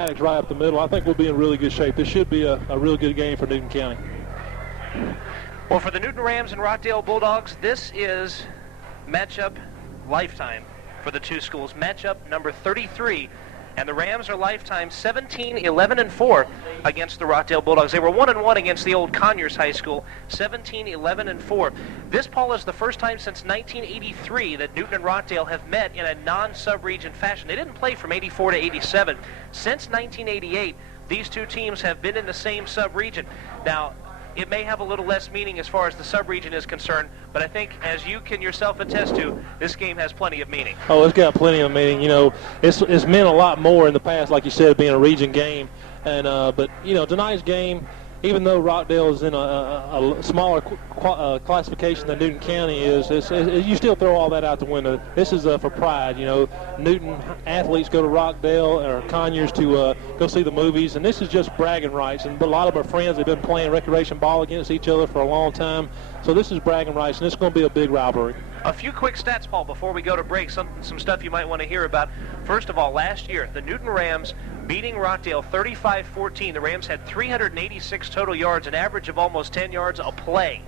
right up the middle. I think we'll be in really good shape. This should be a real good game for Newton County. Well, for the Newton Rams and Rockdale Bulldogs, this is matchup lifetime for the two schools. Matchup number 33, and the Rams are lifetime 17-11-4 against the Rockdale Bulldogs. They were 1-1 against the old Conyers High School, 17-11-4. This, Paul, is the first time since 1983 that Newton and Rockdale have met in a non-sub-region fashion. They didn't play from 84 to 87. Since 1988, these two teams have been in the same sub-region. Now, it may have a little less meaning as far as the sub-region is concerned, but I think, as you can yourself attest to, this game has plenty of meaning. Oh, it's got plenty of meaning. You know, it's meant a lot more in the past, like you said, being a region game. And but you know, tonight's game, even though Rockdale is in a smaller classification than Newton County is, you still throw all that out the window. This is for pride. You know, Newton athletes go to Rockdale or Conyers to go see the movies, and this is just bragging rights. And a lot of our friends have been playing recreation ball against each other for a long time, so this is bragging rights, and it's going to be a big rivalry. A few quick stats, Paul, before we go to break, some stuff you might want to hear about. First of all, last year, the Newton Rams beating Rockdale 35-14. The Rams had 386 total yards, an average of almost 10 yards a play.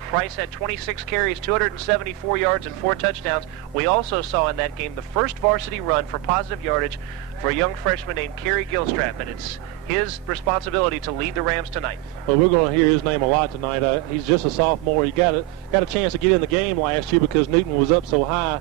Price had 26 carries, 274 yards, and 4 touchdowns. We also saw in that game the first varsity run for positive yardage for a young freshman named Kerry Gilstrap, and it's his responsibility to lead the Rams tonight. Well, we're going to hear his name a lot tonight. He's just a sophomore. He got a chance to get in the game last year because Newton was up so high.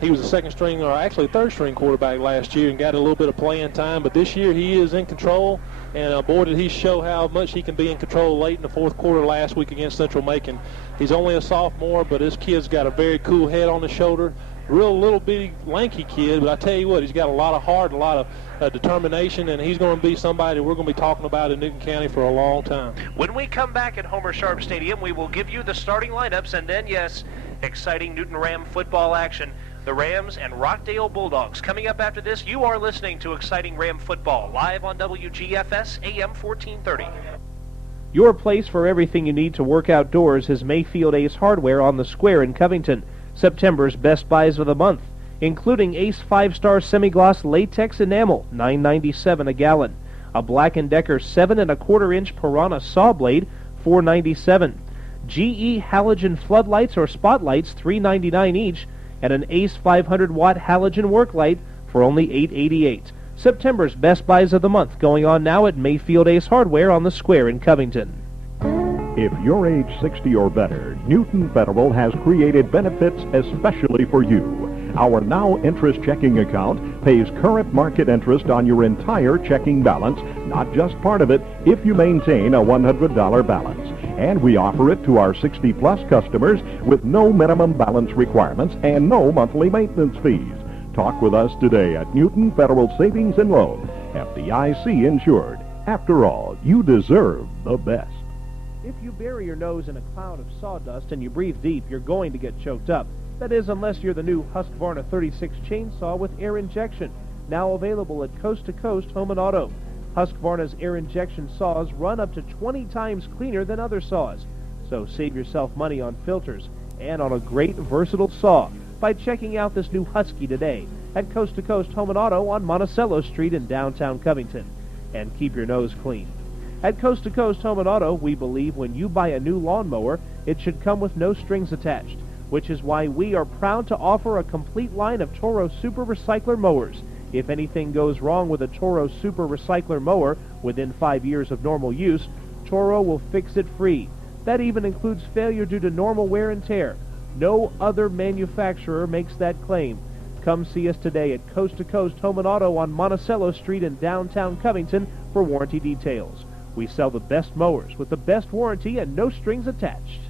He was a second string, or actually third string quarterback last year, and got a little bit of playing time. But this year he is in control, and boy, did he show how much he can be in control late in the fourth quarter last week against Central Macon. He's only a sophomore, but this kid's got a very cool head on his shoulder. Real little bitty lanky kid, but I tell you what, he's got a lot of heart, a lot of determination, and he's going to be somebody we're going to be talking about in Newton County for a long time. When we come back at Homer Sharp Stadium, we will give you the starting lineups, and then, yes, exciting Newton Ram football action. The Rams and Rockdale Bulldogs. Coming up after this, you are listening to exciting Ram football, live on WGFS AM 1430. Your place for everything you need to work outdoors is Mayfield Ace Hardware on the Square in Covington. September's best buys of the month, including Ace 5-star semi-gloss latex enamel, $9.97 a gallon. A Black & Decker 7 1/4-inch Piranha saw blade, $4.97. GE halogen floodlights or spotlights, $3.99 each, and an Ace 500-watt halogen work light for only $8.88. September's best buys of the month going on now at Mayfield Ace Hardware on the Square in Covington. If you're age 60 or better, Newton Federal has created benefits especially for you. Our Now Interest checking account pays current market interest on your entire checking balance, not just part of it, if you maintain a $100 balance. And we offer it to our 60-plus customers with no minimum balance requirements and no monthly maintenance fees. Talk with us today at Newton Federal Savings and Loan, FDIC insured. After all, you deserve the best. If you bury your nose in a cloud of sawdust and you breathe deep, you're going to get choked up. That is, unless you're the new Husqvarna 36 chainsaw with air injection, now available at Coast to Coast Home and Auto. Husqvarna's air injection saws run up to 20 times cleaner than other saws. So save yourself money on filters and on a great versatile saw by checking out this new Husky today at Coast to Coast Home and Auto on Monticello Street in downtown Covington. And keep your nose clean. At Coast to Coast Home and Auto, we believe when you buy a new lawnmower, it should come with no strings attached, which is why we are proud to offer a complete line of Toro Super Recycler mowers. If anything goes wrong with a Toro Super Recycler mower within 5 years of normal use, Toro will fix it free. That even includes failure due to normal wear and tear. No other manufacturer makes that claim. Come see us today at Coast to Coast Home and Auto on Monticello Street in downtown Covington for warranty details. We sell the best mowers with the best warranty and no strings attached.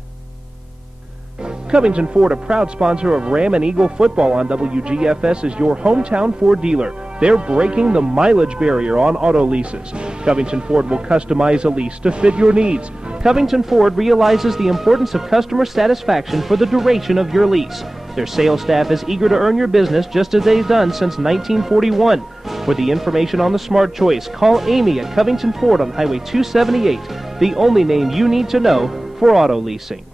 Covington Ford, a proud sponsor of Ram and Eagle football on WGFS, is your hometown Ford dealer. They're breaking the mileage barrier on auto leases. Covington Ford will customize a lease to fit your needs. Covington Ford realizes the importance of customer satisfaction for the duration of your lease. Their sales staff is eager to earn your business just as they've done since 1941. For the information on the smart choice, call Amy at Covington Ford on Highway 278, the only name you need to know for auto leasing.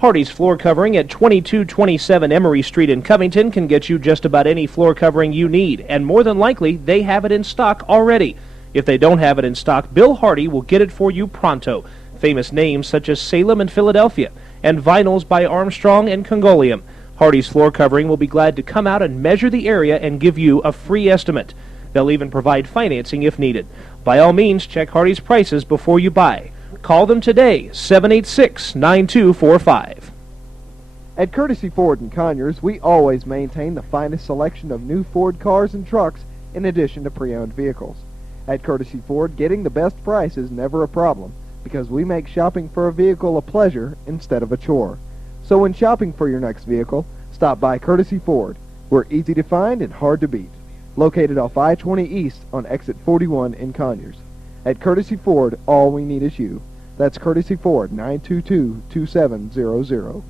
Hardy's Floor Covering at 2227 Emory Street in Covington can get you just about any floor covering you need, and more than likely, they have it in stock already. If they don't have it in stock, Bill Hardy will get it for you pronto. Famous names such as Salem and Philadelphia, and vinyls by Armstrong and Congolium. Hardy's Floor Covering will be glad to come out and measure the area and give you a free estimate. They'll even provide financing if needed. By all means, check Hardy's prices before you buy. Call them today, 786-9245. At Courtesy Ford in Conyers, we always maintain the finest selection of new Ford cars and trucks in addition to pre-owned vehicles. At Courtesy Ford, getting the best price is never a problem because we make shopping for a vehicle a pleasure instead of a chore. So when shopping for your next vehicle, stop by Courtesy Ford. We're easy to find and hard to beat. Located off I-20 East on exit 41 in Conyers. At Courtesy Ford, all we need is you. That's Courtesy Ford, 922-2700.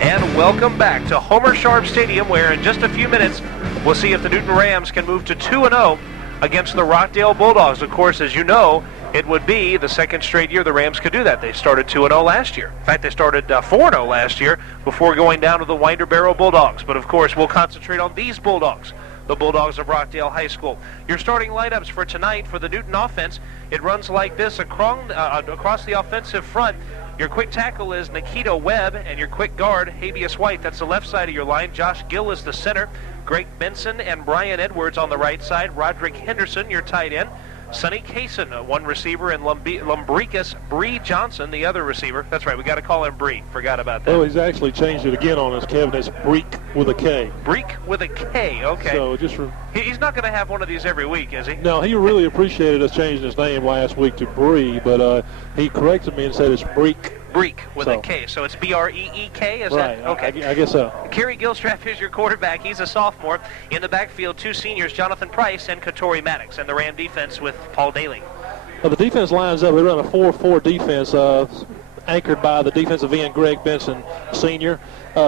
And welcome back to Homer Sharp Stadium, where in just a few minutes we'll see if the Newton Rams can move to 2-0 against the Rockdale Bulldogs. Of course, as you know, it would be the second straight year the Rams could do that. They started 2-0 last year. In fact, they started 4-0 last year before going down to the Winder Barrow Bulldogs. But of course, we'll concentrate on these Bulldogs, the Bulldogs of Rockdale High School. Your starting lineups for tonight for the Newton offense, it runs like this across the offensive front. Your quick tackle is Nikita Webb, and your quick guard, Habeas White. That's the left side of your line. Josh Gill is the center. Greg Benson and Brian Edwards on the right side. Roderick Henderson, your tight end. Sonny Kaysen, one receiver, and Lumbricus Bree Johnson, the other receiver. That's right, we got to call him Bree. Forgot about that. Oh, he's actually changed it again on us, Kevin. It's Breek with a K. Breek with a K, okay. So just he's not going to have one of these every week, is he? No, he really appreciated us changing his name last week to Bree, but he corrected me and said it's Breek. Breek with a K, so it's B-R-E-E-K, is right, that? Okay. I guess so. Kerry Gilstrap is your quarterback. He's a sophomore. In the backfield, two seniors, Jonathan Price and Katori Maddox, and the Ram defense with Paul Dailey. Well, the defense lines up. They run a 4-4 defense, anchored by the defensive end, Greg Benson, senior.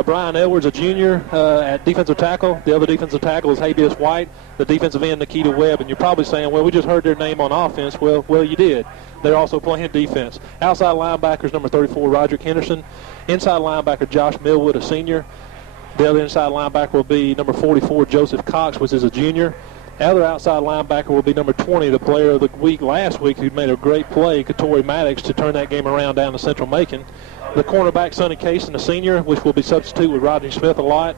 Brian Edwards, a junior, at defensive tackle. The other defensive tackle is Habeas White. The defensive end, Nikita Webb. And you're probably saying, well, we just heard their name on offense. Well, you did. They're also playing defense. Outside linebackers, number 34, Roderick Henderson. Inside linebacker, Josh Millwood, a senior. The other inside linebacker will be number 44, Joseph Cox, which is a junior. The other outside linebacker will be number 20, the player of the week last week who made a great play, Katori Maddox, to turn that game around down to Central Macon. The cornerback, Sonny Kaysen, a senior, which will be substitute with Rodney Smith a lot.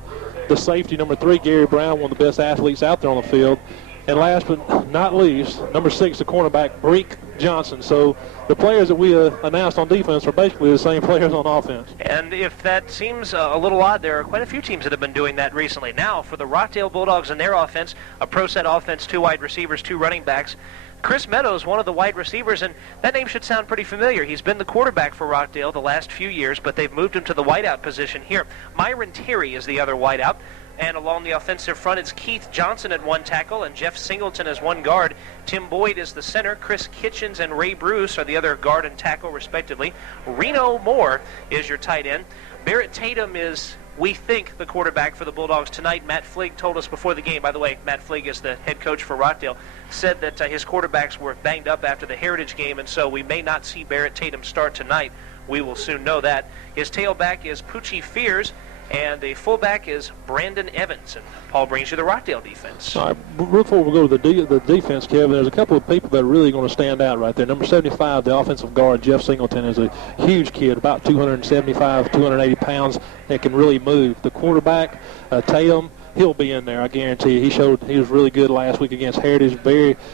The safety, number 3, Gary Brown, one of the best athletes out there on the field. And last but not least, number 6, the cornerback, Breek Johnson. So the players that we announced on defense are basically the same players on offense. And if that seems a little odd, there are quite a few teams that have been doing that recently. Now, for the Rockdale Bulldogs and their offense, a pro set offense, 2 wide receivers, 2 running backs. Chris Meadows, one of the wide receivers, and that name should sound pretty familiar. He's been the quarterback for Rockdale the last few years, but they've moved him to the wideout position here. Myron Terry is the other wideout. And along the offensive front, it's Keith Johnson at 1 tackle and Jeff Singleton as 1 guard. Tim Boyd is the center. Chris Kitchens and Ray Bruce are the other guard and tackle, respectively. Reno Moore is your tight end. Barrett Tatum is, we think, the quarterback for the Bulldogs tonight. Matt Fligg told us before the game, by the way, Matt Fligg is the head coach for Rockdale, said that his quarterbacks were banged up after the Heritage game, and so we may not see Barrett Tatum start tonight. We will soon know that. His tailback is Poochie Fears, and the fullback is Brandon Evans. And Paul brings you the Rockdale defense. All right, before we go to the defense, Kevin, there's a couple of people that are really going to stand out right there. Number 75, the offensive guard, Jeff Singleton, is a huge kid, about 275, 280 pounds, that can really move. The quarterback, Tatum, he'll be in there, I guarantee you. He was really good last week against Heritage.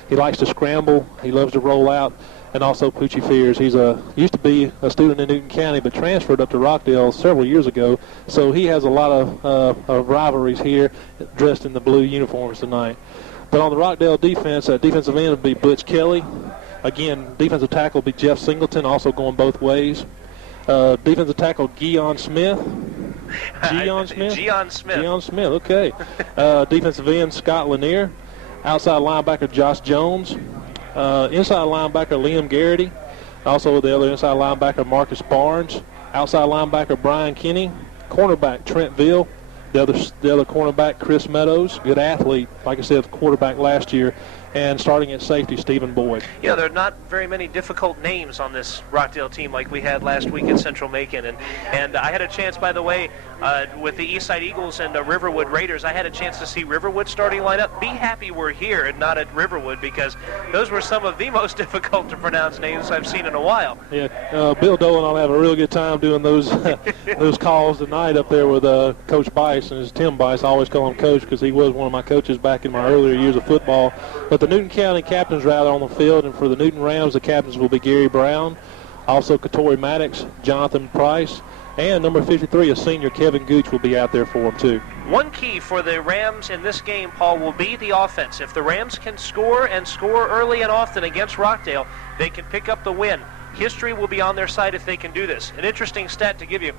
He likes to scramble. He loves to roll out. And also Poochie Fears. He's used to be a student in Newton County, but transferred up to Rockdale several years ago. So he has a lot of rivalries here, dressed in the blue uniforms tonight. But on the Rockdale defense, defensive end would be Butch Kelly. Again, defensive tackle would be Jeff Singleton, also going both ways. Defensive tackle, Gion Smith. Gion Smith, okay. Defensive end, Scott Lanier. Outside linebacker, Josh Jones. Inside linebacker, Liam Garrity. Also the other inside linebacker, Marcus Barnes. Outside linebacker, Brian Kinney. Cornerback, Trent Ville. The other cornerback, Chris Meadows. Good athlete. Like I said, quarterback last year and starting at safety, Stephen Boyd. Yeah, there are not very many difficult names on this Rockdale team like we had last week at Central Macon. And I had a chance, by the way, with the Eastside Eagles and the Riverwood Raiders, I had a chance to see Riverwood starting lineup. Be happy we're here and not at Riverwood, because those were some of the most difficult to pronounce names I've seen in a while. Yeah, Bill Dolan and I'll have a real good time doing those those calls tonight up there with Coach Bice, and it's Tim Bice. I always call him Coach because he was one of my coaches back in my earlier years of football. But the Newton County captains are out on the field, and for the Newton Rams, the captains will be Gary Brown, also Katori Maddox, Jonathan Price, and number 53, a senior, Kevin Gooch, will be out there for him too. One key for the Rams in this game, Paul, will be the offense. If the Rams can score and score early and often against Rockdale, they can pick up the win. History will be on their side if they can do this. An interesting stat to give you,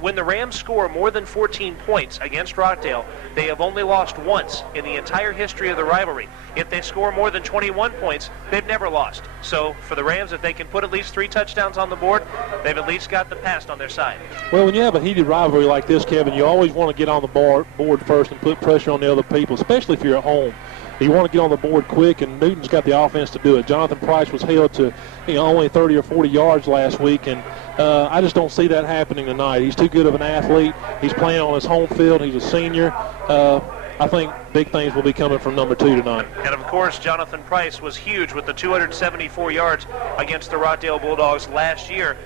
when the Rams score more than 14 points against Rockdale, they have only lost once in the entire history of the rivalry. If they score more than 21 points, they've never lost. So for the Rams, if they can put at least 3 touchdowns on the board, they've at least got the past on their side. Well, when you have a heated rivalry like this, Kevin, you always want to get on the board first and put pressure on the other people, especially if you're at home. You want to get on the board quick, and Newton's got the offense to do it. Jonathan Price was held to only 30 or 40 yards last week, and I just don't see that happening tonight. He's too good of an athlete. He's playing on his home field. He's a senior. I think big things will be coming from number 2 tonight. And, of course, Jonathan Price was huge with the 274 yards against the Rockdale Bulldogs last year.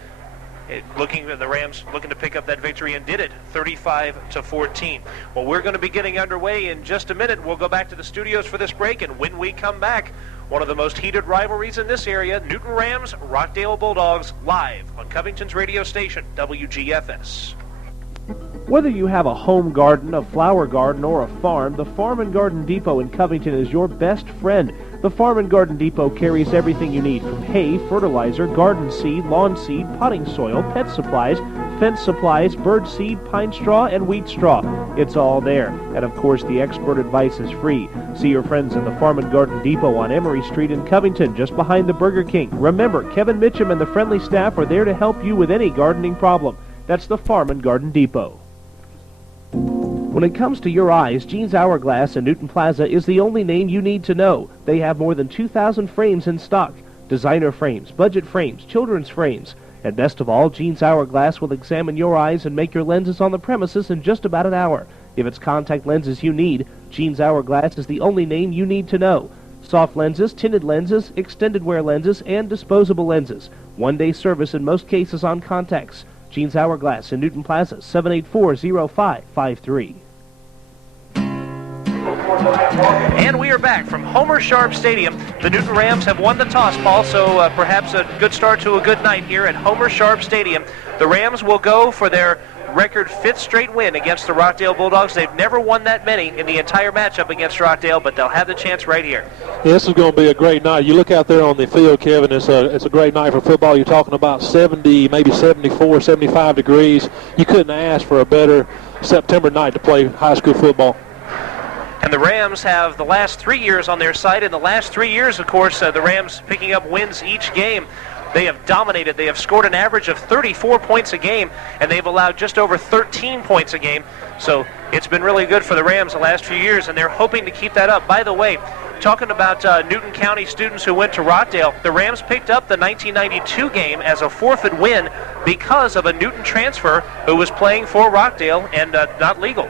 The Rams looking to pick up that victory, and did it 35-14. Well, we're going to be getting underway in just a minute. We'll go back to the studios for this break, and when we come back, one of the most heated rivalries in this area, Newton Rams, Rockdale Bulldogs, live on Covington's radio station, WGFS. Whether you have a home garden, a flower garden, or a farm, the Farm and Garden Depot in Covington is your best friend. The Farm and Garden Depot carries everything you need from hay, fertilizer, garden seed, lawn seed, potting soil, pet supplies, fence supplies, bird seed, pine straw, and wheat straw. It's all there. And of course, the expert advice is free. See your friends at the Farm and Garden Depot on Emory Street in Covington, just behind the Burger King. Remember, Kevin Mitchum and the friendly staff are there to help you with any gardening problem. That's the Farm and Garden Depot. When it comes to your eyes, Jean's Hourglass in Newton Plaza is the only name you need to know. They have more than 2,000 frames in stock. Designer frames, budget frames, children's frames. And best of all, Jean's Hourglass will examine your eyes and make your lenses on the premises in just about an hour. If it's contact lenses you need, Jean's Hourglass is the only name you need to know. Soft lenses, tinted lenses, extended wear lenses, and disposable lenses. One-day service in most cases on contacts. Jean's Hourglass in Newton Plaza, 784-0553. And we are back from Homer Sharp Stadium. The Newton Rams have won the toss, Paul, so perhaps a good start to a good night here at Homer Sharp Stadium. The Rams will go for their record 5th straight win against the Rockdale Bulldogs. They've never won that many in the entire matchup against Rockdale, but they'll have the chance right here. Yeah, this is going to be a great night. You look out there on the field, Kevin, it's a great night for football. You're talking about 70, maybe 74, 75 degrees. You couldn't ask for a better September night to play high school football. And the Rams have the last 3 years on their side. In the last 3 years, of course, the Rams picking up wins each game. They have dominated. They have scored an average of 34 points a game, and they've allowed just over 13 points a game. So it's been really good for the Rams the last few years, and they're hoping to keep that up. By the way, talking about Newton County students who went to Rockdale, the Rams picked up the 1992 game as a forfeit win because of a Newton transfer who was playing for Rockdale and not legal.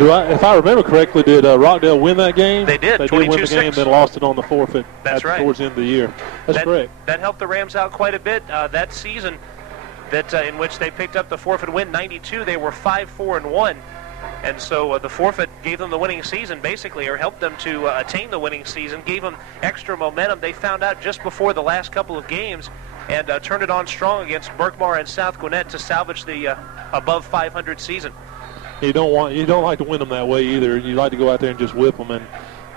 If I remember correctly, did Rockdale win that game? They did. They did win the game, then lost it on the forfeit. That's right. Towards the end of the year. That's correct. That helped the Rams out quite a bit. That season, in which they picked up the forfeit win, 92, they were 5-4-1. And so the forfeit gave them the winning season, basically, or helped them to attain the winning season, gave them extra momentum. They found out just before the last couple of games and turned it on strong against Berkmar and South Gwinnett to salvage the above 500 season. You don't like to win them that way either. You like to go out there and just whip them. And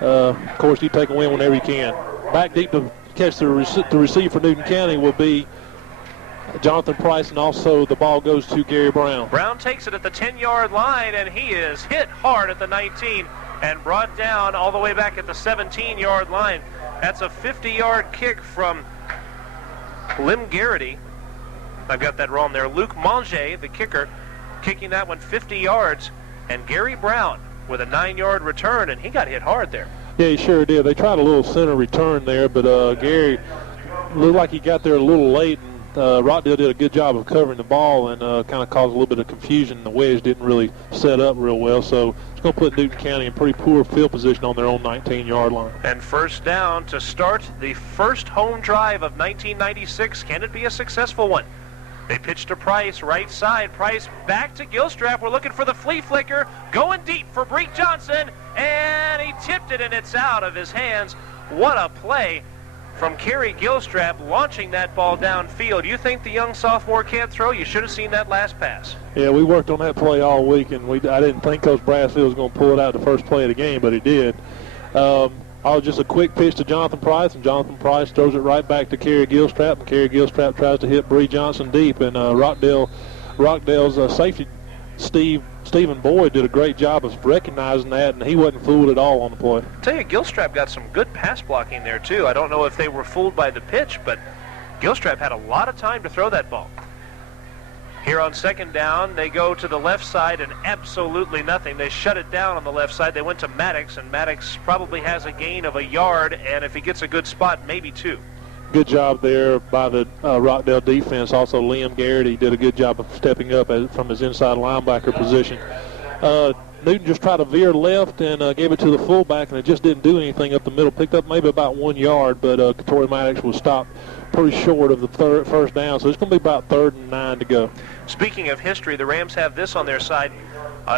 of course, you take a win whenever you can. Back deep to catch the receive for Newton County will be Jonathan Price, and also the ball goes to Gary Brown. Brown takes it at the 10-yard line, and he is hit hard at the 19 and brought down all the way back at the 17-yard line. That's a 50-yard kick from Lim Garrity. I've got that wrong there. Luke Manger, the kicker, kicking that one 50 yards, and Gary Brown with a 9-yard return, and he got hit hard there. Yeah, he sure did. They tried a little center return there, but Gary looked like he got there a little late, and Rockdale did a good job of covering the ball and kind of caused a little bit of confusion. The wedge didn't really set up real well, so it's going to put Newton County in pretty poor field position on their own 19-yard line. And first down to start the first home drive of 1996. Can it be a successful one? They pitch to Price, right side. Price back to Gilstrap. We're looking for the flea flicker. Going deep for Breek Johnson, and he tipped it, and it's out of his hands. What a play from Kerry Gilstrap, launching that ball downfield. You think the young sophomore can't throw? You should have seen that last pass. Yeah, we worked on that play all week, and I didn't think Coach Brassfield was going to pull it out the first play of the game, but he did. Just a quick pitch to Jonathan Price, and Jonathan Price throws it right back to Kerry Gilstrap, and Kerry Gilstrap tries to hit Bree Johnson deep, and Rockdale's safety, Stephen Boyd, did a great job of recognizing that, and he wasn't fooled at all on the play. I tell you, Gilstrap got some good pass blocking there, too. I don't know if they were fooled by the pitch, but Gilstrap had a lot of time to throw that ball. Here on second down, they go to the left side and absolutely nothing. They shut it down on the left side. They went to Maddox, and Maddox probably has a gain of a yard, and if he gets a good spot, maybe 2. Good job there by the Rockdale defense. Also, Liam Garrity did a good job of stepping up from his inside linebacker position. Newton just tried to veer left and gave it to the fullback, and it just didn't do anything up the middle. Picked up maybe about 1 yard, but Torrey Maddox was stopped pretty short of the first down, so it's going to be about 3rd and 9 to go. Speaking of history, the Rams have this on their side.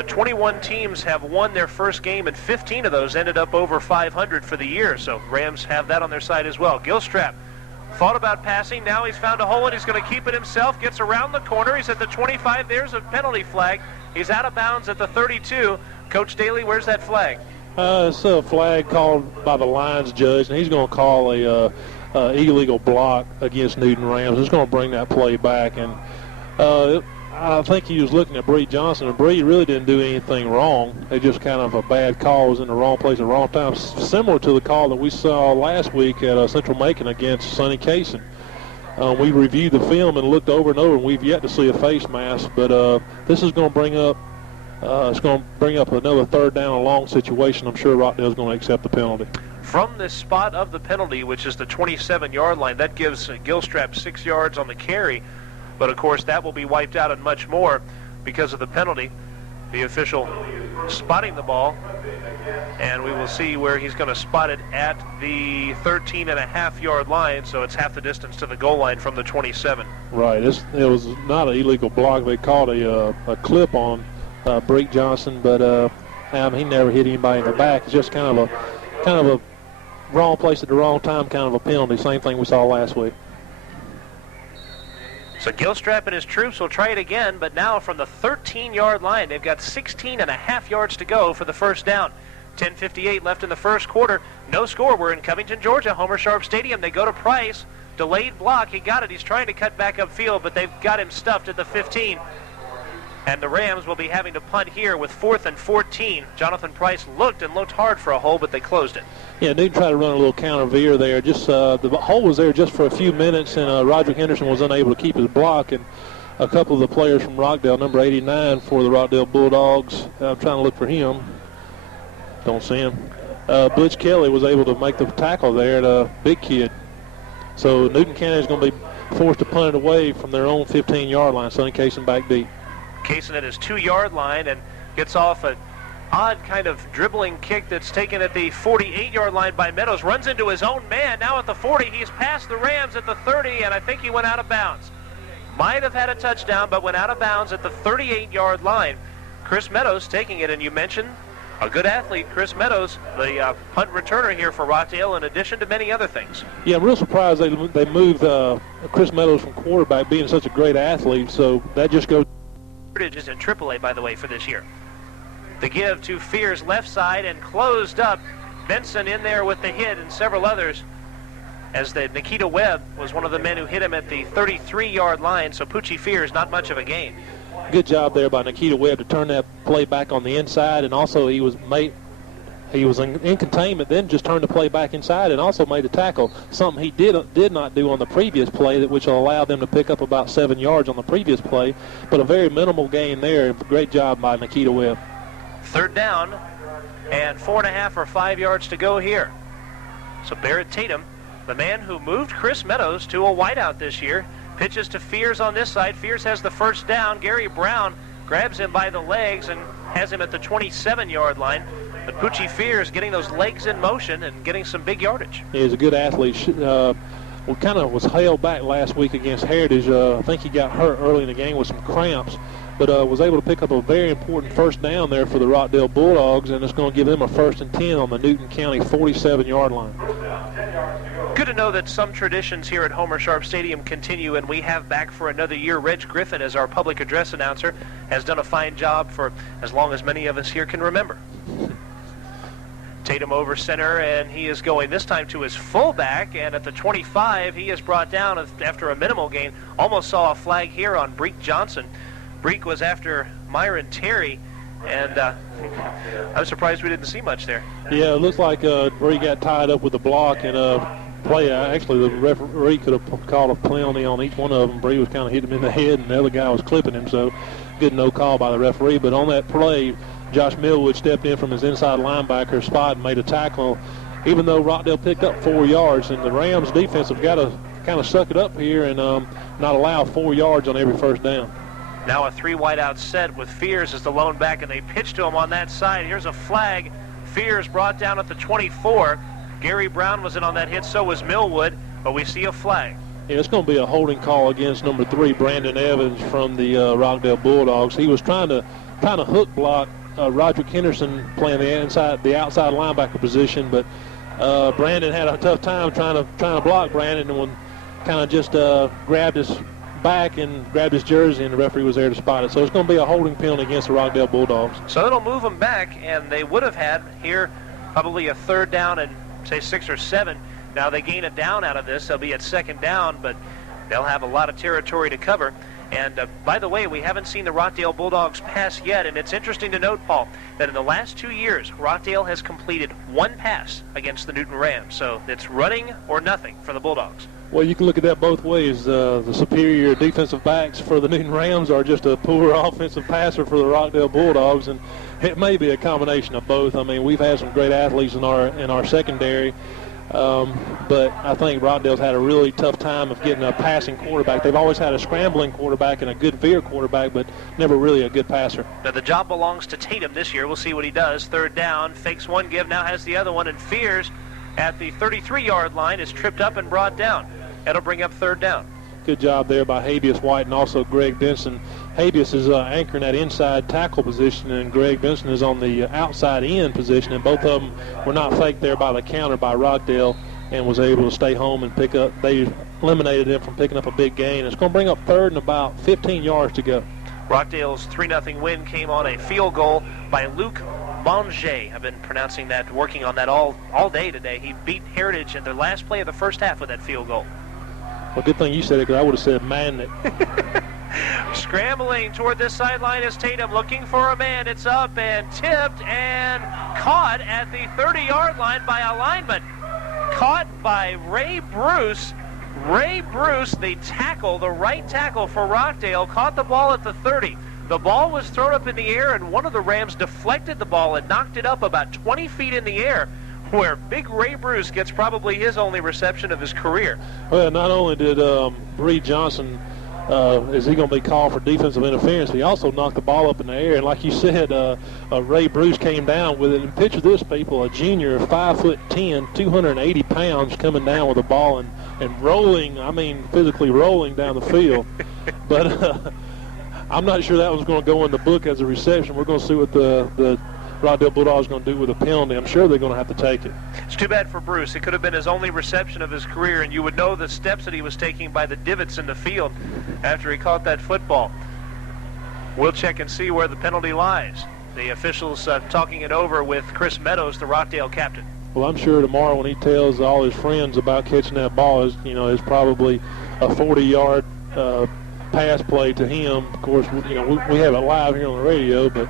21 teams have won their first game, and 15 of those ended up over 500 for the year, so Rams have that on their side as well. Gilstrap thought about passing. Now he's found a hole, and he's going to keep it himself. Gets around the corner. He's at the 25. There's a penalty flag. He's out of bounds at the 32. Coach Dailey, where's that flag? It's a flag called by the lines judge, and he's going to call a illegal block against Newton Rams. It's going to bring that play back, and I think he was looking at Bree Johnson, and Bree really didn't do anything wrong. They just kind of a bad call, was in the wrong place at the wrong time, similar to the call that we saw last week at Central Macon against Sonny Kaysen. We reviewed the film and looked over and over, and we've yet to see a face mask, but this is going to bring up another 3rd down and long situation. I'm sure Rockdale's going to accept the penalty. From this spot of the penalty, which is the 27-yard line, that gives Gilstrap 6 yards on the carry. But, of course, that will be wiped out and much more because of the penalty. The official spotting the ball, and we will see where he's going to spot it at the 13.5-yard line, so it's half the distance to the goal line from the 27. Right. It was not an illegal block. They called a clip on Breek Johnson, but he never hit anybody in the back. It's just kind of a wrong place at the wrong time, kind of a penalty. Same thing we saw last week. So Gilstrap and his troops will try it again, but now from the 13-yard line. They've got 16.5 yards to go for the first down. 10:58 left in the first quarter. No score. We're in Covington, Georgia, Homer Sharp Stadium. They go to Price. Delayed block. He got it. He's trying to cut back upfield, but they've got him stuffed at the 15. And the Rams will be having to punt here with 4th and 14. Jonathan Price looked hard for a hole, but they closed it. Yeah, Newton tried to run a little counter veer there. Just the hole was there just for a few minutes, and Roger Henderson was unable to keep his block. And a couple of the players from Rockdale, number 89 for the Rockdale Bulldogs, I'm trying to look for him. Don't see him. Butch Kelly was able to make the tackle there at a big kid. So Newton County is going to be forced to punt it away from their own 15-yard line. Sonny Kaysen back deep. Kaysen at his 2-yard line and gets off an odd kind of dribbling kick that's taken at the 48-yard line by Meadows. Runs into his own man. Now at the 40, he's past the Rams at the 30, and I think he went out of bounds. Might have had a touchdown, but went out of bounds at the 38-yard line. Chris Meadows taking it, and you mentioned a good athlete, Chris Meadows, the punt returner here for Rockdale, in addition to many other things. Yeah, I'm real surprised they moved Chris Meadows from quarterback, being such a great athlete, so that just goes... Is in AAA, by the way, for this year. The give to Fears left side and closed up. Benson in there with the hit and several others, as the Nikita Webb was one of the men who hit him at the 33-yard line, so Poochie Fears not much of a gain. Good job there by Nikita Webb to turn that play back on the inside, and also he was in containment, then just turned the play back inside and also made a tackle, something he did not do on the previous play, which will allow them to pick up about 7 yards on the previous play, but a very minimal gain there. Great job by Nikita Webb. 3rd down and 4.5 or 5 yards to go here. So Barrett Tatum, the man who moved Chris Meadows to a wideout this year, pitches to Fears on this side. Fears has the first down. Gary Brown grabs him by the legs and has him at the 27-yard line. But Poochie Fears getting those legs in motion and getting some big yardage. He's a good athlete. Kind of was held back last week against Heritage. I think he got hurt early in the game with some cramps, but was able to pick up a very important first down there for the Rockdale Bulldogs, and it's going to give them a 1st and 10 on the Newton County 47-yard line. Good to know that some traditions here at Homer Sharp Stadium continue, and we have back for another year. Reg Griffin, as our public address announcer, has done a fine job for as long as many of us here can remember. Tatum over center, and he is going this time to his fullback, and at the 25, he is brought down after a minimal gain. Almost saw a flag here on Breek Johnson. Breek was after Myron Terry, and I'm surprised we didn't see much there. Yeah, it looks like Breek got tied up with the block and play. Actually, the referee could have called a penalty on each one of them. Breek was kind of hitting him in the head, and the other guy was clipping him, so good no call by the referee. But on that play, Josh Millwood stepped in from his inside linebacker spot and made a tackle, even though Rockdale picked up 4 yards. And the Rams defense have got to kind of suck it up here and not allow 4 yards on every first down. Now a 3 wideout set with Fears as the lone back, and they pitch to him on that side. Here's a flag. Fears brought down at the 24. Gary Brown was in on that hit, so was Millwood, but we see a flag. Yeah, it's going to be a holding call against number 3, Brandon Evans from the Rockdale Bulldogs. He was trying to kind of hook block Roderick Henderson playing the outside linebacker position, but Brandon had a tough time trying to block Brandon, and kind of just grabbed his back and grabbed his jersey, and the referee was there to spot it. So it's going to be a holding penalty against the Rockdale Bulldogs. So it'll move them back, and they would have had here probably a 3rd down and say 6 or 7. Now they gain a down out of this. They'll be at 2nd down, but they'll have a lot of territory to cover. And by the way, we haven't seen the Rockdale Bulldogs pass yet, and it's interesting to note, Paul, that in the last 2 years, Rockdale has completed 1 pass against the Newton Rams. So it's running or nothing for the Bulldogs. Well, you can look at that both ways. The superior defensive backs for the Newton Rams are just a poor offensive passer for the Rockdale Bulldogs, and it may be a combination of both. I mean, we've had some great athletes in our secondary, but I think Rockdale's had a really tough time of getting a passing quarterback. They've always had a scrambling quarterback and a good veer quarterback, but never really a good passer. Now the job belongs to Tatum this year. We'll see what he does. 3rd down, fakes one give, now has the other one, and Fears at the 33-yard line is tripped up and brought down. That'll bring up 3rd down. Good job there by Habeas White and also Greg Benson. Habeas is anchoring that inside tackle position, and Greg Benson is on the outside end position, and both of them were not faked there by the counter by Rockdale and was able to stay home and pick up. They eliminated them from picking up a big gain. It's going to bring up 3rd and about 15 yards to go. Rockdale's 3-0 win came on a field goal by Luke Monge. I've been pronouncing that, working on that all day today. He beat Heritage in the last play of the first half with that field goal. Well, good thing you said it, because I would have said man it. Scrambling toward this sideline is Tatum, looking for a man. It's up and tipped and caught at the 30-yard line by a lineman. Caught by Ray Bruce. Ray Bruce, the right tackle for Rockdale, caught the ball at the 30. The ball was thrown up in the air, and one of the Rams deflected the ball and knocked it up about 20 feet in the air, where big Ray Bruce gets probably his only reception of his career. Well, not only did Bree Johnson, is he going to be called for defensive interference, he also knocked the ball up in the air. And like you said, Ray Bruce came down with it. And picture this, people, a junior, 5'10", 280 pounds, coming down with the ball and rolling, I mean physically rolling down the field. But I'm not sure that was going to go in the book as a reception. We're going to see what the Rockdale Bulldogs going to do with a penalty. I'm sure they're going to have to take it. It's too bad for Bruce. It could have been his only reception of his career, and you would know the steps that he was taking by the divots in the field after he caught that football. We'll check and see where the penalty lies. The officials talking it over with Chris Meadows, the Rockdale captain. Well, I'm sure tomorrow when he tells all his friends about catching that ball, is probably a 40-yard pass play to him. Of course, we have it live here on the radio, but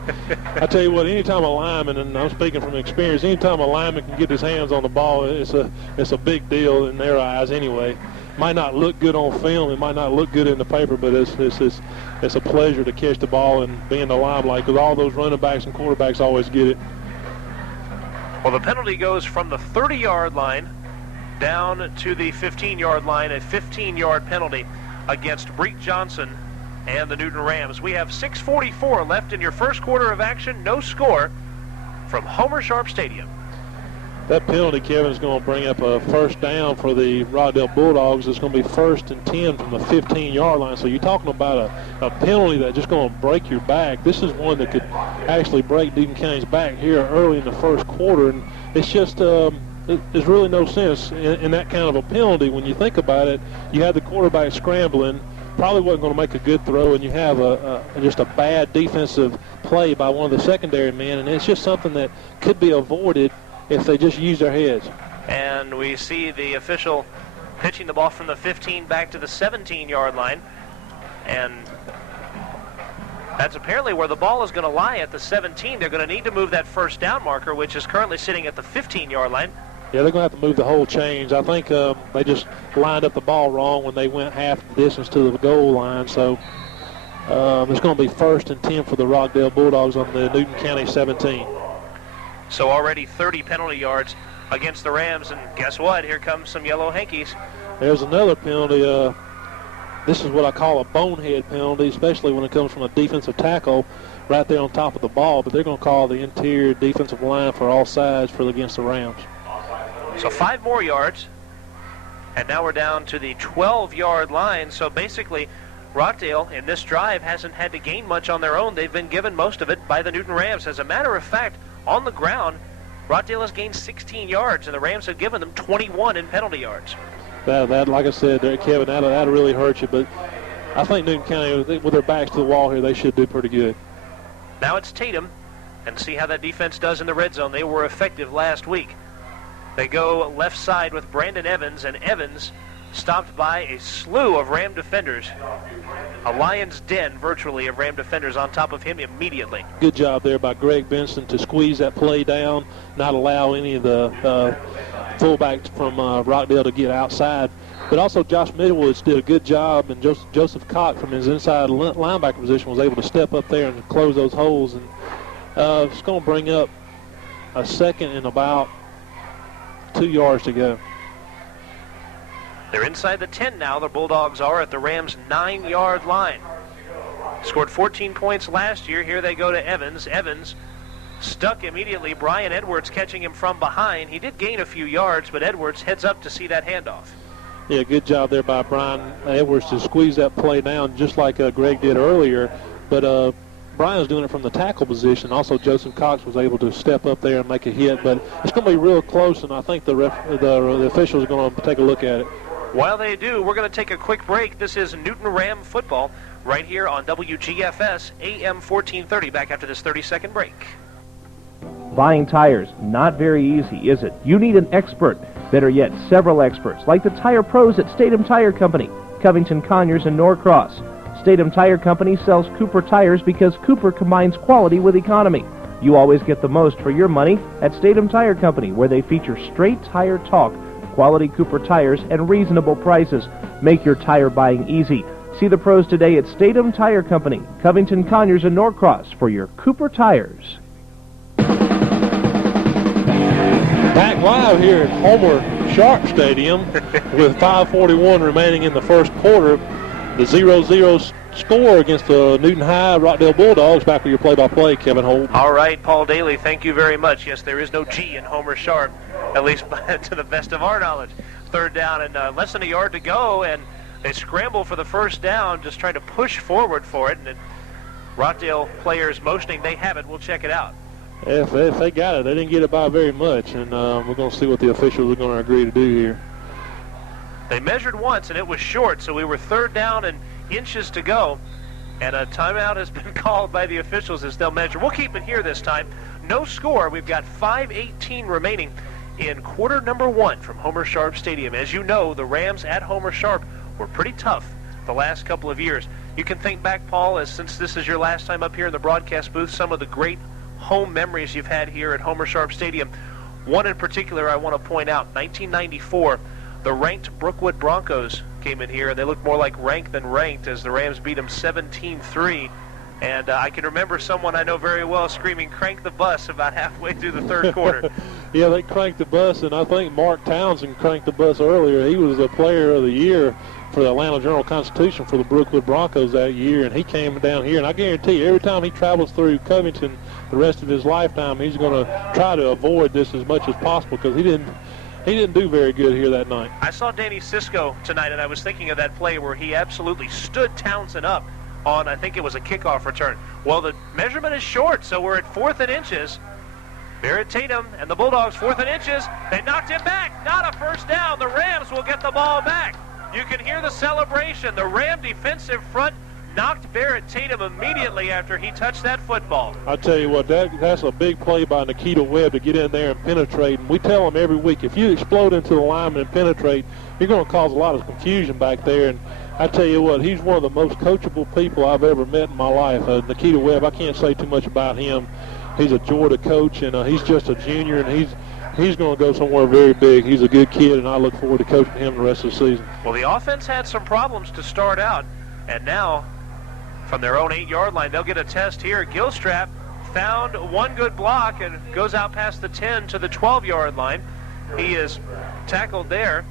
I tell you what, anytime a lineman, and I'm speaking from experience, anytime a lineman can get his hands on the ball, it's a big deal in their eyes anyway. Might not look good on film, it might not look good in the paper, but it's a pleasure to catch the ball and be in the limelight, because all those running backs and quarterbacks always get it. Well, the penalty goes from the 30-yard line down to the 15-yard line, a 15-yard penalty against Breek Johnson and the Newton Rams. We have 6:44 left in your first quarter of action. No score from Homer Sharp Stadium. That penalty, Kevin, is going to bring up a first down for the Rockdale Bulldogs. It's going to be 1st and 10 from the 15-yard line. So you're talking about a penalty that's just going to break your back. This is one that could actually break Newton County's back here early in the first quarter. And it's just there's really no sense in that kind of a penalty. When you think about it, you have the quarterback scrambling, probably wasn't going to make a good throw, and you have just a bad defensive play by one of the secondary men. And it's just something that could be avoided if they just use their heads. And we see the official pitching the ball from the 15 back to the 17-yard line. And that's apparently where the ball is going to lie, at the 17. They're going to need to move that first down marker, which is currently sitting at the 15-yard line. Yeah, they're going to have to move the whole change. I think they just lined up the ball wrong when they went half the distance to the goal line. So it's going to be 1st and 10 for the Rockdale Bulldogs on the Newton County 17. So already 30 penalty yards against the Rams, and guess what? Here comes some yellow hankies. There's another penalty. This is what I call a bonehead penalty, especially when it comes from a defensive tackle right there on top of the ball. But they're going to call the interior defensive line for all sides against the Rams. So 5 more yards, and now we're down to the 12-yard line. So basically, Rockdale in this drive hasn't had to gain much on their own. They've been given most of it by the Newton Rams. As a matter of fact, on the ground, Rockdale has gained 16 yards, and the Rams have given them 21 in penalty yards. That like I said there, Kevin, that'll really hurt you. But I think Newton County, with their backs to the wall here, they should do pretty good. Now it's Tatum, and see how that defense does in the red zone. They were effective last week. They go left side with Brandon Evans, and Evans stopped by a slew of Ram defenders. A lion's den, virtually, of Ram defenders on top of him immediately. Good job there by Greg Benson to squeeze that play down, not allow any of the fullbacks from Rockdale to get outside. But also Josh Midwoods did a good job, and Joseph Cox from his inside linebacker position was able to step up there and close those holes. And it's going to bring up a 2nd and about 2 yards to go. They're inside the 10 now. The Bulldogs are at the Rams' 9-yard line. Scored 14 points last year. Here they go to Evans. Evans stuck immediately. Brian Edwards catching him from behind. He did gain a few yards, but Edwards heads up to see that handoff. Yeah, good job there by Brian Edwards to squeeze that play down just like Greg did earlier. But Brian's doing it from the tackle position. Also, Joseph Cox was able to step up there and make a hit. But it's going to be real close, and I think the officials are going to take a look at it. While they do, we're going to take a quick break. This is Newton Ram football right here on WGFS AM 1430. Back after this 30-second break. Buying tires, not very easy, is it? You need an expert. Better yet, several experts, like the tire pros at Statham Tire Company, Covington, Conyers, and Norcross. Statham Tire Company sells Cooper tires because Cooper combines quality with economy. You always get the most for your money at Statham Tire Company, where they feature straight tire talk, quality Cooper tires, and reasonable prices. Make your tire buying easy. See the pros today at Statham Tire Company, Covington, Conyers, and Norcross for your Cooper tires. Back live here at Homer Sharp Stadium with 5:41 remaining in the first quarter. The 0-0 score against the Newton High Rockdale Bulldogs. Back with your play-by-play, Kevin Holden. All right, Paul Dailey, thank you very much. Yes, there is no G in Homer Sharp, at least to the best of our knowledge. 3rd down and less than a yard to go, and they scramble for the first down, just trying to push forward for it. And Rockdale players motioning they have it. We'll check it out. If they got it, they didn't get it by very much, and we're going to see what the officials are going to agree to do here. They measured once, and it was short, so we were 3rd down and inches to go. And a timeout has been called by the officials as they'll measure. We'll keep it here this time. No score. We've got 5:18 remaining in quarter number 1 from Homer Sharp Stadium. As you know, the Rams at Homer Sharp were pretty tough the last couple of years. You can think back, Paul, as since this is your last time up here in the broadcast booth, some of the great home memories you've had here at Homer Sharp Stadium. One in particular I want to point out, 1994, the ranked Brookwood Broncos came in here, and they looked more like ranked than ranked as the Rams beat them 17-3. And I can remember someone I know very well screaming, "Crank the bus," about halfway through the third quarter. Yeah, they cranked the bus, and I think Mark Townsend cranked the bus earlier. He was the player of the year for the Atlanta Journal-Constitution for the Brookwood Broncos that year, and he came down here. And I guarantee you, every time he travels through Covington the rest of his lifetime, he's going to try to avoid this as much as possible, because he didn't do very good here that night. I saw Danny Cisco tonight, and I was thinking of that play where he absolutely stood Townsend up on, I think it was a kickoff return. Well, the measurement is short, so we're at 4th and inches. Barrett Tatum and the Bulldogs, 4th and inches. They knocked him back. Not a first down. The Rams will get the ball back. You can hear the celebration. The Ram defensive front knocked Barrett Tatum immediately after he touched that football. I tell you what, that's a big play by Nikita Webb to get in there and penetrate. And we tell them every week, if you explode into the lineman and penetrate, you're going to cause a lot of confusion back there. And I tell you what, he's one of the most coachable people I've ever met in my life. Nikita Webb, I can't say too much about him. He's a Georgia coach, and he's just a junior, and he's going to go somewhere very big. He's a good kid, and I look forward to coaching him the rest of the season. Well, the offense had some problems to start out, and now from their own 8-yard line, they'll get a test here. Gilstrap found one good block and goes out past the 10 to the 12-yard line. He is tackled there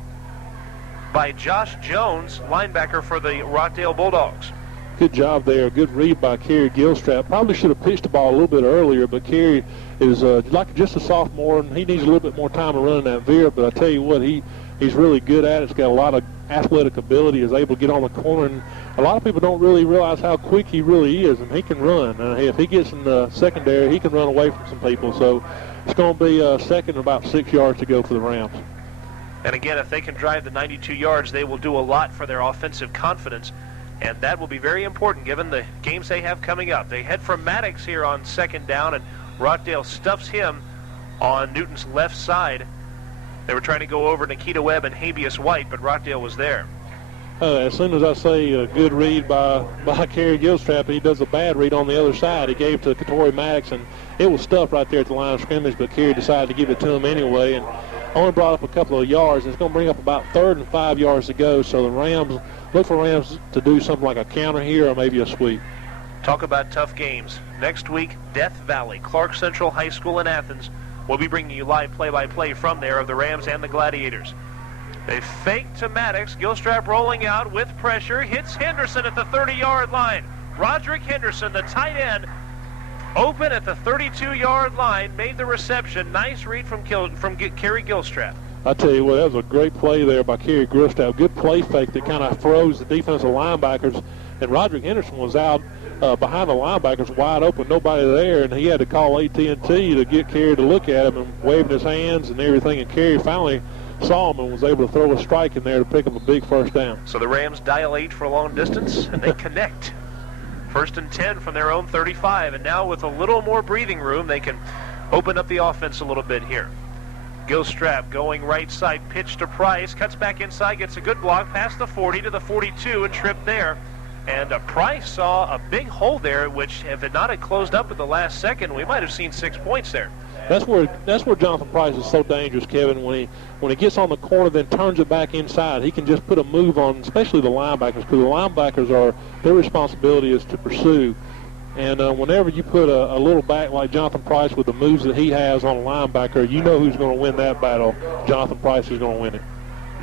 by Josh Jones, linebacker for the Rockdale Bulldogs. Good job there. Good read by Kerry Gilstrap. Probably should have pitched the ball a little bit earlier, but Kerry is like just a sophomore, and he needs a little bit more time to run that veer. But I tell you what, he's really good at it. He's got a lot of athletic ability. Is able to get on the corner, and a lot of people don't really realize how quick he really is, and he can run. And if he gets in the secondary, he can run away from some people. So it's going to be second and about 6 yards to go for the Rams. And again, if they can drive the 92 yards, they will do a lot for their offensive confidence. And that will be very important given the games they have coming up. They head for Maddox here on 2nd down, and Rockdale stuffs him on Newton's left side. They were trying to go over Nikita Webb and Habeas White, but Rockdale was there. As soon as I say a good read by Kerry Gilstrap, he does a bad read on the other side. He gave to Katori Maddox, and it was stuffed right there at the line of scrimmage, but Kerry decided to give it to him anyway, and only brought up a couple of yards. It's going to bring up about 3rd and 5 yards to go, so the Rams, look for Rams to do something like a counter here or maybe a sweep. Talk about tough games. Next week, Death Valley, Clark Central High School in Athens. We'll be bringing you live play-by-play from there of the Rams and the Gladiators. They fake to Maddox. Gilstrap rolling out with pressure. Hits Henderson at the 30-yard line. Roderick Henderson, the tight end, open at the 32-yard line, made the reception. Nice read from Kerry Gilstrap. I tell you what, that was a great play there by Kerry Gilstrap. Good play fake that kind of froze the defensive linebackers. And Roderick Henderson was out behind the linebackers, wide open, nobody there, and he had to call AT&T to get Kerry to look at him and waving his hands and everything. And Kerry finally saw him and was able to throw a strike in there to pick up a big first down. So the Rams dial 8 for long distance, and they connect. 1st and 10 from their own 35, and now with a little more breathing room, they can open up the offense a little bit here. Gilstrap going right side, pitch to Price, cuts back inside, gets a good block past the 40 to the 42 and tripped there. And Price saw a big hole there, which if it not had closed up at the last second, we might have seen 6 points there. That's where Jonathan Price is so dangerous, Kevin. When he gets on the corner, then turns it back inside, he can just put a move on, especially the linebackers, because the linebackers their responsibility is to pursue. And whenever you put a little back like Jonathan Price with the moves that he has on a linebacker, you know who's going to win that battle. Jonathan Price is going to win it.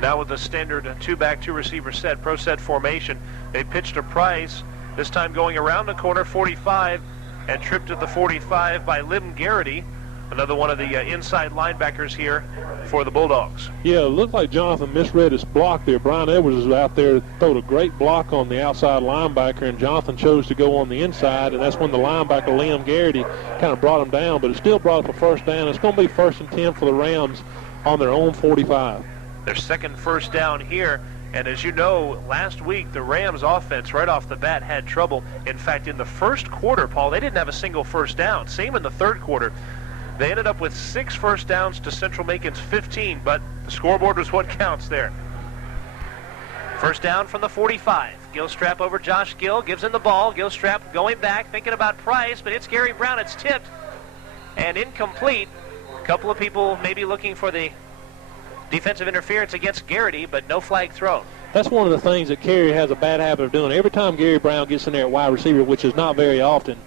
Now with the standard 2-back, 2-receiver set, pro set formation, they pitched to Price, this time going around the corner, 45, and tripped at the 45 by Lim Garrity, another one of the inside linebackers here for the Bulldogs. Yeah, it looked like Jonathan misread his block there. Brian Edwards was out there, throwed a great block on the outside linebacker, and Jonathan chose to go on the inside, and that's when the linebacker, Liam Garrity, kind of brought him down, but it still brought up a first down. It's going to be 1st and 10 for the Rams on their own 45. Their second first down here, and as you know, last week the Rams offense right off the bat had trouble. In fact, in the first quarter, Paul, they didn't have a single first down. Same in the third quarter. They ended up with 6 first downs to Central Macon's 15, but the scoreboard was what counts there. First down from the 45. Gilstrap over Josh Gill, gives him the ball. Gilstrap going back, thinking about Price, but it's Gary Brown. It's tipped and incomplete. A couple of people maybe looking for the defensive interference against Garrity, but no flag thrown. that's one of the things that Cary has a bad habit of doing. Every time Gary Brown gets in there at wide receiver, which is not very often,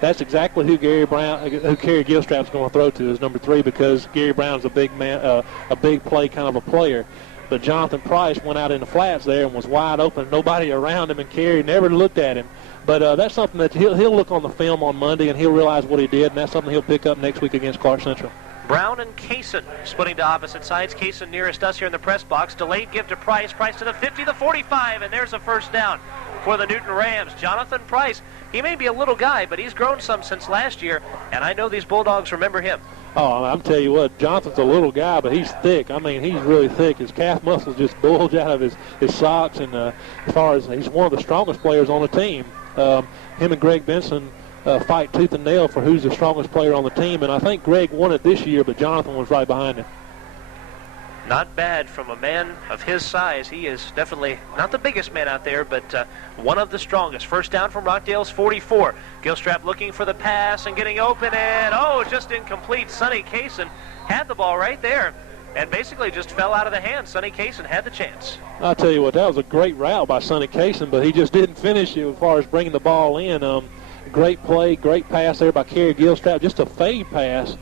that's exactly who Cary Gilstrap's going to throw to is number 3, because Gary Brown's a big man, a big play kind of a player. But Jonathan Price went out in the flats there and was wide open, nobody around him, and Cary never looked at him. But that's something that he'll look on the film on Monday, and he'll realize what he did, and that's something he'll pick up next week against Clark Central. Brown and Kaysen splitting to opposite sides. Kaysen nearest us here in the press box. Delayed give to Price. Price to the 50, the 45, and there's a first down for the Newton Rams. Jonathan Price, he may be a little guy, but he's grown some since last year, and I know these Bulldogs remember him. Oh, I'm telling you what, Jonathan's a little guy, but he's thick. I mean, he's really thick. His calf muscles just bulge out of his socks, and as far as he's one of the strongest players on the team. Him and Greg Benson fight tooth and nail for who's the strongest player on the team, and I think Greg won it this year, but Jonathan was right behind him. Not bad from a man of his size. He is definitely not the biggest man out there, but one of the strongest. First down from Rockdale's 44. Gilstrap looking for the pass and getting open, and just incomplete. Sonny Kaysen had the ball right there and basically just fell out of the hand. Sonny Kaysen had the chance. I'll tell you what, that was a great route by Sonny Kaysen, but he just didn't finish it as far as bringing the ball in. Great play, great pass there by Cary Gilstrap, just a fade pass.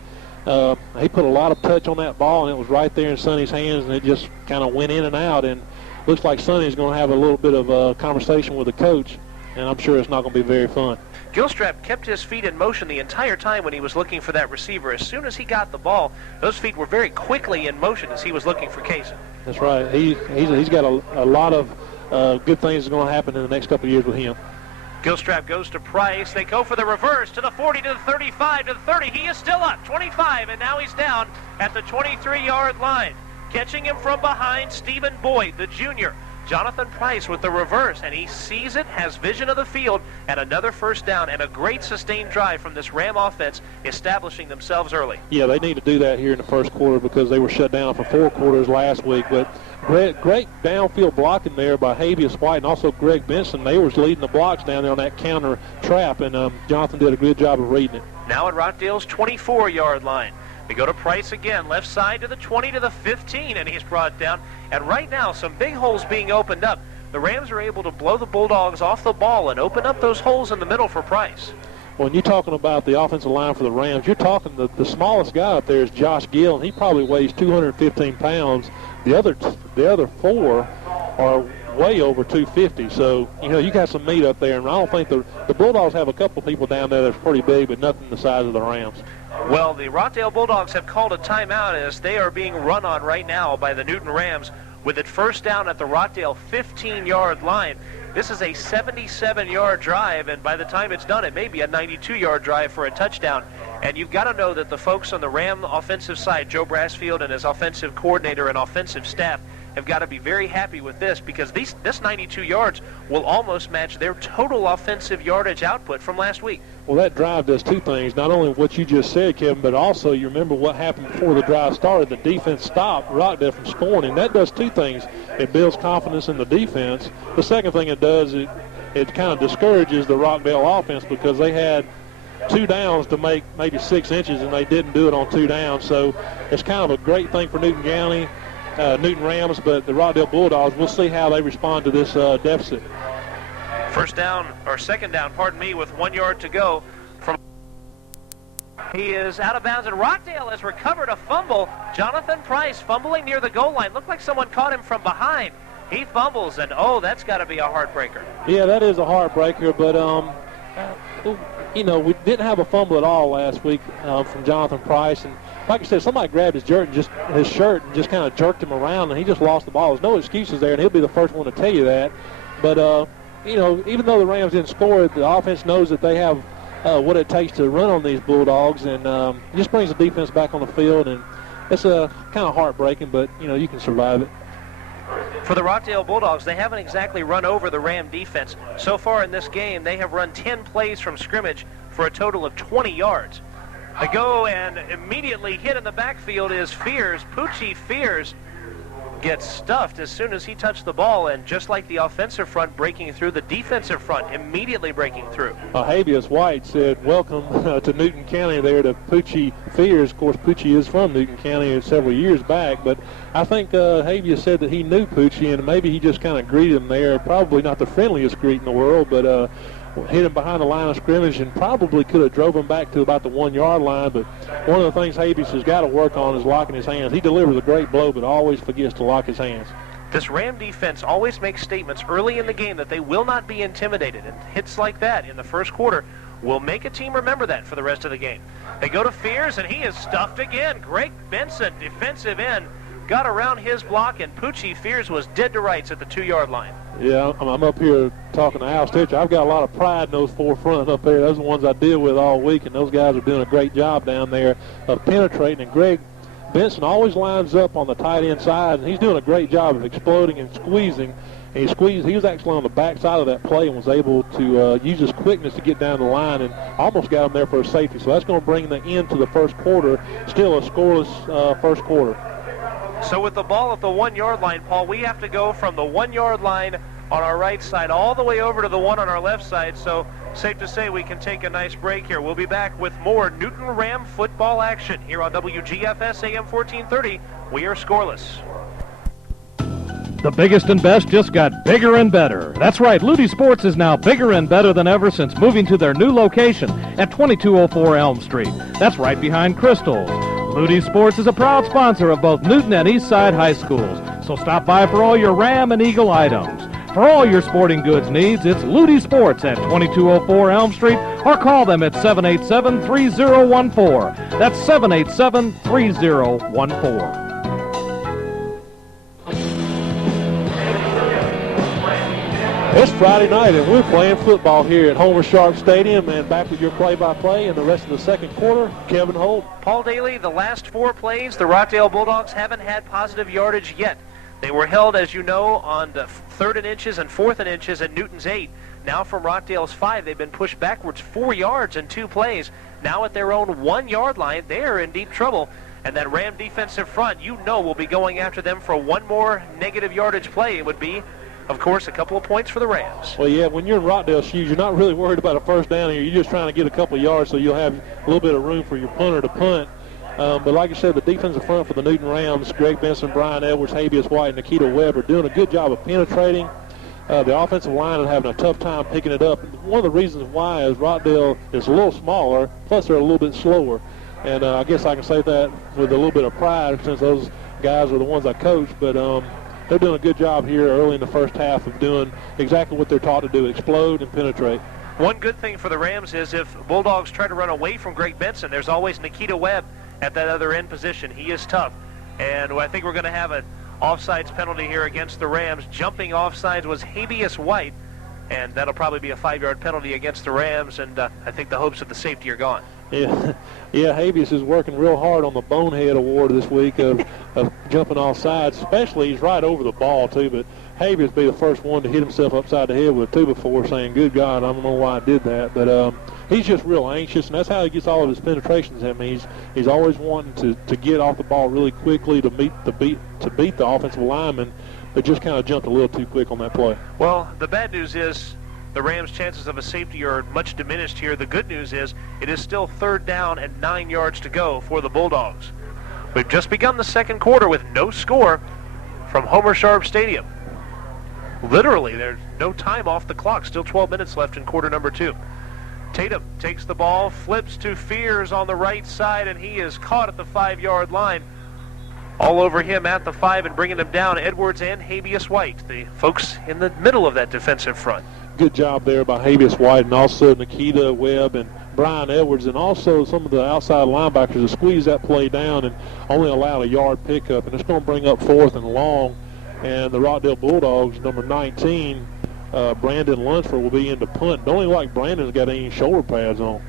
He put a lot of touch on that ball, and it was right there in Sonny's hands, and it just kind of went in and out. And looks like Sonny's going to have a little bit of a conversation with the coach, and I'm sure it's not going to be very fun. Gilstrap kept his feet in motion the entire time when he was looking for that receiver. As soon as he got the ball, those feet were very quickly in motion as he was looking for Kaysen. That's right. He's got a lot of good things that are going to happen in the next couple of years with him. Gilstrap goes to Price. They go for the reverse to the 40, to the 35, to the 30. He is still up, 25, and now he's down at the 23-yard line. Catching him from behind, Stephen Boyd, the junior. Jonathan Price with the reverse, and he sees it, has vision of the field, and another first down, and a great sustained drive from this Ram offense, establishing themselves early. Yeah, they need to do that here in the first quarter because they were shut down for 4 quarters last week. But great downfield blocking there by Habeas White and also Greg Benson. They were leading the blocks down there on that counter trap, and Jonathan did a good job of reading it. Now at Rockdale's 24-yard line. We go to Price again, left side to the 20, to the 15, and he's brought down. And right now, some big holes being opened up. The Rams are able to blow the Bulldogs off the ball and open up those holes in the middle for Price. When you're talking about the offensive line for the Rams, you're talking the smallest guy up there is Josh Gill, and he probably weighs 215 pounds. The other 4 are way over 250. So, you got some meat up there, and I don't think the Bulldogs have a couple people down there that's pretty big, but nothing the size of the Rams. Well, the Rockdale Bulldogs have called a timeout as they are being run on right now by the Newton Rams with it first down at the Rockdale 15-yard line. This is a 77-yard drive, and by the time it's done, it may be a 92-yard drive for a touchdown. And you've got to know that the folks on the Ram offensive side, Joe Brassfield and his offensive coordinator and offensive staff, have got to be very happy with this because this 92 yards will almost match their total offensive yardage output from last week. Well, that drive does 2 things. Not only what you just said, Kevin, but also you remember what happened before the drive started. The defense stopped Rockdale from scoring, and that does 2 things. It builds confidence in the defense. The second thing it does, it kind of discourages the Rockdale offense because they had 2 downs to make maybe 6 inches, and they didn't do it on 2 downs. So it's kind of a great thing for Newton County, Newton Rams, but the Rockdale Bulldogs, we'll see how they respond to this deficit. Second down, with 1 yard to go. He is out of bounds, and Rockdale has recovered a fumble. Jonathan Price fumbling near the goal line. Looked like someone caught him from behind. He fumbles, and that's got to be a heartbreaker. Yeah, that is a heartbreaker, but we didn't have a fumble at all last week from Jonathan Price, and like I said, somebody grabbed his shirt and just kind of jerked him around, and he just lost the ball. There's no excuses there, and he'll be the first one to tell you that. But even though the Rams didn't score, the offense knows that they have what it takes to run on these Bulldogs, and it just brings the defense back on the field, and it's kind of heartbreaking, but you can survive it. For the Rockdale Bulldogs, they haven't exactly run over the Ram defense. So far in this game, they have run 10 plays from scrimmage for a total of 20 yards. They go and immediately hit in the backfield is Fears. Poochie Fears get stuffed as soon as he touched the ball, and just like the offensive front breaking through, the defensive front immediately breaking through. Habeas White said, welcome to Newton County there to Poochie Fears. Of course, Poochie is from Newton County several years back, but I think Habeas said that he knew Poochie, and maybe he just kind of greeted him there. Probably not the friendliest greet in the world, but hit him behind the line of scrimmage and probably could have drove him back to about the 1 yard line. But one of the things Habeas has got to work on is locking his hands. He delivers a great blow, but always forgets to lock his hands. This Ram defense always makes statements early in the game that they will not be intimidated, and hits like that in the first quarter will make a team remember that for the rest of the game. They go to Fears, and he is stuffed again. Greg Benson, defensive end, got around his block, and Poochie Fears was dead to rights at the 2 yard line. Yeah, I'm up here talking to Al Stitcher. I've got a lot of pride in those four front up there. Those are the ones I deal with all week, and those guys are doing a great job down there of penetrating. And Greg Benson always lines up on the tight end side, and he's doing a great job of exploding and squeezing. And he was actually on the back side of that play and was able to use his quickness to get down the line and almost got him there for a safety. So that's going to bring the end to the first quarter. Still a scoreless first quarter. So with the ball at the 1 yard line, Paul, we have to go from the 1 yard line on our right side all the way over to the one on our left side. So safe to say we can take a nice break here. We'll be back with more Newton Ram football action here on WGFS AM 1430. We are scoreless. The biggest and best just got bigger and better. That's right, Ludi Sports is now bigger and better than ever since moving to their new location at 2204 Elm Street. That's right behind Crystal's. Ludi Sports is a proud sponsor of both Newton and Eastside High Schools, so stop by for all your Ram and Eagle items. For all your sporting goods needs, it's Ludi Sports at 2204 Elm Street, or call them at 787-3014. That's 787-3014. It's Friday night, and we're playing football here at Homer Sharp Stadium. And back with your play-by-play in the rest of the second quarter, Kevin Holt. Paul Dailey, the last 4 plays, the Rockdale Bulldogs haven't had positive yardage yet. They were held, as you know, on the 3rd and inches and 4th and inches at Newton's 8. Now from Rockdale's 5, they've been pushed backwards 4 yards in 2 plays. Now at their own 1 yard line, they are in deep trouble. And that Ram defensive front, you know, will be going after them for one more negative yardage play. It would be, of course, a couple of points for the Rams. Well, yeah, when you're in Rockdale shoes, you're not really worried about a first down here. You're just trying to get a couple of yards so you'll have a little bit of room for your punter to punt. But like I said, the defensive front for the Newton Rams, Greg Benson, Brian Edwards, Habeas White, and Nikita Webb are doing a good job of penetrating. The offensive line is having a tough time picking it up. One of the reasons why is Rockdale is a little smaller, plus they're a little bit slower. And I guess I can say that with a little bit of pride since those guys are the ones I coach. But they're doing a good job here early in the first half of doing exactly what they're taught to do, explode and penetrate. One good thing for the Rams is if Bulldogs try to run away from Greg Benson, there's always Nikita Webb at that other end position. He is tough. And I think we're going to have an offsides penalty here against the Rams. Jumping offsides was Habeas White, and that'll probably be a 5-yard penalty against the Rams, and I think the hopes of the safety are gone. Yeah, Habeas is working real hard on the Bonehead Award this week of jumping off sides. Especially, he's right over the ball, too. But Habeas be the first one to hit himself upside the head with a 2x4 saying, good God, I don't know why I did that. But he's just real anxious, and that's how he gets all of his penetrations. I mean, he's always wanting to get off the ball really quickly to beat the offensive lineman, but just kind of jumped a little too quick on that play. Well, the bad news is the Rams' chances of a safety are much diminished here. The good news is it is still 3rd down and 9 yards to go for the Bulldogs. We've just begun the second quarter with no score from Homer Sharp Stadium. Literally, there's no time off the clock. Still 12 minutes left in quarter number 2. Tatum takes the ball, flips to Fears on the right side, and he is caught at the 5-yard line. All over him at the 5 and bringing him down, Edwards and Habeas White, the folks in the middle of that defensive front. Good job there by Habeas White, and also Nikita Webb and Brian Edwards, and also some of the outside linebackers to squeeze that play down and only allow a yard pickup. And it's going to bring up 4th and long. And the Rockdale Bulldogs, number 19, Brandon Lunsford, will be in to punt. Don't even like Brandon's got any shoulder pads on.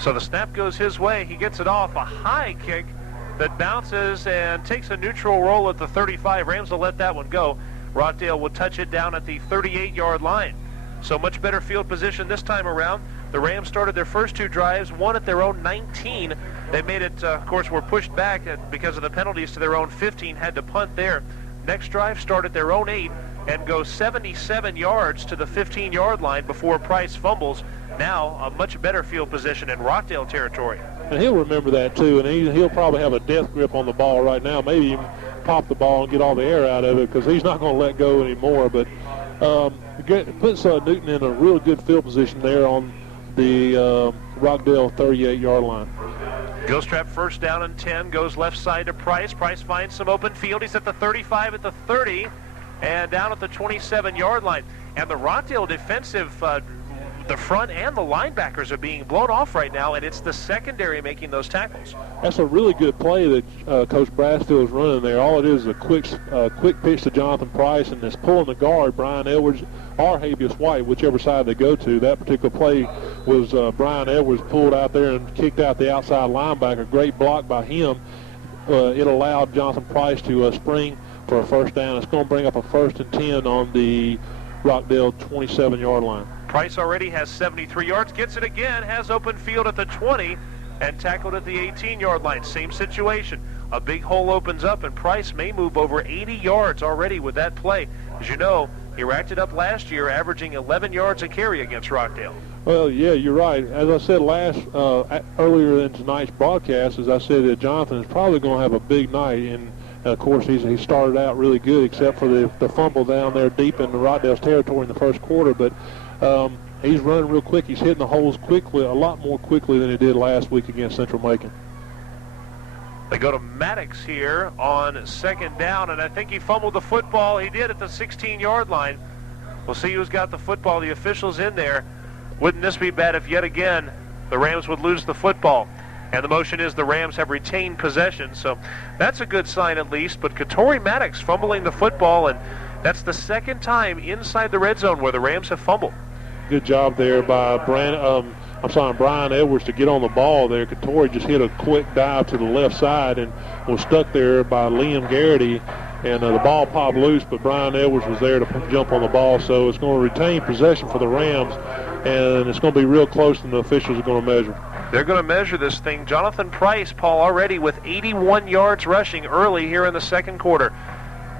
So the snap goes his way. He gets it off a high kick that bounces and takes a neutral roll at the 35. Rams will let that one go. Rockdale will touch it down at the 38-yard line. So much better field position this time around. The Rams started their first 2 drives, one at their own 19, They made it, of course, were pushed back because of the penalties to their own 15, had to punt there. Next drive start at their own 8 and go 77 yards to the 15-yard line before Price fumbles. Now a much better field position in Rockdale territory. And he'll remember that too, and he'll probably have a death grip on the ball right now, maybe even pop the ball and get all the air out of it because he's not going to let go anymore. But it puts Newton in a real good field position there on the Rockdale 38-yard line. Gilstrap first down and 10, goes left side to Price. Price finds some open field. He's at the 35, at the 30, and down at the 27-yard line. And the Rockdale defensive, the front and the linebackers are being blown off right now, and it's the secondary making those tackles. That's a really good play that Coach Brasfield is running there. All it is a quick pitch to Jonathan Price, and it's pulling the guard, Brian Edwards or Habeas White, whichever side they go to. That particular play was Brian Edwards pulled out there and kicked out the outside linebacker. Great block by him. It allowed Jonathan Price to spring for a first down. It's going to bring up a 1st and 10 on the Rockdale 27-yard line. Price already has 73 yards, gets it again, has open field at the 20, and tackled at the 18-yard line. Same situation. A big hole opens up, and Price may move over 80 yards already with that play. As you know, he racked it up last year, averaging 11 yards a carry against Rockdale. Well, yeah, you're right. As I said earlier in tonight's broadcast, as I said, that Jonathan is probably going to have a big night, and of course, he started out really good, except for the fumble down there deep in the Rockdale's territory in the first quarter. But he's running real quick. He's hitting the holes quickly, a lot more quickly than he did last week against Central Macon. They go to Maddox here on second down, and I think he fumbled the football. He did at the 16-yard line. We'll see who's got the football. The officials in there. Wouldn't this be bad if yet again the Rams would lose the football? And the motion is the Rams have retained possession, so that's a good sign at least. But Katori Maddox fumbling the football, and that's the second time inside the red zone where the Rams have fumbled. Good job there by Brian Edwards to get on the ball there. Katori just hit a quick dive to the left side and was stuck there by Liam Garrity, and the ball popped loose, but Brian Edwards was there to jump on the ball, so it's going to retain possession for the Rams, and it's going to be real close, and the officials are going to measure. They're going to measure this thing. Jonathan Price, Paul, already with 81 yards rushing early here in the second quarter.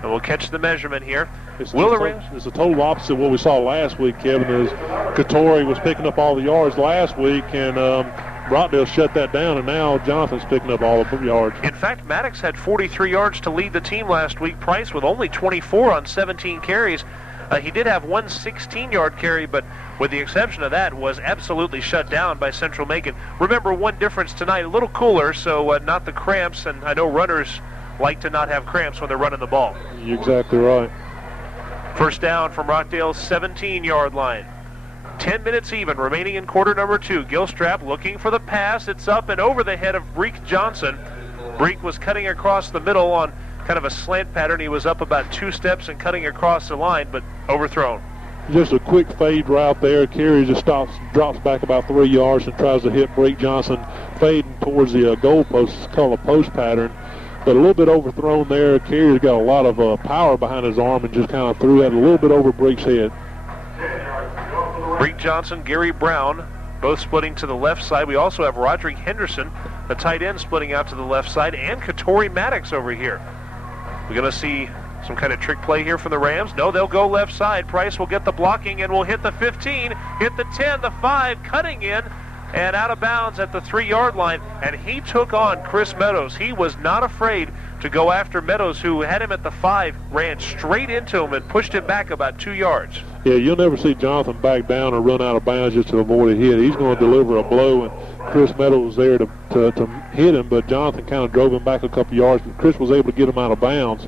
And we'll catch the measurement here. It's the total opposite of what we saw last week, Kevin, is Katori was picking up all the yards last week, and Rockdale shut that down, and now Jonathan's picking up all the yards. In fact, Maddox had 43 yards to lead the team last week. Price with only 24 on 17 carries. He did have one 16-yard carry, but with the exception of that, was absolutely shut down by Central Macon. Remember, one difference tonight, a little cooler, so not the cramps, and I know runners like to not have cramps when they're running the ball. You're exactly right. First down from Rockdale's 17-yard line. 10 minutes even, remaining in quarter number 2. Gilstrap looking for the pass. It's up and over the head of Breek Johnson. Breek was cutting across the middle on kind of a slant pattern. He was up about 2 steps and cutting across the line, but overthrown. Just a quick fade route there. Carey just drops back about 3 yards and tries to hit Breek Johnson, fading towards the goal post. It's called a post pattern, but a little bit overthrown there. Carey's got a lot of power behind his arm and just kind of threw that a little bit over Breek's head. Breek Johnson, Gary Brown, both splitting to the left side. We also have Roderick Henderson, the tight end, splitting out to the left side, and Katori Maddox over here. We're going to see some kind of trick play here from the Rams. No, they'll go left side. Price will get the blocking and will hit the 15, hit the 10, the 5, cutting in and out of bounds at the 3-yard line. And he took on Chris Meadows. He was not afraid to go after Meadows, who had him at the 5, ran straight into him and pushed him back about 2 yards. Yeah, you'll never see Jonathan back down or run out of bounds just to avoid a hit. He's going to deliver a blow, and Chris Meadows was there to hit him, but Jonathan kind of drove him back a couple yards, but Chris was able to get him out of bounds.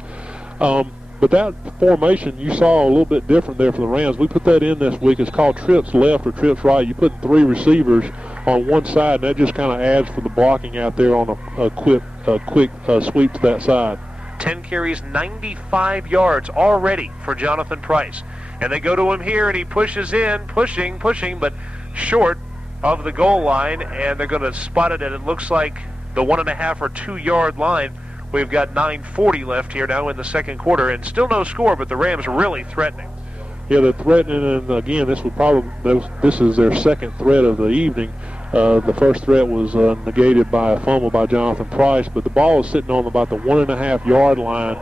But that formation you saw a little bit different there for the Rams. We put that in this week. It's called trips left or trips right. You put 3 receivers on one side, and that just kind of adds for the blocking out there on a quick sweep to that side. 10 carries, 95 yards already for Jonathan Price. And they go to him here, and he pushes in, pushing, but short of the goal line, and they're going to spot it, and it looks like the 1.5 or 2 yard line. We've got 9:40 left here now in the second quarter, and still no score, but the Rams are really threatening. Yeah, they're threatening, and again, this is their second threat of the evening. The first threat was negated by a fumble by Jonathan Price, but the ball is sitting on about the 1.5-yard line,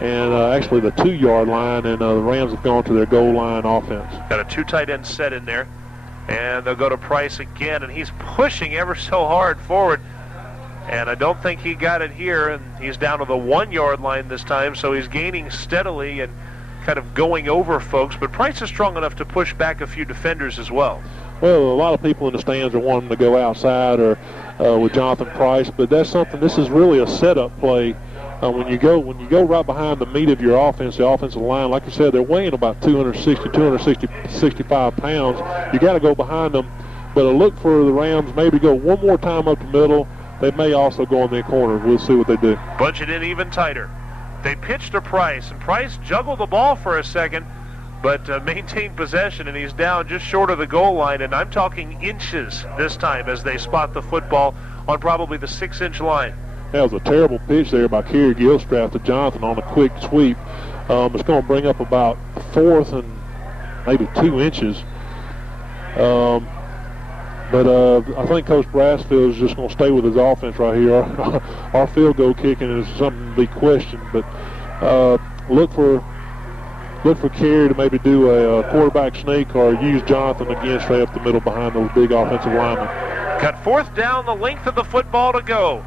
and actually the 2-yard line, and the Rams have gone to their goal line offense. Got a 2 tight end set in there, and they'll go to Price again, and he's pushing ever so hard forward, and I don't think he got it here, and he's down to the 1-yard line this time, so he's gaining steadily and kind of going over folks, but Price is strong enough to push back a few defenders as well. Well, a lot of people in the stands are wanting to go outside or with Jonathan Price, but that's something. This is really a setup play. When you go right behind the meat of your offense, the offensive line, like you said, they're weighing about 265 pounds. You got to go behind them, but a look for the Rams maybe go one more time up the middle. They may also go in their corner. We'll see what they do. Bunch it in even tighter. They pitched to Price, and Price juggled the ball for a second, but maintained possession, and he's down just short of the goal line, and I'm talking inches this time as they spot the football on probably the 6-inch line. That was a terrible pitch there by Kerry Gilstrap to Jonathan on a quick sweep. It's going to bring up about 4th and maybe 2 inches. But I think Coach Brassfield is just going to stay with his offense right here. Our field goal kicking is something to be questioned, but look for Kerry to maybe do a quarterback sneak or use Jonathan again straight up the middle behind those big offensive linemen. Got 4th down, the length of the football to go.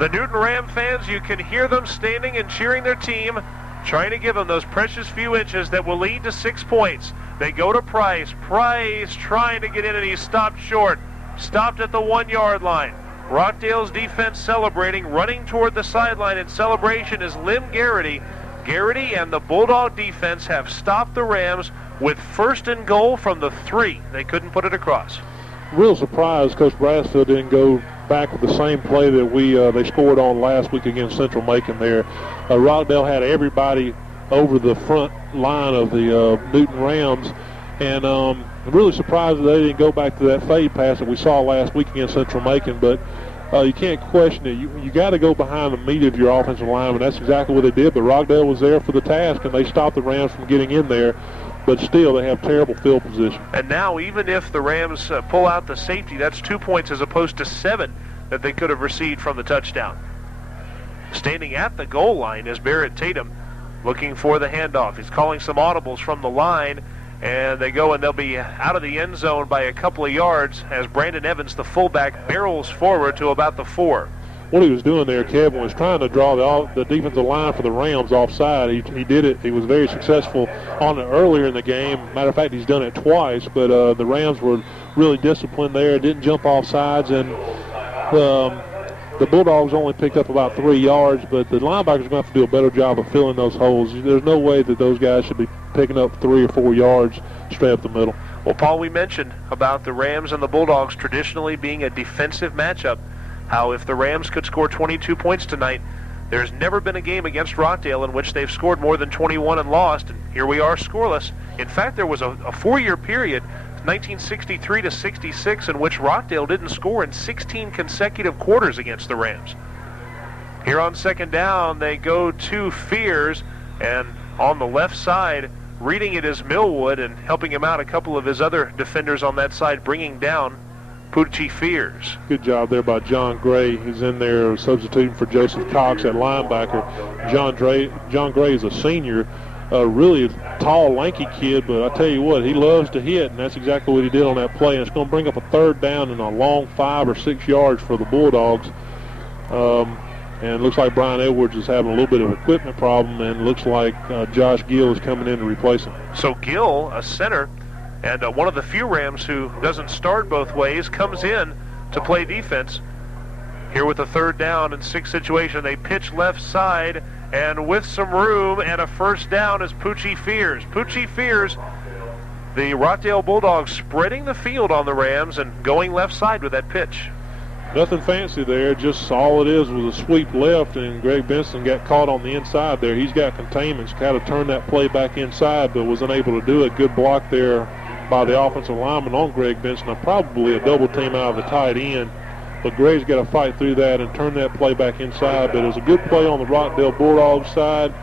The Newton Ram fans, you can hear them standing and cheering their team, trying to give them those precious few inches that will lead to 6 points. They go to Price. Price trying to get in, and he's stopped short. Stopped at the 1-yard line. Rockdale's defense celebrating, running toward the sideline in celebration is Lim Garrity. Garrity and the Bulldog defense have stopped the Rams with 1st and goal from the 3. They couldn't put it across. Real surprised Coach Brassfield didn't go back with the same play that they scored on last week against Central Macon there. Rockdale had everybody over the front line of the Newton Rams, and really surprised that they didn't go back to that fade pass that we saw last week against Central Macon, but you can't question it. You got to go behind the meat of your offensive line, and that's exactly what they did, but Rockdale was there for the task, and they stopped the Rams from getting in there, but still they have terrible field position. And now even if the Rams pull out the safety, that's 2 points as opposed to 7 that they could have received from the touchdown. Standing at the goal line is Barrett Tatum, looking for the handoff. He's calling some audibles from the line, and they go, and they'll be out of the end zone by a couple of yards as Brandon Evans, the fullback, barrels forward to about the 4. What he was doing there, Kevin, was trying to draw the defensive line for the Rams offside. He did it. He was very successful on it earlier in the game. Matter of fact, he's done it twice, but the Rams were really disciplined there, didn't jump off sides, and the Bulldogs only picked up about 3 yards, but the linebackers are going to have to do a better job of filling those holes. There's no way that those guys should be picking up 3 or 4 yards straight up the middle. Well, Paul, we mentioned about the Rams and the Bulldogs traditionally being a defensive matchup, how if the Rams could score 22 points tonight, there's never been a game against Rockdale in which they've scored more than 21 and lost, and here we are scoreless. In fact, there was a 4-year period, 1963 to 66, in which Rockdale didn't score in 16 consecutive quarters against the Rams. Here on 2nd down, they go to Fears, and on the left side, reading it is Millwood, and helping him out a couple of his other defenders on that side, bringing down Poochie Fears. Good job there by John Gray. He's in there substituting for Joseph Cox at linebacker. John Gray is a senior. A really tall, lanky kid, but I tell you what, he loves to hit, and that's exactly what he did on that play. And it's going to bring up a 3rd down and a long 5 or 6 yards for the Bulldogs. And it looks like Brian Edwards is having a little bit of an equipment problem, and looks like Josh Gill is coming in to replace him. So Gill, a center, and one of the few Rams who doesn't start both ways, comes in to play defense. Here with a 3rd down and 6 situation, they pitch left side, and with some room and a 1st down is Poochie Fears. Poochie Fears, the Rockdale Bulldogs, spreading the field on the Rams and going left side with that pitch. Nothing fancy there, just all it is was a sweep left, and Greg Benson got caught on the inside there. He's got containments, kind of turned that play back inside, but was unable to do it. Good block there by the offensive lineman on Greg Benson. Probably a double team out of the tight end. But Greg's got to fight through that and turn that play back inside. But it was a good play on the Rockdale Bulldogs side.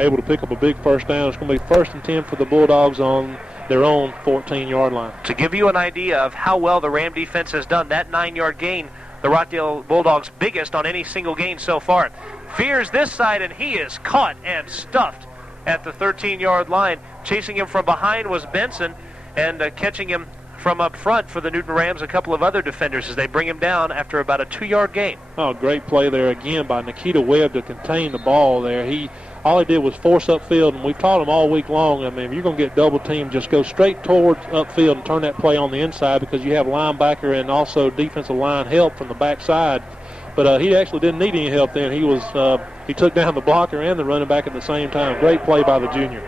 able to pick up a big first down. It's going to be 1st and 10 for the Bulldogs on their own 14-yard line. To give you an idea of how well the Ram defense has done, that 9-yard gain, the Rockdale Bulldogs' biggest on any single gain so far. Fears this side, and he is caught and stuffed at the 13-yard line. Chasing him from behind was Benson, and catching him from up front for the Newton Rams, a couple of other defenders as they bring him down after about a 2-yard gain. Oh, great play there again by Nikita Webb to contain the ball there. All he did was force upfield, and we've taught him all week long. I mean, if you're going to get double teamed, just go straight towards upfield and turn that play on the inside, because you have linebacker and also defensive line help from the backside. But he actually didn't need any help then. He took down the blocker and the running back at the same time. Great play by the junior.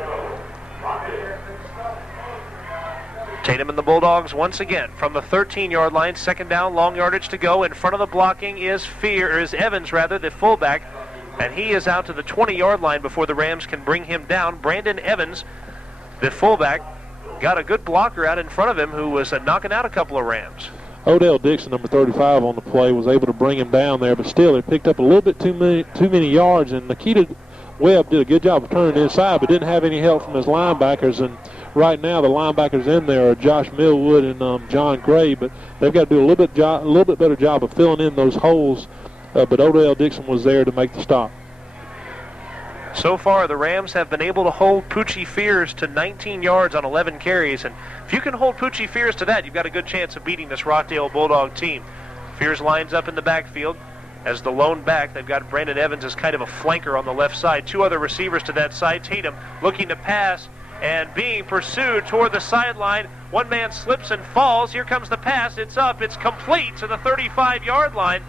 Tatum and the Bulldogs once again from the 13-yard line. 2nd down, long yardage to go. In front of the blocking is Evans, the fullback. And he is out to the 20-yard line before the Rams can bring him down. Brandon Evans, the fullback, got a good blocker out in front of him who was knocking out a couple of Rams. Odell Dixon, number 35 on the play, was able to bring him down there, but still they picked up a little bit too many yards, and Nikita Webb did a good job of turning inside, but didn't have any help from his linebackers. And right now the linebackers in there are Josh Millwood and John Gray, but they've got to do a little bit better job of filling in those holes. But Odell Dixon was there to make the stop. So far, the Rams have been able to hold Poochie Fears to 19 yards on 11 carries. And if you can hold Poochie Fears to that, you've got a good chance of beating this Rockdale Bulldog team. Fears lines up in the backfield as the lone back. They've got Brandon Evans as kind of a flanker on the left side. 2 other receivers to that side. Tatum looking to pass and being pursued toward the sideline. One man slips and falls. Here comes the pass. It's up. It's complete to the 35-yard line.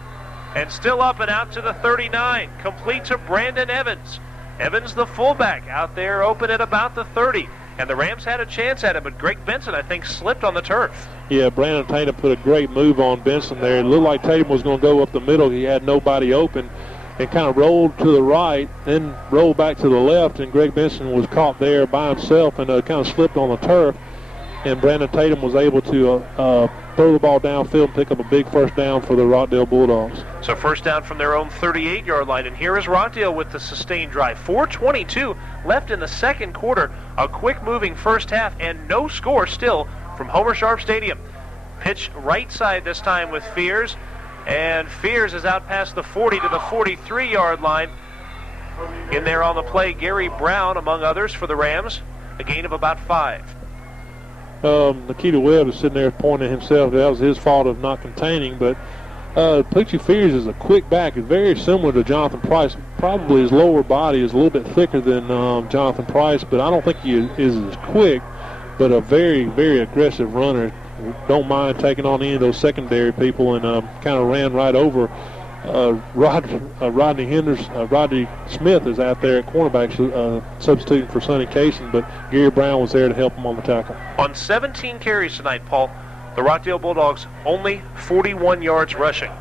And still up and out to the 39. Complete to Brandon Evans. Evans, the fullback, out there open at about the 30. And the Rams had a chance at it, but Greg Benson, I think, slipped on the turf. Yeah, Brandon Tatum put a great move on Benson there. It looked like Tatum was going to go up the middle. He had nobody open and kind of rolled to the right, then rolled back to the left, and Greg Benson was caught there by himself and kind of slipped on the turf. And Brandon Tatum was able to throw the ball downfield and pick up a big first down for the Rockdale Bulldogs. So first down from their own 38-yard line, and here is Rockdale with the sustained drive. 4:22 left in the second quarter. A quick-moving first half, and no score still from Homer Sharp Stadium. Pitch right side this time with Fears, and Fears is out past the 40 to the 43-yard line. In there on the play, Gary Brown, among others, for the Rams. A gain of about 5. Nikita Webb is sitting there pointing at himself. That was his fault of not containing, but Poochie Fears is a quick back. It's very similar to Jonathan Price. Probably his lower body is a little bit thicker than Jonathan Price, but I don't think he is as quick, but a very, very aggressive runner. Don't mind taking on any of those secondary people, and kind of ran right over Rodney Smith is out there at cornerback substituting for Sonny Cason, but Gary Brown was there to help him on the tackle. On 17 carries tonight, Paul, the Rockdale Bulldogs only 41 yards rushing.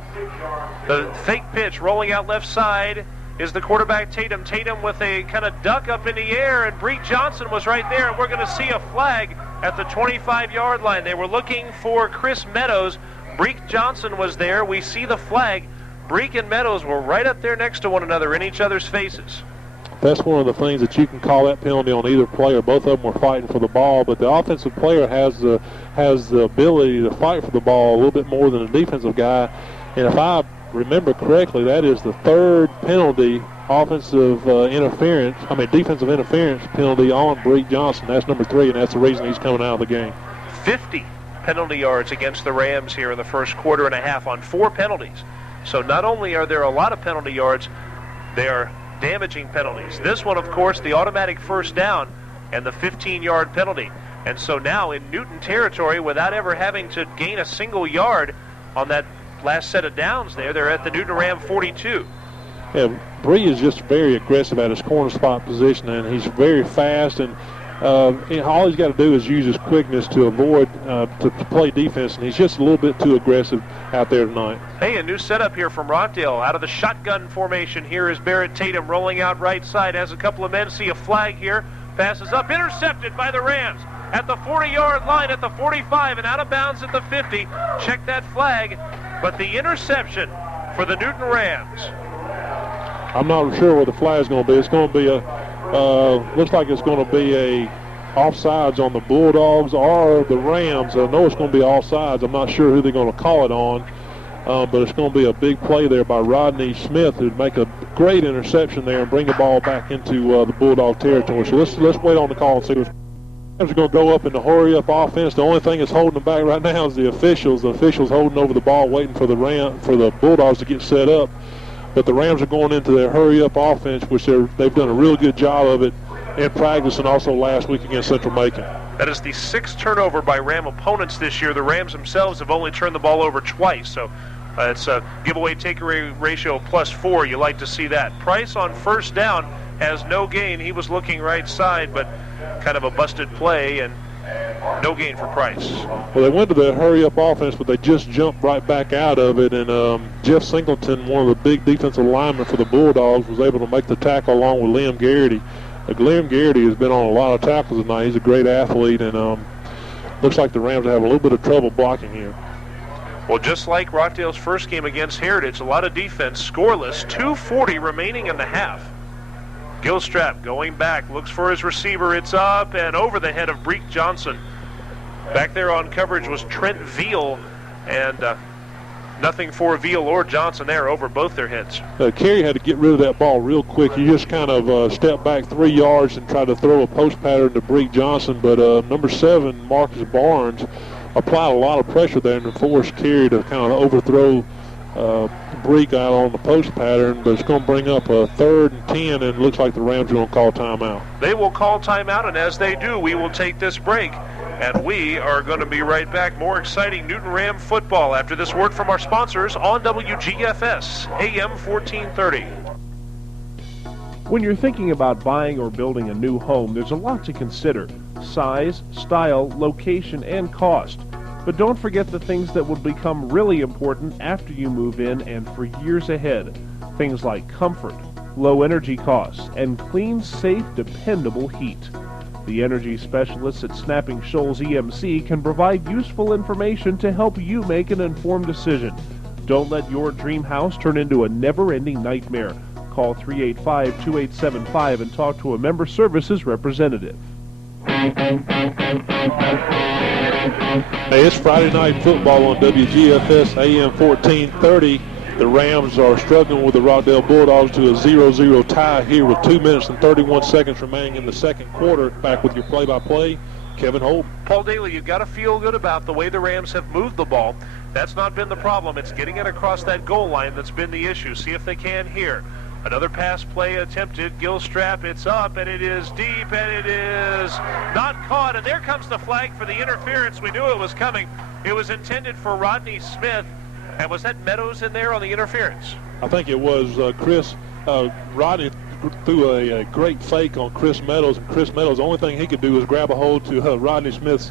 The fake pitch rolling out left side is the quarterback Tatum. Tatum with a kind of duck up in the air, and Breek Johnson was right there, and we're going to see a flag at the 25-yard line. They were looking for Chris Meadows. Breek Johnson was there. We see the flag. Breek and Meadows were right up there next to one another in each other's faces. That's one of the things that you can call that penalty on either player. Both of them were fighting for the ball, but the offensive player has the ability to fight for the ball a little bit more than the defensive guy. And if I remember correctly, that is the 3rd penalty defensive interference penalty on Breek Johnson. That's number 3, and that's the reason he's coming out of the game. 50 penalty yards against the Rams here in the first quarter and a half on 4 penalties. So not only are there a lot of penalty yards, they are damaging penalties. This one, of course, the automatic first down and the 15-yard penalty. And so now in Newton territory, without ever having to gain a single yard on that last set of downs there, they're at the Newton Ram 42. Yeah, Bree is just very aggressive at his corner spot position, and he's very fast, and all he's got to do is use his quickness to avoid to play defense, and he's just a little bit too aggressive out there tonight. Hey, a new setup here from Rockdale. Out of the shotgun formation, here is Barrett Tatum rolling out right side. Has a couple of men, see a flag here. Passes up, intercepted by the Rams at the 40-yard line, at the 45, and out of bounds at the 50. Check that flag, but the interception for the Newton Rams. I'm not sure where the flag is going to be. It's going to be Looks like it's going to be a offsides on the Bulldogs or the Rams. I know it's going to be offsides. I'm not sure who they're going to call it on, but it's going to be a big play there by Rodney Smith, who'd make a great interception there and bring the ball back into the Bulldog territory. So let's wait on the call and see what's are going to go up in the hurry-up offense. The only thing that's holding them back right now is the officials. The officials holding over the ball, waiting for the Bulldogs to get set up. But the Rams are going into their hurry-up offense, which they've done a real good job of it in practice and also last week against Central Macon. That is the 6th turnover by Ram opponents this year. The Rams themselves have only turned the ball over twice, so it's a giveaway takeaway ratio of +4. You like to see that. Price on first down has no gain. He was looking right side, but kind of a busted play, and no gain for Price. Well, they went to the hurry-up offense, but they just jumped right back out of it, and Jeff Singleton, one of the big defensive linemen for the Bulldogs, was able to make the tackle along with Liam Garrity. Liam Garrity has been on a lot of tackles tonight. He's a great athlete, and looks like the Rams have a little bit of trouble blocking here. Well, just like Rockdale's first game against Heritage, a lot of defense, scoreless, 2:40 remaining in the half. Gilstrap going back, looks for his receiver. It's up and over the head of Breek Johnson. Back there on coverage was Trent Veal, and nothing for Veal or Johnson there over both their heads. Carey had to get rid of that ball real quick. He just kind of stepped back 3 yards and tried to throw a post pattern to Breek Johnson, but number 7, Marcus Barnes, applied a lot of pressure there and forced Carey to kind of overthrow Breek out on the post pattern, but it's going to bring up a 3rd and 10, and it looks like the Rams are going to call timeout. They will call timeout, and as they do, we will take this break, and we are going to be right back. More exciting Newton Ram football after this word from our sponsors on WGFS, AM 1430. When you're thinking about buying or building a new home, there's a lot to consider: size, style, location, and cost. But don't forget the things that will become really important after you move in and for years ahead. Things like comfort, low energy costs, and clean, safe, dependable heat. The energy specialists at Snapping Shoals EMC can provide useful information to help you make an informed decision. Don't let your dream house turn into a never-ending nightmare. Call 385-2875 and talk to a member services representative. Hey, it's Friday night football on WGFS AM 1430. The Rams are struggling with the Rockdale Bulldogs to a 0-0 tie here with 2 minutes and 31 seconds remaining in the second quarter. Back with your play-by-play, Kevin Holden. Paul Dailey, you've got to feel good about the way the Rams have moved the ball. That's not been the problem. It's getting it across that goal line that's been the issue. See if they can here. Another pass play attempted. Gilstrap, it's up, and it is deep, and it is not caught. And there comes the flag for the interference. We knew it was coming. It was intended for Rodney Smith. And was that Meadows in there on the interference? I think it was Chris. Rodney threw a great fake on Chris Meadows, and Chris Meadows, the only thing he could do was grab a hold to Rodney Smith's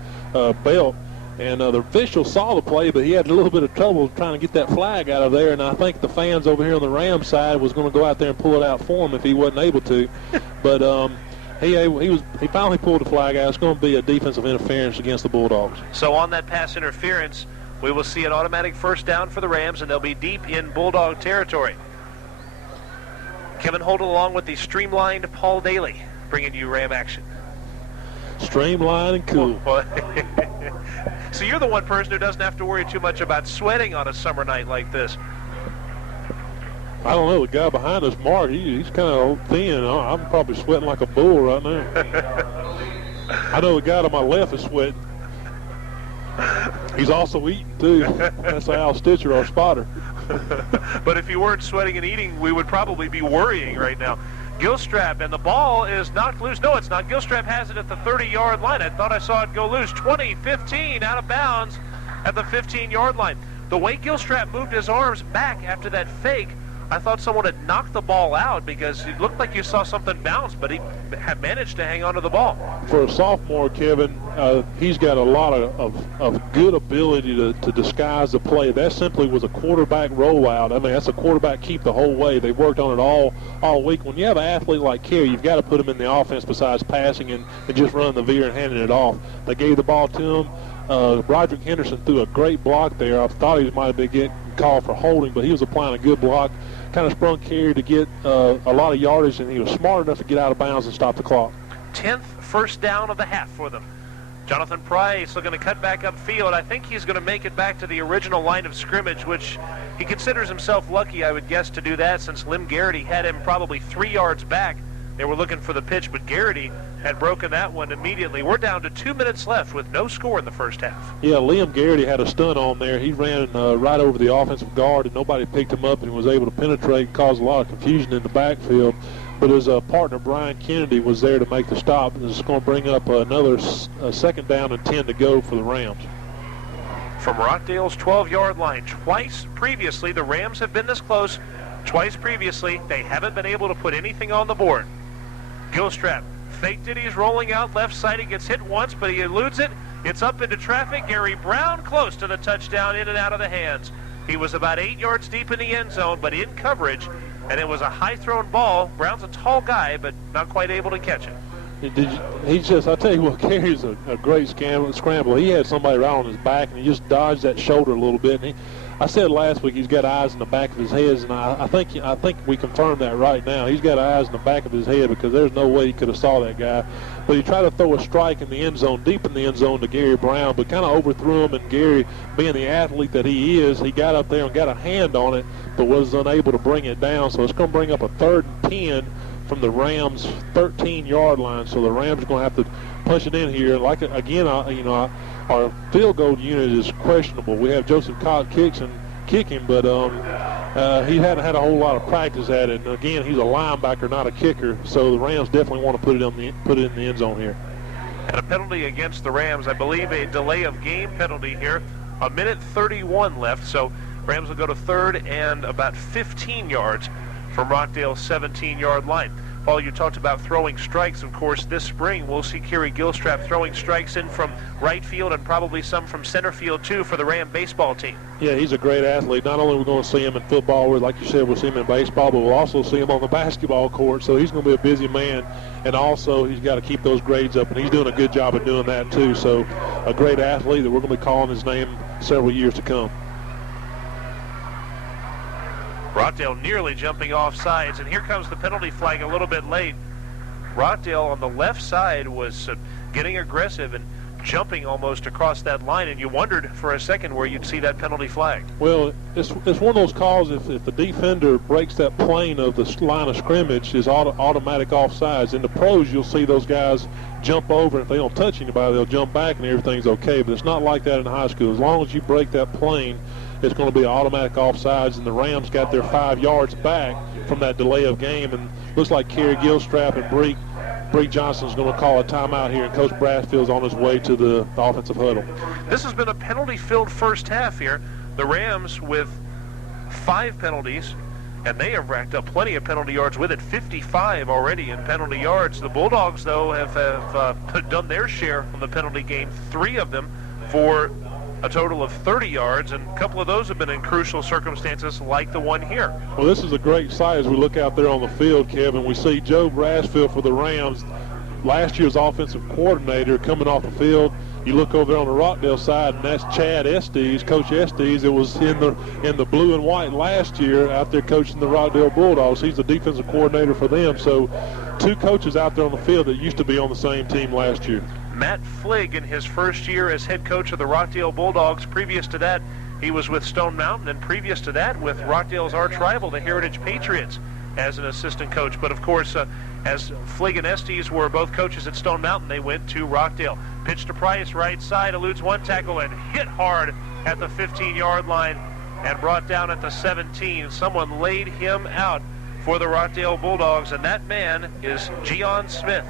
belt. And the official saw the play, but he had a little bit of trouble trying to get that flag out of there. And I think the fans over here on the Rams side was going to go out there and pull it out for him if he wasn't able to. But he finally pulled the flag out. It's going to be a defensive interference against the Bulldogs. So on that pass interference, we will see an automatic first down for the Rams, and they'll be deep in Bulldog territory. Kevin Holden along with the streamlined Paul Dailey, bringing you Ram action. Streamlined and cool. So you're the one person who doesn't have to worry too much about sweating on a summer night like this. I don't know. The guy behind us, Mark, he's kind of thin. I'm probably sweating like a bull right now. I know the guy to my left is sweating. He's also eating, too. That's Al Stitcher, our spotter. But if you weren't sweating and eating, we would probably be worrying right now. Gilstrap, and the ball is knocked loose. No, it's not. Gilstrap has it at the 30-yard line. I thought I saw it go loose. 20-15 out of bounds at the 15-yard line. The way Gilstrap moved his arms back after that fake, I thought someone had knocked the ball out because it looked like you saw something bounce, but he had managed to hang on to the ball. For a sophomore, Kevin, he's got a lot of good ability to disguise the play. That simply was a quarterback rollout. I mean, that's a quarterback keep the whole way. They worked on it all week. When you have an athlete like Carey, you've got to put him in the offense besides passing and just running the veer and handing it off. They gave the ball to him. Roderick Henderson threw a great block there. I thought he might have been called for holding, but he was applying a good block, kind of sprung carry to get a lot of yardage, and he was smart enough to get out of bounds and stop the clock. 10th first down of the half for them. Jonathan Price looking to cut back upfield. I think he's going to make it back to the original line of scrimmage, which he considers himself lucky, I would guess, to do that, since Lim Garrity had him probably 3 yards back. They were looking for the pitch, but Garrity had broken that one immediately. We're down to 2 minutes left with no score in the first half. Yeah, Liam Garrity had a stunt on there. He ran right over the offensive guard, and nobody picked him up, and was able to penetrate and cause a lot of confusion in the backfield. But his partner, Brian Kennedy, was there to make the stop, and it's going to bring up another second down and 10 to go for the Rams. From Rockdale's 12-yard line, twice previously, the Rams have been this close. Twice previously, they haven't been able to put anything on the board. Gilstrap faked it. He's rolling out left side. He gets hit once, but he eludes it. It's up into traffic. Gary Brown close to the touchdown, in and out of the hands. He was about 8 yards deep in the end zone, but in coverage, and it was a high-thrown ball. Brown's a tall guy, but not quite able to catch it. I tell you what, Gary's a great scrambler. He had somebody right on his back, and he just dodged that shoulder a little bit. And I said last week he's got eyes in the back of his head, and I think we confirmed that right now. He's got eyes in the back of his head, because there's no way he could have saw that guy. But he tried to throw a strike in the end zone, deep in the end zone, to Gary Brown, but kind of overthrew him. And Gary, being the athlete that he is, he got up there and got a hand on it, but was unable to bring it down. So it's going to bring up a 3rd and 10 from the Rams' 13-yard line. So the Rams are going to have to push it in here. Like again, our field goal unit is questionable. We have Joseph Cox kicking, but he hadn't had a whole lot of practice at it. And again, he's a linebacker, not a kicker. So the Rams definitely want to put it in the end zone here. And a penalty against the Rams, I believe a delay of game penalty here. 1:31 left, so Rams will go to 3rd and about 15 yards from Rockdale's 17-yard line. Paul, you talked about throwing strikes. Of course, this spring we'll see Kerry Gilstrap throwing strikes in from right field and probably some from center field too for the Ram baseball team. Yeah, he's a great athlete. Not only are we going to see him in football, like you said, we'll see him in baseball, but we'll also see him on the basketball court. So he's going to be a busy man, and also he's got to keep those grades up, and he's doing a good job of doing that too. So a great athlete that we're going to be calling his name several years to come. Rockdale nearly jumping off sides, and here comes the penalty flag a little bit late. Rockdale on the left side was getting aggressive and jumping almost across that line, and you wondered for a second where you'd see that penalty flag. Well, it's one of those calls, if the defender breaks that plane of the line of scrimmage, is automatic offsides. In the pros, you'll see those guys jump over, and if they don't touch anybody, they'll jump back and everything's okay, but it's not like that in high school. As long as you break that plane, it's going to be automatic offsides, and the Rams got their 5 yards back from that delay of game, and looks like Kerry Gilstrap and Bree Johnson's going to call a timeout here, and Coach Bradfield's on his way to the offensive huddle. This has been a penalty-filled first half here. The Rams with 5 penalties, and they have racked up plenty of penalty yards with it, 55 already in penalty yards. The Bulldogs, though, have done their share from the penalty game, 3 of them for a total of 30 yards, and a couple of those have been in crucial circumstances like the one here. Well, this is a great sight as we look out there on the field, Kevin. We see Joe Brasfield for the Rams, last year's offensive coordinator, coming off the field. You look over there on the Rockdale side, and that's Chad Estes, Coach Estes. It was in the blue and white last year out there coaching the Rockdale Bulldogs. He's the defensive coordinator for them. So 2 coaches out there on the field that used to be on the same team last year. Matt Fligg in his first year as head coach of the Rockdale Bulldogs. Previous to that, he was with Stone Mountain, and previous to that with Rockdale's arch rival, the Heritage Patriots, as an assistant coach. But of course, as Fligg and Estes were both coaches at Stone Mountain, they went to Rockdale. Pitch to Price, right side, eludes one tackle and hit hard at the 15-yard line and brought down at the 17. Someone laid him out for the Rockdale Bulldogs, and that man is Gian Smith.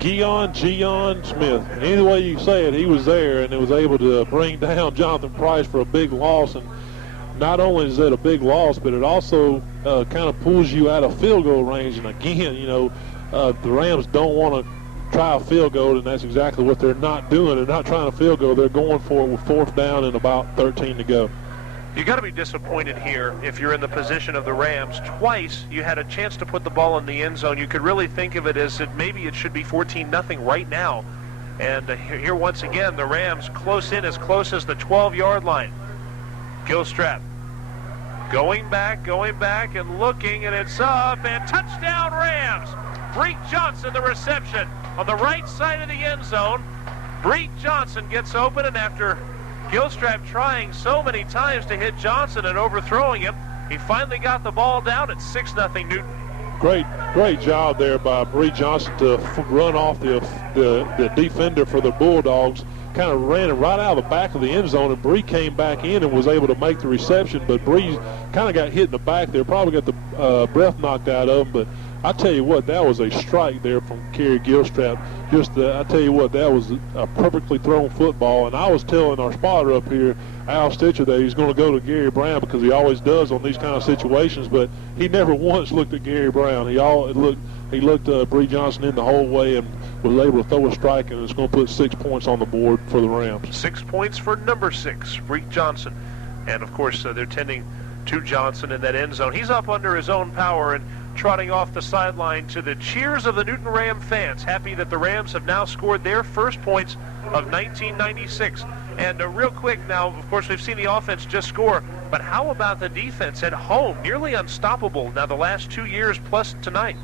Gian Smith. Any way you say it, he was there, and it was able to bring down Jonathan Price for a big loss. And not only is it a big loss, but it also kind of pulls you out of field goal range. And again, the Rams don't want to try a field goal, and that's exactly what they're not doing. They're not trying a field goal. They're going for it with 4th down and about 13 to go. You got to be disappointed here if you're in the position of the Rams. Twice you had a chance to put the ball in the end zone. You could really think of it as that maybe it should be 14-0 right now. And here once again, the Rams close in as close as the 12-yard line. Gilstrap Going back, and looking, and it's up, and touchdown Rams! Breek Johnson, the reception on the right side of the end zone. Breek Johnson gets open, and after Gilstrap trying so many times to hit Johnson and overthrowing him, he finally got the ball down at 6-0 Newton. Great job there by Breek Johnson to run off the defender for the Bulldogs. Kind of ran it right out of the back of the end zone, and Bree came back in and was able to make the reception, but Bree kind of got hit in the back there, probably got the breath knocked out of him. But I tell you what, that was a strike there from Kerry Gilstrap. I tell you what, that was a perfectly thrown football, and I was telling our spotter up here, Al Stitcher, that he's going to go to Gary Brown because he always does on these kind of situations, but he never once looked at Gary Brown. He looked Bree Johnson in the whole way and was able to throw a strike, and it's going to put 6 points on the board for the Rams. 6 points for number 6, Breek Johnson. And, of course, they're tending to Johnson in that end zone. He's up under his own power and trotting off the sideline to the cheers of the Newton Ram fans, happy that the Rams have now scored their first points of 1996. And real quick now, of course, we've seen the offense just score, but how about the defense at home? Nearly unstoppable now the last 2 years plus tonight.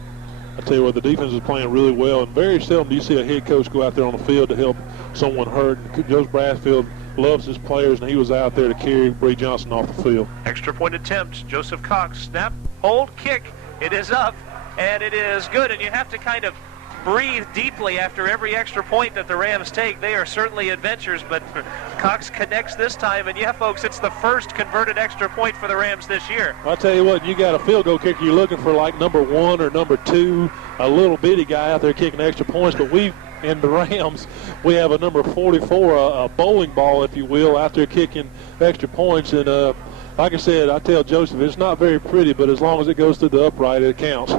I tell you what, the defense is playing really well, and very seldom do you see a head coach go out there on the field to help someone hurt. Joe Brassfield loves his players, and he was out there to carry Bree Johnson off the field. Extra point attempt, Joseph Cox, snap, hold, kick. It is up, and it is good, and you have to kind of breathe deeply after every extra point that the Rams take. They are certainly adventures, but Cox connects this time, and yeah, folks, it's the first converted extra point for the Rams this year. I'll tell you what, you got a field goal kicker, you're looking for like number 1 or number 2, a little bitty guy out there kicking extra points, but in the Rams, we have a number 44, a bowling ball, if you will, out there kicking extra points, and like I said, I tell Joseph, it's not very pretty, but as long as it goes through the upright, it counts.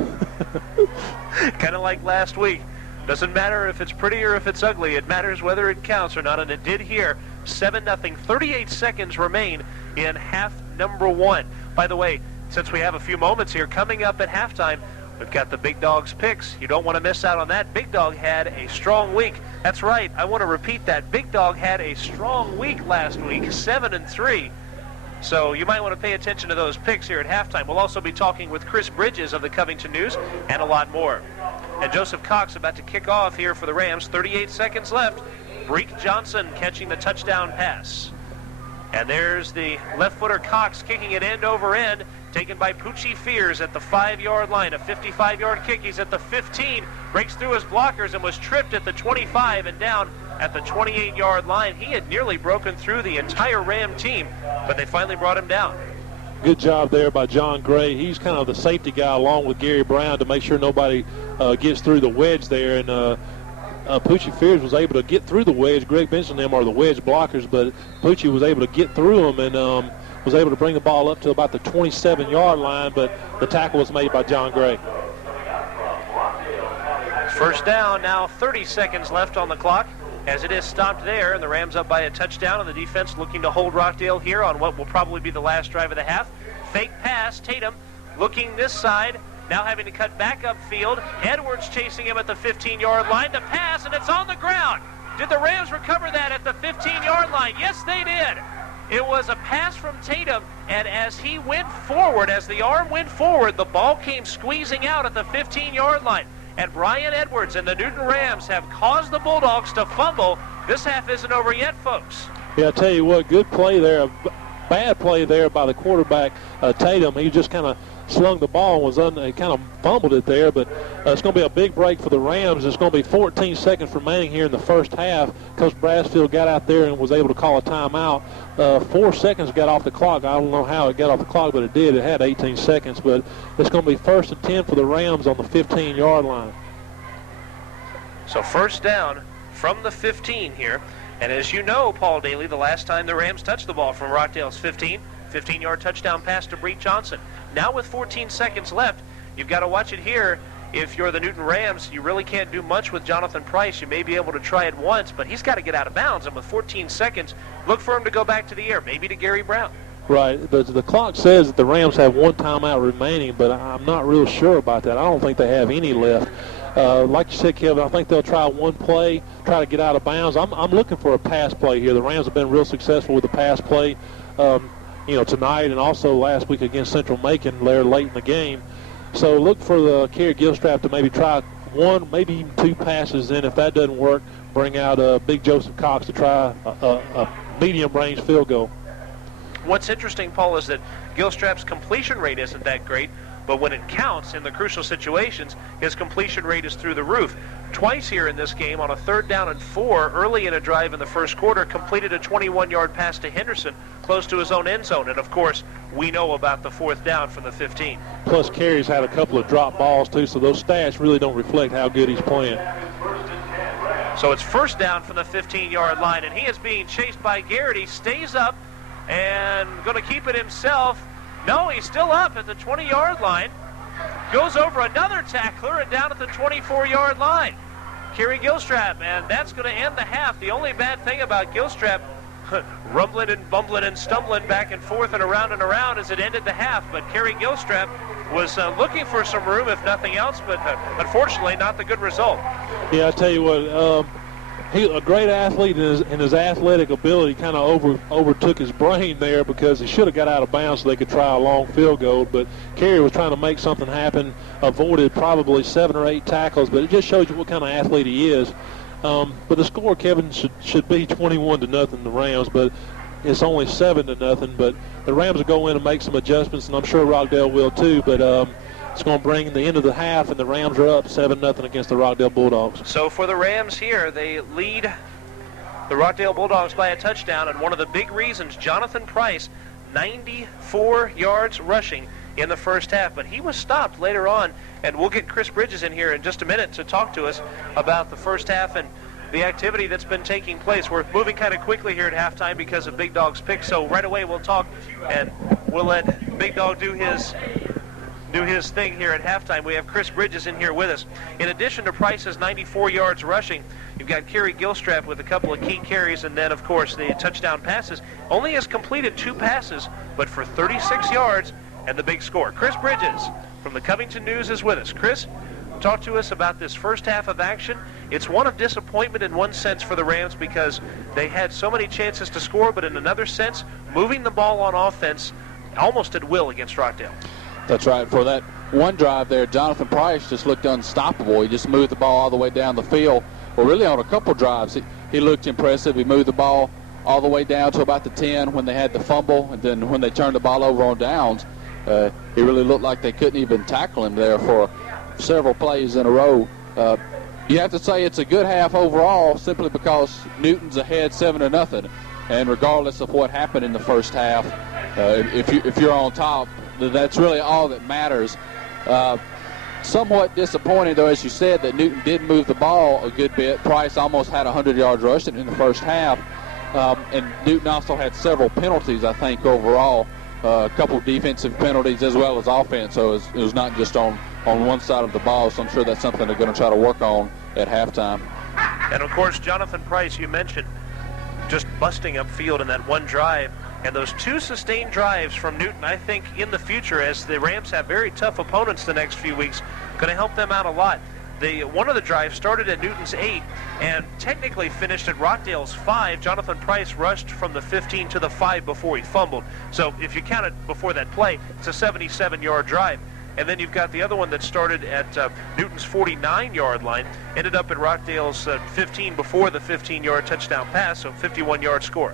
Kind of like last week. Doesn't matter if it's pretty or if it's ugly. It matters whether it counts or not, and it did here. 7-0. 38 seconds remain in half number 1. By the way, since we have a few moments here, coming up at halftime, we've got the Big Dog's picks. You don't want to miss out on that. Big Dog had a strong week. That's right. I want to repeat that. Big Dog had a strong week last week, 7-3. So you might want to pay attention to those picks here at halftime. We'll also be talking with Chris Bridges of the Covington News and a lot more. And Joseph Cox about to kick off here for the Rams. 38 seconds left. Breek Johnson catching the touchdown pass. And there's the left footer Cox kicking it end over end, taken by Poochie Fears at the 5-yard line. A 55-yard kick. He's at the 15, breaks through his blockers and was tripped at the 25 and down at the 28-yard line. He had nearly broken through the entire Ram team, but they finally brought him down. Good job there by John Gray. He's kind of the safety guy along with Gary Brown to make sure nobody gets through the wedge there. And Poochie Fears was able to get through the wedge. Greg Benson and them are the wedge blockers, but Poochie was able to get through them and was able to bring the ball up to about the 27-yard line, but the tackle was made by John Gray. First down, now 30 seconds left on the clock as it is stopped there, and the Rams up by a touchdown, and the defense looking to hold Rockdale here on what will probably be the last drive of the half. Fake pass, Tatum looking this side, now having to cut back upfield. Edwards chasing him at the 15-yard line. The pass, and it's on the ground. Did the Rams recover that at the 15-yard line? Yes, they did. It was a pass from Tatum, and as he went forward, as the arm went forward, the ball came squeezing out at the 15-yard line. And Brian Edwards and the Newton Rams have caused the Bulldogs to fumble. This half isn't over yet, folks. Yeah, I tell you what, good play there. Bad play there by the quarterback, Tatum. He just kind of slung the ball and kind of fumbled it there, but it's going to be a big break for the Rams. It's going to be 14 seconds remaining here in the first half. Coach Brassfield got out there and was able to call a timeout. 4 seconds got off the clock. I don't know how it got off the clock, but it did. It had 18 seconds, but it's going to be 1st and 10 for the Rams on the 15-yard line. So first down from the 15 here. And as you know, Paul Dailey, the last time the Rams touched the ball from Rockdale's 15-yard touchdown pass to Breek Johnson. Now with 14 seconds left, you've got to watch it here. If you're the Newton Rams, you really can't do much with Jonathan Price. You may be able to try it once, but he's got to get out of bounds. And with 14 seconds, look for him to go back to the air, maybe to Gary Brown. Right. The clock says that the Rams have one timeout remaining, but I'm not real sure about that. I don't think they have any left. Like you said, Kevin, I think they'll try one play, try to get out of bounds. I'm looking for a pass play here. The Rams have been real successful with the pass play. tonight and also last week against Central Macon there late in the game. So look for the Kerry Gilstrap to maybe try one, maybe even two passes. Then if that doesn't work, bring out Big Joseph Cox to try a medium-range field goal. What's interesting, Paul, is that Gilstrap's completion rate isn't that great, but when it counts in the crucial situations, his completion rate is through the roof. Twice here in this game, on a 3rd down and 4, early in a drive in the first quarter, completed a 21-yard pass to Henderson, close to his own end zone. And, of course, we know about the 4th down from the 15. Plus, Kerry's had a couple of drop balls, too, so those stats really don't reflect how good he's playing. So it's 1st down from the 15-yard line, and he is being chased by Garrett. He stays up and going to keep it himself. No, he's still up at the 20-yard line. Goes over another tackler and down at the 24-yard line. Kerry Gilstrap, and that's going to end the half. The only bad thing about Gilstrap, rumbling and bumbling and stumbling back and forth and around as it ended the half. But Kerry Gilstrap was looking for some room, if nothing else, but unfortunately not the good result. Yeah, I tell you what, he's a great athlete, and his athletic ability kind of overtook his brain there because he should have got out of bounds so they could try a long field goal. But Kerry was trying to make something happen, avoided probably 7 or 8 tackles, but it just shows you what kind of athlete he is. But the score, Kevin, should be 21-0 the Rams, but it's only 7-0. But the Rams will go in and make some adjustments, and I'm sure Rockdale will too. But it's going to bring the end of the half, and the Rams are up 7-0 against the Rockdale Bulldogs. So for the Rams here, they lead the Rockdale Bulldogs by a touchdown, and one of the big reasons, Jonathan Price, 94 yards rushing in the first half, but he was stopped later on, and we'll get Chris Bridges in here in just a minute to talk to us about the first half and the activity that's been taking place. We're moving kind of quickly here at halftime because of Big Dog's pick, so right away we'll talk, and we'll let Big Dog do his thing here at halftime. We have Chris Bridges in here with us. In addition to Price's 94 yards rushing, you've got Kerry Gilstrap with a couple of key carries, and then, of course, the touchdown passes. Only has completed 2 passes, but for 36 yards and the big score. Chris Bridges from the Covington News is with us. Chris, talk to us about this first half of action. It's one of disappointment in one sense for the Rams because they had so many chances to score, but in another sense, moving the ball on offense almost at will against Rockdale. That's right. For that one drive there, Jonathan Price just looked unstoppable. He just moved the ball all the way down the field. Well, really on a couple drives, he looked impressive. He moved the ball all the way down to about the 10 when they had the fumble, and then when they turned the ball over on downs, he really looked like they couldn't even tackle him there for several plays in a row. You have to say it's a good half overall simply because Newton's ahead 7-0, and regardless of what happened in the first half, if you're on top, that's really all that matters. Somewhat disappointing, though, as you said, that Newton did move the ball a good bit. Price almost had 100 yards rushing in the first half, and Newton also had several penalties, I think, overall. A couple defensive penalties as well as offense, so it was not just on one side of the ball, so I'm sure that's something they're going to try to work on at halftime. And, of course, Jonathan Price, you mentioned, just busting upfield in that one drive. And those 2 sustained drives from Newton, I think, in the future, as the Rams have very tough opponents the next few weeks, going to help them out a lot. One of the drives started at Newton's 8 and technically finished at Rockdale's 5. Jonathan Price rushed from the 15 to the 5 before he fumbled. So if you count it before that play, it's a 77-yard drive. And then you've got the other one that started at Newton's 49-yard line, ended up at Rockdale's 15 before the 15-yard touchdown pass, so 51-yard score.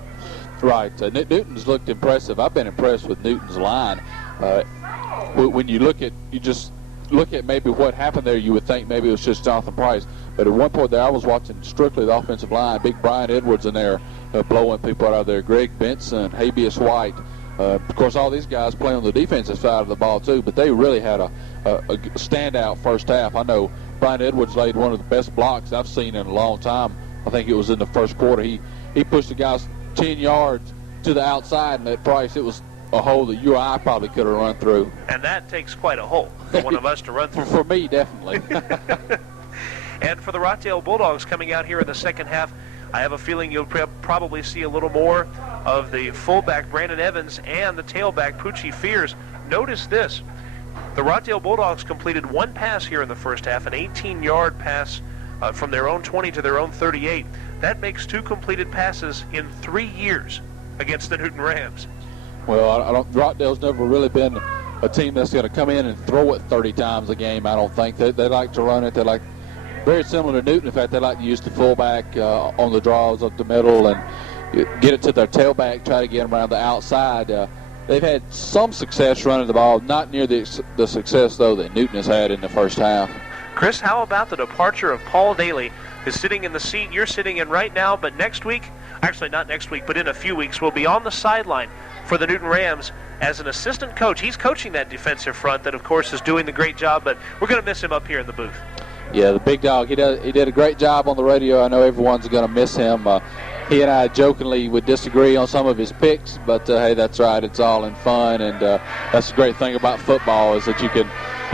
Right. Newton's looked impressive. I've been impressed with Newton's line. When you just look at maybe what happened there, you would think maybe it was just Jonathan Price. But at one point there, I was watching strictly the offensive line. Big Brian Edwards in there blowing people out of there. Greg Benson, Habeas White. Of course, all these guys play on the defensive side of the ball, too. But they really had a standout first half. I know Brian Edwards laid one of the best blocks I've seen in a long time. I think it was in the first quarter. He pushed the guys 10 yards to the outside, and at Price, it was a hole that you or I probably could have run through. And that takes quite a hole for one of us to run through. For me, definitely. And for the Rockdale Bulldogs coming out here in the second half, I have a feeling you'll probably see a little more of the fullback Brandon Evans and the tailback Poochie Fears. Notice this. The Rockdale Bulldogs completed 1 pass here in the first half, an 18-yard pass from their own 20 to their own 38. That makes 2 completed passes in 3 years against the Newton Rams. Well, Rockdale's never really been a team that's going to come in and throw it 30 times a game, I don't think. They like to run it. They like, very similar to Newton. In fact, they like to use the fullback on the draws up the middle and get it to their tailback, try to get them around the outside. They've had some success running the ball, not near the success, though, that Newton has had in the first half. Chris, how about the departure of Paul Dailey, who's sitting in the seat you're sitting in right now, but next week, actually not next week, but in a few weeks, will be on the sideline for the Newton Rams as an assistant coach. He's coaching that defensive front that, of course, is doing the great job, but we're going to miss him up here in the booth. Yeah, the big dog. He did a great job on the radio. I know everyone's going to miss him. He and I jokingly would disagree on some of his picks, but hey, that's right. It's all in fun, and that's the great thing about football is that you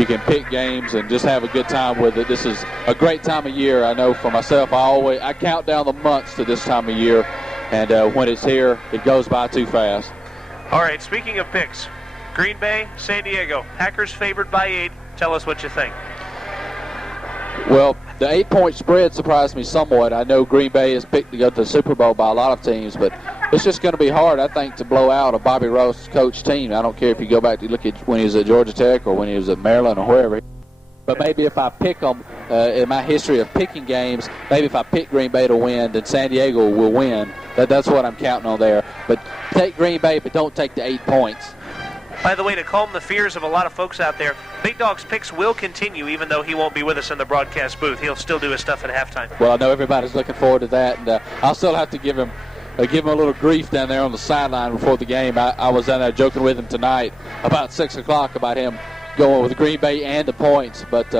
can pick games and just have a good time with it. This is a great time of year. I know for myself, I count down the months to this time of year, and when it's here, it goes by too fast. All right, speaking of picks, Green Bay, San Diego, Packers favored by 8. Tell us what you think. Well, the 8-point spread surprised me somewhat. I know Green Bay is picked to go to the Super Bowl by a lot of teams, but it's just going to be hard, I think, to blow out a Bobby Ross coach team. I don't care if you go back to look at when he was at Georgia Tech or when he was at Maryland or wherever. But maybe if I pick them, in my history of picking games, maybe if I pick Green Bay to win, then San Diego will win. That's what I'm counting on there. But take Green Bay, but don't take the 8 points. By the way, to calm the fears of a lot of folks out there, Big Dog's picks will continue even though he won't be with us in the broadcast booth. He'll still do his stuff at halftime. Well, I know everybody's looking forward to that, and I'll still have to give him a little grief down there on the sideline before the game. I was down there joking with him tonight about 6 o'clock about him going with Green Bay and the points, but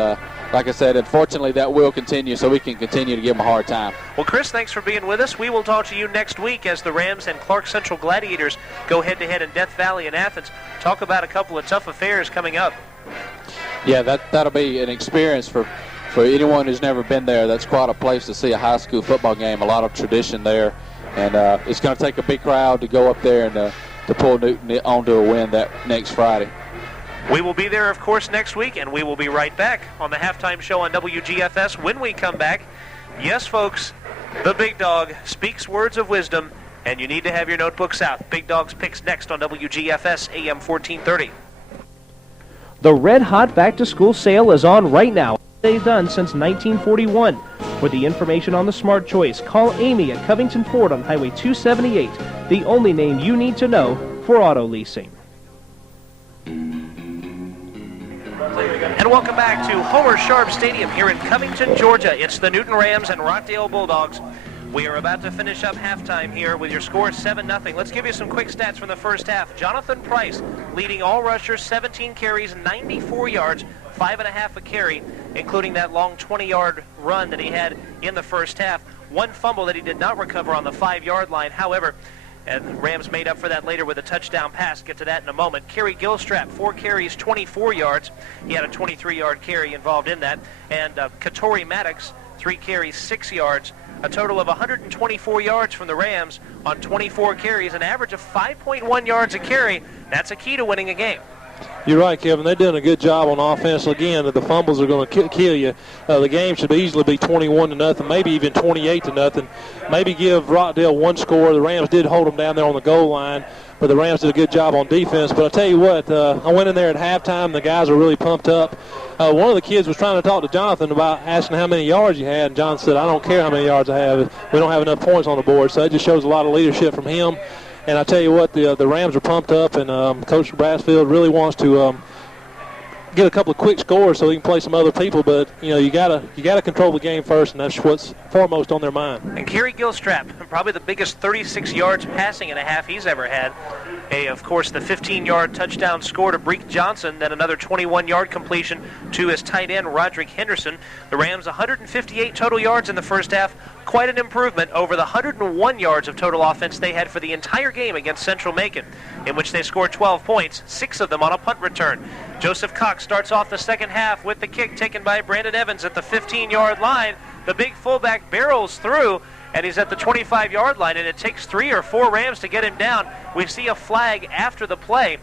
like I said, unfortunately that will continue, so we can continue to give him a hard time. Well, Chris, thanks for being with us. We will talk to you next week as the Rams and Clark Central Gladiators go head-to-head in Death Valley in Athens. Talk about a couple of tough affairs coming up. Yeah, that'll be an experience for anyone who's never been there. That's quite a place to see a high school football game, a lot of tradition there, and it's going to take a big crowd to go up there and to pull Newton onto a win that next Friday. We will be there, of course, next week, and we will be right back on the halftime show on WGFS when we come back. Yes, folks, the Big Dog speaks words of wisdom, and you need to have your notebooks out. Big Dog's picks next on WGFS AM 1430. The Red Hot Back to School sale is on right now. They've done since 1941. For the information on the Smart Choice, call Amy at Covington Ford on Highway 278, the only name you need to know for auto leasing. And welcome back to Homer Sharp Stadium here in Covington, Georgia. It's the Newton Rams and Rockdale Bulldogs. We are about to finish up halftime here with your score 7-0. Let's give you some quick stats from the first half. Jonathan Price leading all rushers, 17 carries, 94 yards, 5.5 a carry, including that long 20-yard run that he had in the first half. One fumble that he did not recover on the 5-yard line. However, and Rams made up for that later with a touchdown pass. Get to that in a moment. Kerry Gilstrap, 4 carries, 24 yards. He had a 23-yard carry involved in that. And Katori Maddox, 3 carries, 6 yards. A total of 124 yards from the Rams on 24 carries, an average of 5.1 yards a carry. That's a key to winning a game. You're right, Kevin. They're doing a good job on offense. Again, the fumbles are going to kill you. The game should easily be 21-0, maybe even 28-0. Maybe give Rockdale one score. The Rams did hold them down there on the goal line, but the Rams did a good job on defense. But I'll tell you what, I went in there at halftime. The guys were really pumped up. One of the kids was trying to talk to Jonathan about asking how many yards he had, and John said, I don't care how many yards I have. We don't have enough points on the board. So it just shows a lot of leadership from him. And I tell you what, the Rams are pumped up, and Coach Brassfield really wants to get a couple of quick scores so he can play some other people. But you gotta control the game first, and that's what's foremost on their mind. And Kerry Gilstrap, probably the biggest 36 yards passing in a half he's ever had. Of course, the 15-yard touchdown score to Breek Johnson, then another 21-yard completion to his tight end, Roderick Henderson. The Rams, 158 total yards in the first half. Quite an improvement over the 101 yards of total offense they had for the entire game against Central Macon, in which they scored 12 points, 6 of them on a punt return. Joseph Cox starts off the second half with the kick taken by Brandon Evans at the 15-yard line. The big fullback barrels through, and he's at the 25-yard line, and it takes 3 or 4 Rams to get him down. We see a flag after the play,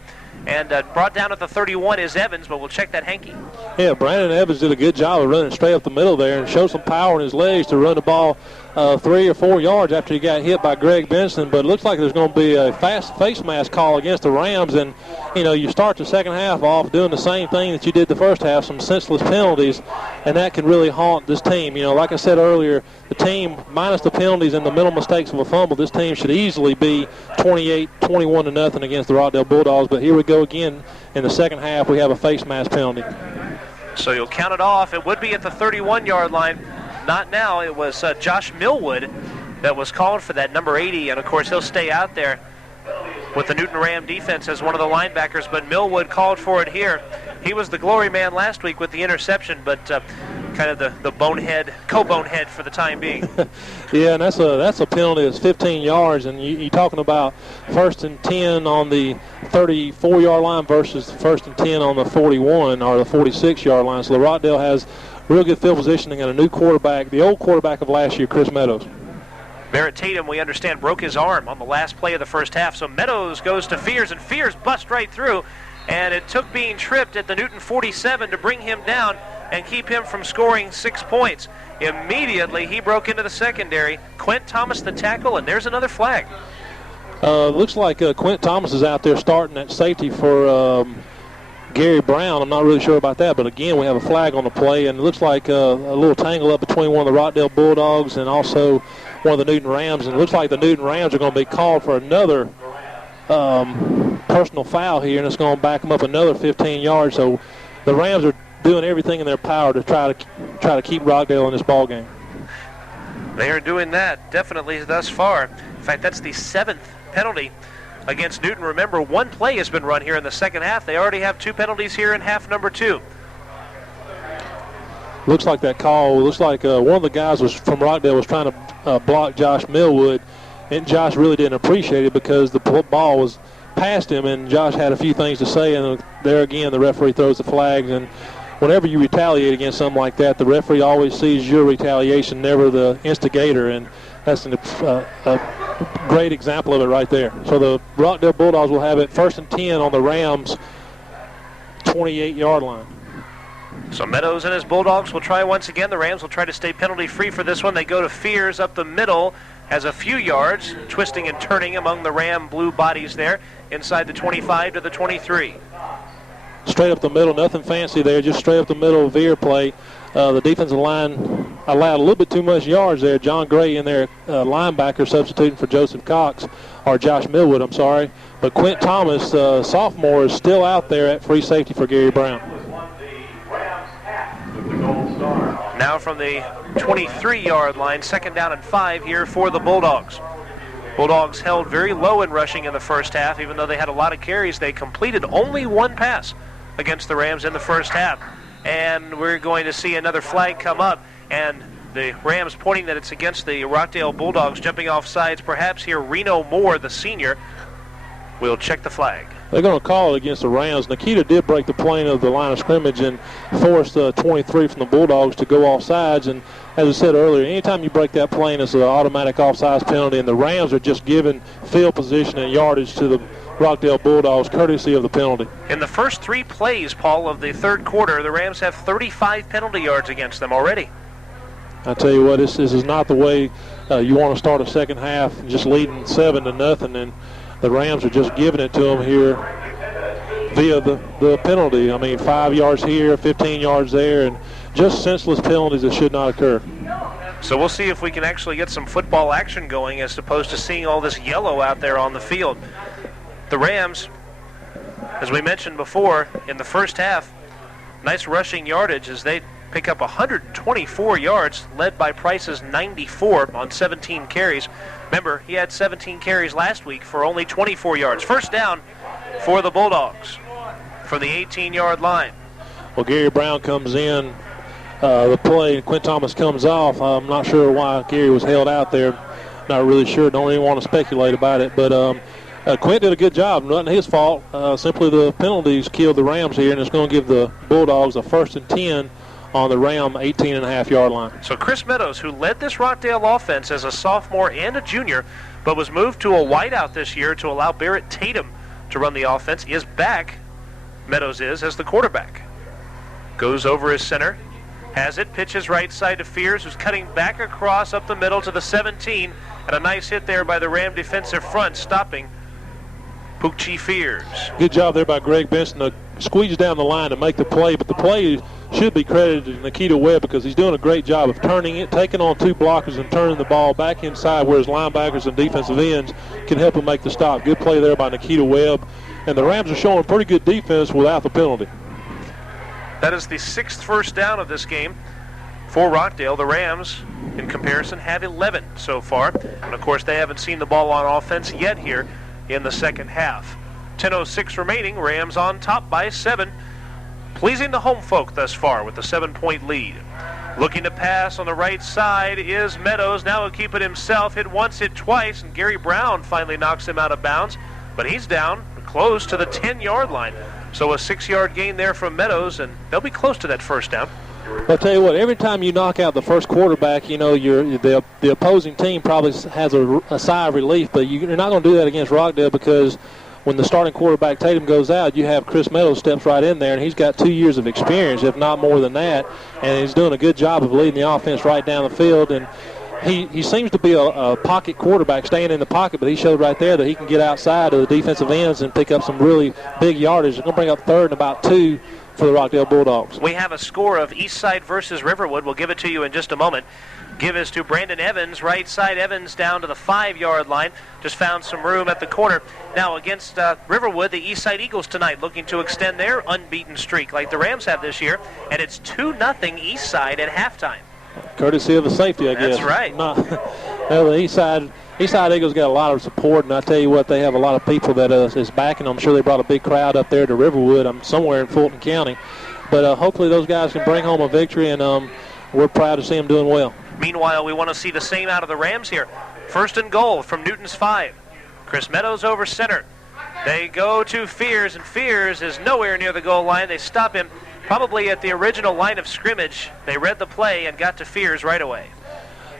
and brought down at the 31 is Evans, but we'll check that hanky. Yeah, Brandon Evans did a good job of running straight up the middle there and showed some power in his legs to run the ball 3 or 4 yards after he got hit by Greg Benson, but it looks like there's going to be a fast face mask call against the Rams. And, you know, you start the second half off doing the same thing that you did the first half, some senseless penalties, and that can really haunt this team. You know, like I said earlier, the team, minus the penalties and the mental mistakes of a fumble, this team should easily be 28-21-0 against the Rockdale Bulldogs. But here we go again in the second half. We have a face mask penalty. So you'll count it off. It would be at the 31-yard line. Not now. It was Josh Millwood that was called for that, number 80, and of course he'll stay out there with the Newton Ram defense as one of the linebackers, but Millwood called for it here. He was the glory man last week with the interception, but kind of the co-bonehead for the time being. Yeah, and that's a penalty that's 15 yards, and you're talking about 1st and 10 on the 34-yard line versus 1st and 10 on the 41 or the 46-yard line. So the Rockdale has real good field positioning and a new quarterback, the old quarterback of last year, Chris Meadows. Barrett Tatum, we understand, broke his arm on the last play of the first half. So Meadows goes to Fears, and Fears busts right through. And it took being tripped at the Newton 47 to bring him down and keep him from scoring 6 points. Immediately, he broke into the secondary. Quint Thomas the tackle, and there's another flag. Looks like Quint Thomas is out there starting at safety for Gary Brown. I'm not really sure about that, but again, we have a flag on the play, and it looks like a little tangle up between one of the Rockdale Bulldogs and also one of the Newton Rams, and it looks like the Newton Rams are going to be called for another personal foul here, and it's going to back them up another 15 yards. So the Rams are doing everything in their power to try to keep Rockdale in this ball game. They are doing that definitely thus far. In fact, that's the 7th penalty against Newton. Remember, 1 play has been run here in the second half. They already have 2 penalties here in half number 2. Looks like that call, looks like one of the guys from Rockdale was trying to block Josh Millwood, and Josh really didn't appreciate it because the ball was past him, and Josh had a few things to say, and there again the referee throws the flags. And whenever you retaliate against something like that, the referee always sees your retaliation, never the instigator, and that's a great example of it right there. So the Rockdale Bulldogs will have it 1st and 10 on the Rams' 28-yard line. So Meadows and his Bulldogs will try once again. The Rams will try to stay penalty-free for this one. They go to Fears up the middle, has a few yards, twisting and turning among the Ram blue bodies there, inside the 25 to the 23. Straight up the middle, nothing fancy there, just straight up the middle veer play. The defensive line allowed a little bit too much yards there. John Gray in there, linebacker, substituting for Joseph Cox, or Josh Millwood, I'm sorry. But Quint Thomas, sophomore, is still out there at free safety for Gary Brown. Now from the 23-yard line, 2nd down and 5 here for the Bulldogs. Bulldogs held very low in rushing in the first half. Even though they had a lot of carries, they completed only 1 pass against the Rams in the first half. And we're going to see another flag come up, and the Rams pointing that it's against the Rockdale Bulldogs, jumping off sides. Perhaps here Reno Moore, the senior, will check the flag. They're going to call it against the Rams. Nikita did break the plane of the line of scrimmage and forced 23 from the Bulldogs to go off sides. And as I said earlier, anytime you break that plane, it's an automatic offsides penalty, and the Rams are just giving field position and yardage to the Rockdale Bulldogs courtesy of the penalty. In the first 3 plays, Paul, of the third quarter, the Rams have 35 penalty yards against them already. I tell you what, this is not the way you want to start a second half, just leading 7-0, and the Rams are just giving it to them here via the penalty. I mean, 5 yards here, 15 yards there, and just senseless penalties that should not occur. So we'll see if we can actually get some football action going as opposed to seeing all this yellow out there on the field. The Rams, as we mentioned before, in the first half, nice rushing yardage as they pick up 124 yards, led by Price's 94 on 17 carries. Remember, he had 17 carries last week for only 24 yards. First down for the Bulldogs from the 18-yard line. Well, Gary Brown comes in. The play, Quint Thomas comes off. I'm not sure why Gary was held out there. Not really sure. Don't even want to speculate about it. But Quint did a good job. Nothing his fault. Simply the penalties killed the Rams here, and it's going to give the Bulldogs a 1st and 10 on the Ram 18.5-yard line. So Chris Meadows, who led this Rockdale offense as a sophomore and a junior, but was moved to a wideout this year to allow Barrett Tatum to run the offense, is back, Meadows is, as the quarterback. Goes over his center, has it, pitches right side to Fears, who's cutting back across up the middle to the 17, and a nice hit there by the Ram defensive front, stopping Poochie Fears. Good job there by Greg Benson to squeeze down the line to make the play, but the play should be credited to Nikita Webb because he's doing a great job of turning it, taking on two blockers and turning the ball back inside where his linebackers and defensive ends can help him make the stop. Good play there by Nikita Webb, and the Rams are showing pretty good defense without the penalty. That is the 6th first down of this game for Rockdale. The Rams, in comparison, have 11 so far. And, of course, they haven't seen the ball on offense yet here in the second half. 10:06 remaining. Rams on top by 7. Pleasing the home folk thus far with the 7-point lead. Looking to pass on the right side is Meadows. Now he'll keep it himself. Hit once, hit twice, and Gary Brown finally knocks him out of bounds. But he's down close to the 10-yard line. So a 6-yard gain there from Meadows, and they'll be close to that first down. I'll tell you what, every time you knock out the first quarterback, you know, the opposing team probably has a sigh of relief, but you're not going to do that against Rockdale because when the starting quarterback, Tatum, goes out, you have Chris Meadows steps right in there, and he's got 2 years of experience, if not more than that, and he's doing a good job of leading the offense right down the field. And he seems to be a pocket quarterback, staying in the pocket, but he showed right there that he can get outside of the defensive ends and pick up some really big yardage. They're going to bring up third and about 2 for the Rockdale Bulldogs. We have a score of Eastside versus Riverwood. We'll give it to you in just a moment. Give us to Brandon Evans, right side. Evans down to the 5-yard line. Just found some room at the corner. Now against Riverwood, the Eastside Eagles tonight looking to extend their unbeaten streak like the Rams have this year. And it's 2-0 Eastside at halftime. Courtesy of the safety, I guess. That's right. Well, the Eastside Eagles got a lot of support, and I tell you what, they have a lot of people that is backing them. I'm sure they brought a big crowd up there to Riverwood. I'm somewhere in Fulton County. But hopefully those guys can bring home a victory, and we're proud to see them doing well. Meanwhile, we want to see the same out of the Rams here. First and goal from Newton's 5. Chris Meadows over center. They go to Fears, and Fears is nowhere near the goal line. They stop him probably at the original line of scrimmage. They read the play and got to Fears right away.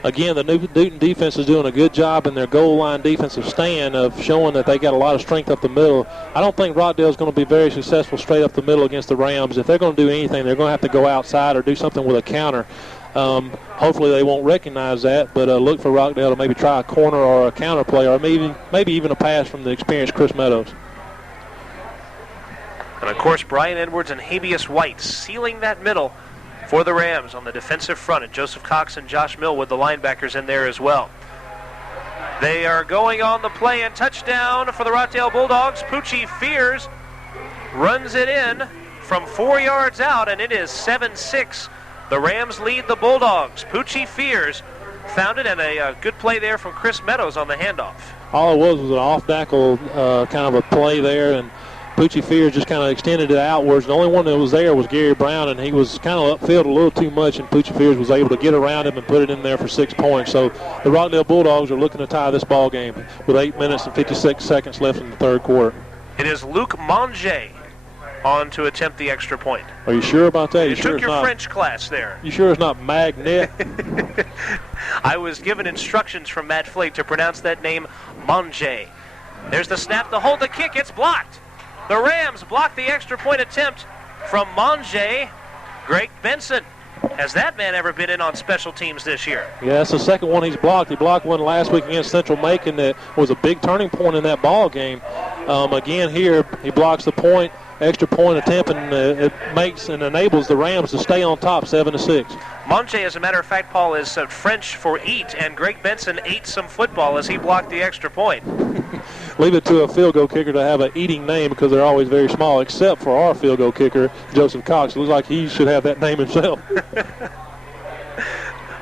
Again, the Newton defense is doing a good job in their goal line defensive stand of showing that they got a lot of strength up the middle. I don't think Rockdale is going to be very successful straight up the middle against the Rams. If they're going to do anything, they're going to have to go outside or do something with a counter. Hopefully they won't recognize that, but look for Rockdale to maybe try a corner or a counter play, or maybe even a pass from the experienced Chris Meadows. And, of course, Brian Edwards and Habeas White sealing that middle for the Rams on the defensive front, and Joseph Cox and Josh Millwood, the linebackers, in there as well. They are going on the play, and touchdown for the Rockdale Bulldogs. Poochie Fears runs it in from 4 yards out, and it is 7-6. The Rams lead the Bulldogs. Poochie Fears found it, and a good play there from Chris Meadows on the handoff. All it was an off-tackle kind of a play there, and Poochie Fears just kind of extended it outwards. The only one that was there was Gary Brown, and he was kind of upfield a little too much, and Poochie Fears was able to get around him and put it in there for 6 points. So the Rockdale Bulldogs are looking to tie this ball game with 8 minutes and 56 seconds left in the third quarter. It is Luke Monge on to attempt the extra point. Are you sure about that? You took your French class there. You sure it's not Magnet? I was given instructions from Matt Flake to pronounce that name Monge. There's the snap, the hold, the kick, it's blocked. The Rams block the extra point attempt from Monge. Greg Benson. Has that man ever been in on special teams this year? Yeah, that's the second one he's blocked. He blocked one last week against Central Macon that was a big turning point in that ball game. Again here, he blocks the point, extra point attempt, and it makes and enables the Rams to stay on top 7-6. Monge, as a matter of fact, Paul, is French for eat, and Greg Benson ate some football as he blocked the extra point. Leave it to a field goal kicker to have an eating name because they're always very small, except for our field goal kicker, Joseph Cox. It looks like he should have that name himself. We'll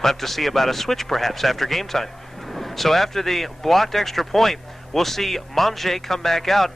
have to see about a switch perhaps after game time. So after the blocked extra point, we'll see Monge come back out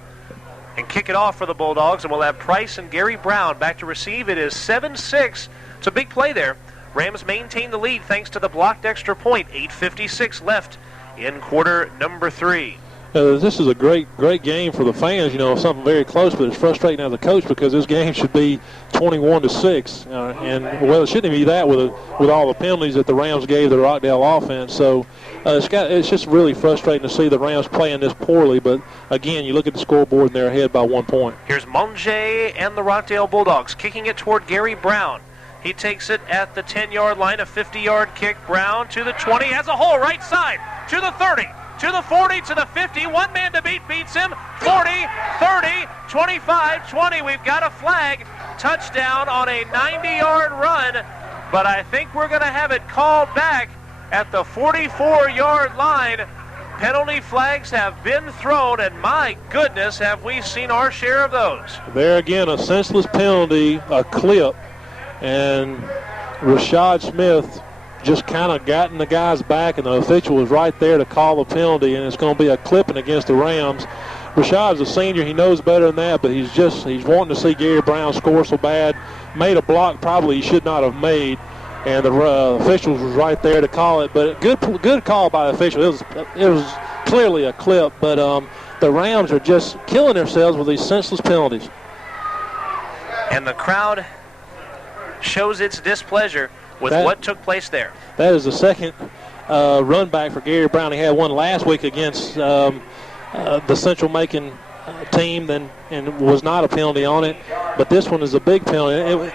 and kick it off for the Bulldogs, and we'll have Price and Gary Brown back to receive. It is 7-6. It's a big play there. Rams maintain the lead thanks to the blocked extra point. 8:56 left in quarter number 3. This is a great game for the fans. You know, something very close, but it's frustrating as a coach because this game should be 21-6, and well, it shouldn't be that with all the penalties that the Rams gave the Rockdale offense. So it's just really frustrating to see the Rams playing this poorly. But again, you look at the scoreboard and they're ahead by 1 point. Here's Monge and the Rockdale Bulldogs kicking it toward Gary Brown. He takes it at the 10-yard line, a 50-yard kick. Brown to the 20, has a hole right side, to the 30, to the 40, to the 50. One man to beat, beats him. 40, 30, 25, 20. We've got a flag. Touchdown on a 90-yard run, but I think we're going to have it called back at the 44-yard line. Penalty flags have been thrown, and my goodness, have we seen our share of those. There again, a senseless penalty, a clip, and Rashad Smith just kind of got in the guy's back, and the official was right there to call the penalty, and it's going to be a clipping against the Rams. Rashad's a senior. He knows better than that, but he's wanting to see Gary Brown score so bad. Made a block probably he should not have made, and the officials was right there to call it. But good call by the official. It was clearly a clip, but the Rams are just killing themselves with these senseless penalties. And the crowd shows its displeasure with what took place there. That is the second run back for Gary Brown. He had one last week against the Central Macon team, and was not a penalty on it. But this one is a big penalty.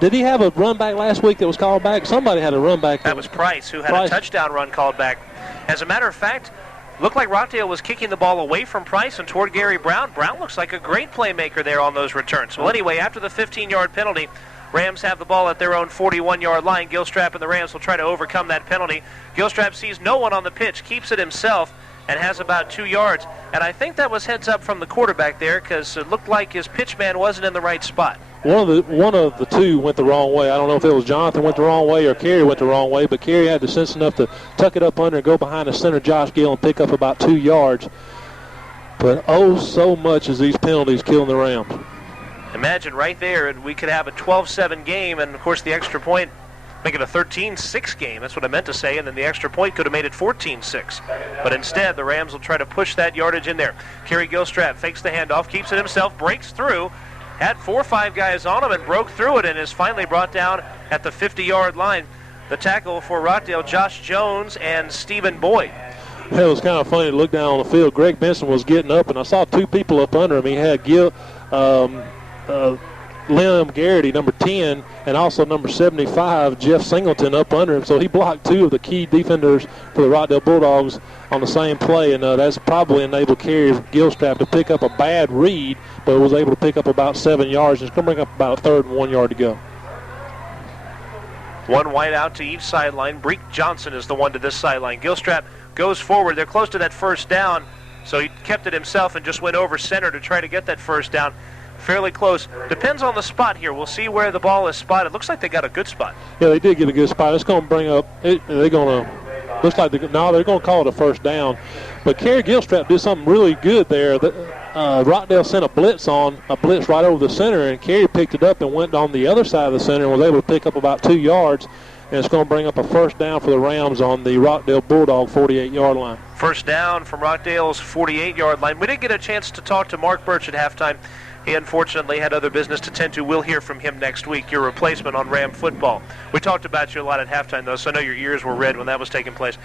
Did he have a run back last week that was called back? Somebody had a run back. That was Price, who had a touchdown run called back. As a matter of fact, looked like Rockdale was kicking the ball away from Price and toward Gary Brown. Brown looks like a great playmaker there on those returns. Well, anyway, after the 15-yard penalty, Rams have the ball at their own 41-yard line. Gilstrap and the Rams will try to overcome that penalty. Gilstrap sees no one on the pitch, keeps it himself, and has about 2 yards. And I think that was heads up from the quarterback there, because it looked like his pitch man wasn't in the right spot. One of the two went the wrong way. I don't know if it was Jonathan went the wrong way or Kerry went the wrong way, but Kerry had the sense enough to tuck it up under and go behind the center, Josh Gill, and pick up about 2 yards. But so much as these penalties killing the Rams. Imagine right there, and we could have a 12-7 game, and of course the extra point make it a 13-6 game. That's what I meant to say, and then the extra point could have made it 14-6. But instead, the Rams will try to push that yardage in there. Kerry Gilstrap fakes the handoff, keeps it himself, breaks through, had 4 or 5 guys on him and broke through it, and is finally brought down at the 50-yard line. The tackle for Rockdale, Josh Jones and Stephen Boyd. It was kind of funny to look down on the field. Greg Benson was getting up, and I saw 2 people up under him. He had Liam Garrity, number 10, and also number 75, Jeff Singleton, up under him. So he blocked 2 of the key defenders for the Rockdale Bulldogs on the same play, and that's probably enabled Kerry Gilstrap to pick up a bad read, but was able to pick up about 7 yards. It's going to bring up about a 3rd and 1 yard to go. One wide out to each sideline. Breek Johnson is the one to this sideline. Gilstrap goes forward. They're close to that first down, so he kept it himself and just went over center to try to get that first down. Fairly close. Depends on the spot here. We'll see where the ball is spotted. Looks like they got a good spot. Yeah, they did get a good spot. It's going to bring up. They're going to. Looks like they're going to call it a first down. But Kerry Gilstrap did something really good there. Rockdale sent a blitz right over the center, and Kerry picked it up and went on the other side of the center and was able to pick up about 2 yards. And it's going to bring up a first down for the Rams on the Rockdale Bulldog 48-yard line. First down from Rockdale's 48-yard line. We didn't get a chance to talk to Mark Birch at halftime. He unfortunately had other business to tend to. We'll hear from him next week, your replacement on Ram football. We talked about you a lot at halftime, though, so I know your ears were red when that was taking place.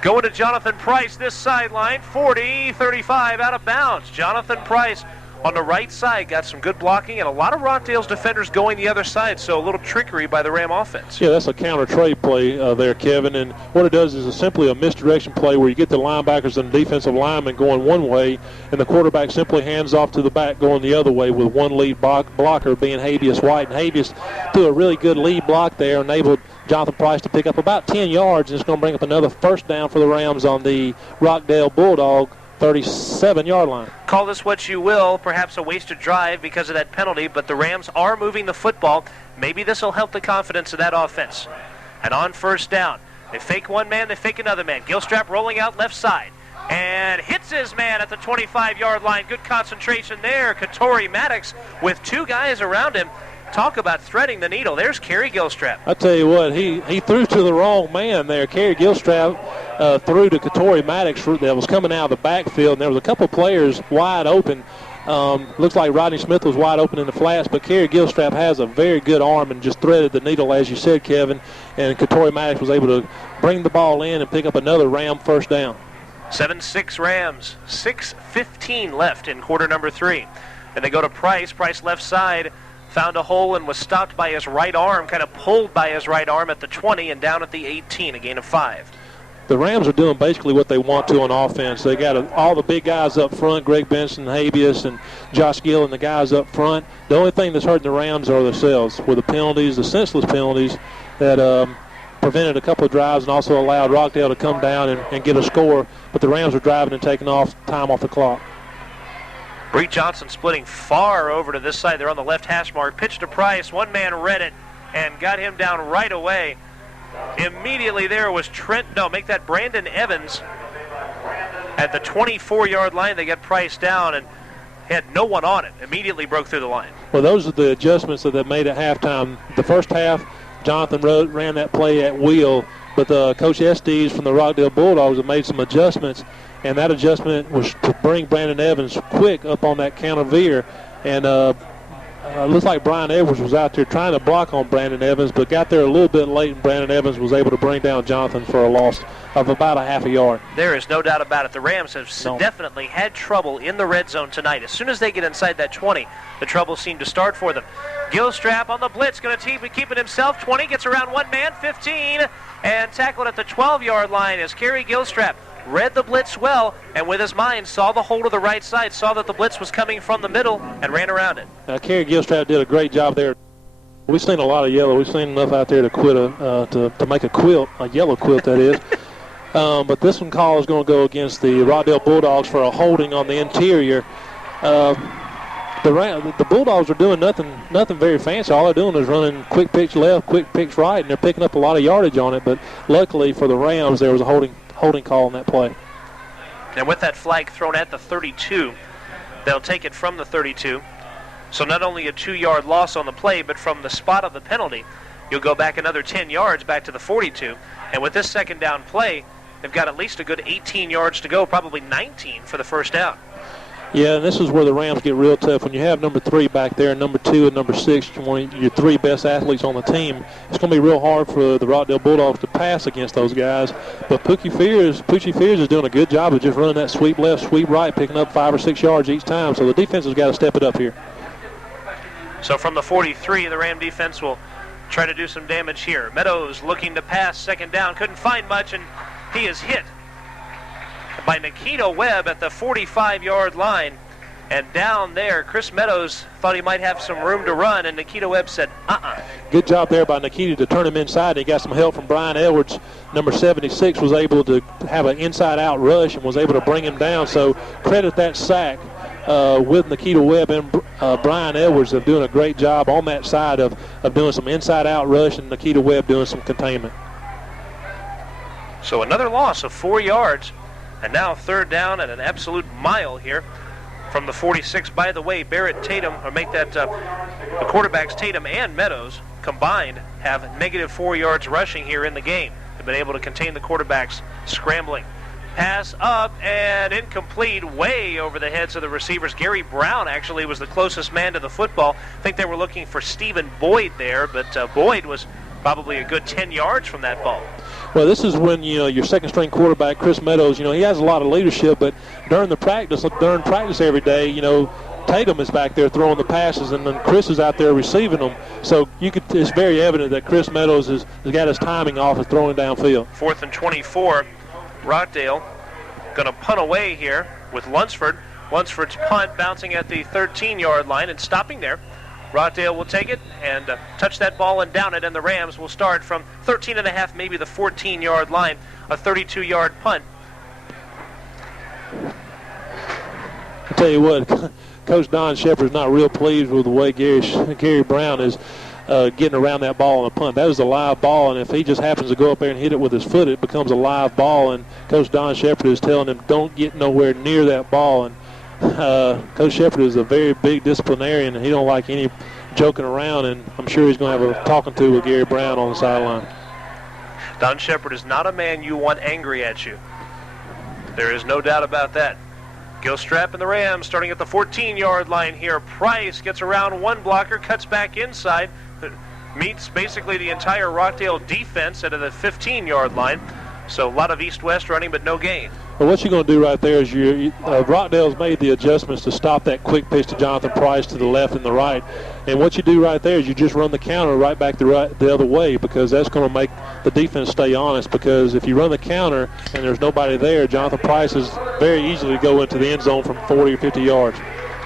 Going to Jonathan Price, this sideline, 40-35, out of bounds. Jonathan Price on the right side got some good blocking, and a lot of Rockdale's defenders going the other side, so a little trickery by the Ram offense. Yeah, that's a counter trade play there, Kevin, and what it does is simply a misdirection play where you get the linebackers and the defensive linemen going one way, and the quarterback simply hands off to the back going the other way, with one lead blocker being Habeas White. And Habeas threw a really good lead block there, enabled Jonathan Price to pick up about 10 yards, and it's going to bring up another first down for the Rams on the Rockdale Bulldog 37-yard line. Call this what you will, perhaps a wasted drive because of that penalty, but the Rams are moving the football. Maybe this will help the confidence of that offense. And on first down, they fake one man, they fake another man. Gilstrap rolling out left side and hits his man at the 25-yard line. Good concentration there. Katori Maddox with 2 guys around him. Talk about threading the needle. There's Kerry Gilstrap. I tell you what, he threw to the wrong man there. Kerry Gilstrap threw to Katori Maddox that was coming out of the backfield, and there was a couple players wide open. Looks like Rodney Smith was wide open in the flats, but Kerry Gilstrap has a very good arm and just threaded the needle, as you said, Kevin, and Katori Maddox was able to bring the ball in and pick up another Ram first down. 7-6 Rams, 6:15 left in quarter number 3. And they go to Price. Price left side, found a hole and was stopped by his right arm, kind of pulled by his right arm at the 20 and down at the 18, a gain of 5. The Rams are doing basically what they want to on offense. They got all the big guys up front, Greg Benson, Habeas, and Josh Gill, and the guys up front. The only thing that's hurting the Rams are themselves with the penalties, the senseless penalties that prevented a couple of drives and also allowed Rockdale to come down and get a score. But the Rams are driving and taking time off the clock. Bree Johnson splitting far over to this side. They're on the left hash mark. Pitch to Price. One man read it and got him down right away. Immediately there was Brandon Evans at the 24-yard line. They got Price down and had no one on it. Immediately broke through the line. Well, those are the adjustments that they made at halftime. The first half, Jonathan ran that play at will, but Coach Estes from the Rockdale Bulldogs have made some adjustments, and that adjustment was to bring Brandon Evans quick up on that counter veer. And looks like Brian Edwards was out there trying to block on Brandon Evans, but got there a little bit late, and Brandon Evans was able to bring down Jonathan for a loss of about a half a yard. There is no doubt about it. The Rams have definitely had trouble in the red zone tonight. As soon as they get inside that 20, the trouble seemed to start for them. Gilstrap on the blitz, going to keep it himself. 20, gets around one man, 15, and tackled at the 12-yard line as Kerry Gilstrap read the blitz well, and with his mind saw the hole to the right side, saw that the blitz was coming from the middle, and ran around it. Kerry Gilstrap did a great job there. We've seen a lot of yellow. We've seen enough out there to quit to make a quilt, a yellow quilt that is. But this one call is going to go against the Rockdale Bulldogs for a holding on the interior. The Bulldogs are doing nothing very fancy. All they're doing is running quick pitch left, quick pitch right, and they're picking up a lot of yardage on it. But luckily for the Rams, there was a holding call on that play. And with that flag thrown at the 32, they'll take it from the 32. So not only a 2-yard loss on the play, but from the spot of the penalty, you'll go back another 10 yards back to the 42. And with this second down play, they've got at least a good 18 yards to go, probably 19 for the first down. Yeah, and this is where the Rams get real tough. When you have number 3 back there, and number 2 and number 6, your 3 best athletes on the team, it's going to be real hard for the Rockdale Bulldogs to pass against those guys. But Poochie Fears is doing a good job of just running that sweep left, sweep right, picking up 5 or 6 yards each time. So the defense has got to step it up here. So from the 43, the Ram defense will try to do some damage here. Meadows looking to pass, second down, couldn't find much, and he is hit by Nikita Webb at the 45-yard line. And down there, Chris Meadows thought he might have some room to run, and Nikita Webb said, Good job there by Nikita to turn him inside. He got some help from Brian Edwards. Number 76 was able to have an inside-out rush and was able to bring him down. So credit that sack with Nikita Webb and Brian Edwards of doing a great job on that side of doing some inside-out rush, and Nikita Webb doing some containment. So another loss of 4 yards. And now third down at an absolute mile here from the 46. By the way, Barrett Tatum, or make that the quarterbacks Tatum and Meadows combined have -4 yards rushing here in the game. They've been able to contain the quarterbacks scrambling. Pass up and incomplete, way over the heads of the receivers. Gary Brown actually was the closest man to the football. I think they were looking for Stephen Boyd there, but Boyd was probably a good 10 yards from that ball. Well, this is when, your second-string quarterback, Chris Meadows, he has a lot of leadership, but during practice every day, Tatum is back there throwing the passes, and then Chris is out there receiving them. So it's very evident that Chris Meadows has got his timing off, is throwing downfield. 4th and 24, Rockdale going to punt away here with Lunsford. Lunsford's punt bouncing at the 13-yard line and stopping there. Rockdale will take it and touch that ball and down it, and the Rams will start from 13.5, maybe the 14-yard line, a 32-yard punt. I'll tell you what, Coach Don Shepard's not real pleased with the way Gary Brown is getting around that ball on a punt. That is a live ball, and if he just happens to go up there and hit it with his foot, it becomes a live ball, and Coach Don Shepard is telling him, don't get nowhere near that ball. And Coach Shepard is a very big disciplinarian, and he don't like any joking around, and I'm sure he's going to have a talking to with Gary Brown on the sideline. Don Shepard is not a man you want angry at you. There is no doubt about that. Gilstrap and the Rams starting at the 14-yard line here. Price gets around one blocker, cuts back inside, meets basically the entire Rockdale defense at the 15-yard line. So a lot of east-west running, but no gain. But what you're going to do right there is Rockdale's made the adjustments to stop that quick pitch to Jonathan Price to the left and the right. And what you do right there is you just run the counter right back the other way, because that's going to make the defense stay honest. Because if you run the counter and there's nobody there, Jonathan Price is very easily go into the end zone from 40 or 50 yards.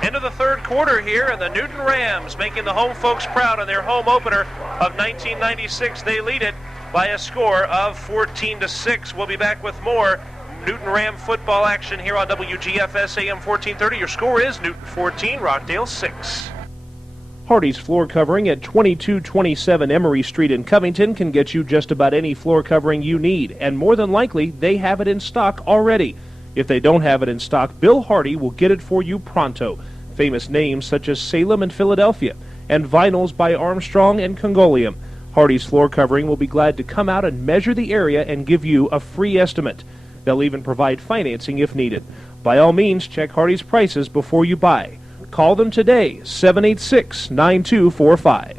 Into the third quarter here, and the Newton Rams making the home folks proud on their home opener of 1996. They lead it by a score of 14-6. We'll be back with more Newton Ram football action here on WGFS AM 1430. Your score is Newton 14, Rockdale 6. Hardy's Floor Covering at 2227 Emory Street in Covington can get you just about any floor covering you need, and more than likely, they have it in stock already. If they don't have it in stock, Bill Hardy will get it for you pronto. Famous names such as Salem and Philadelphia, and vinyls by Armstrong and Congolium. Hardy's Floor Covering will be glad to come out and measure the area and give you a free estimate. They'll even provide financing if needed. By all means, check Hardy's prices before you buy. Call them today, 786-9245.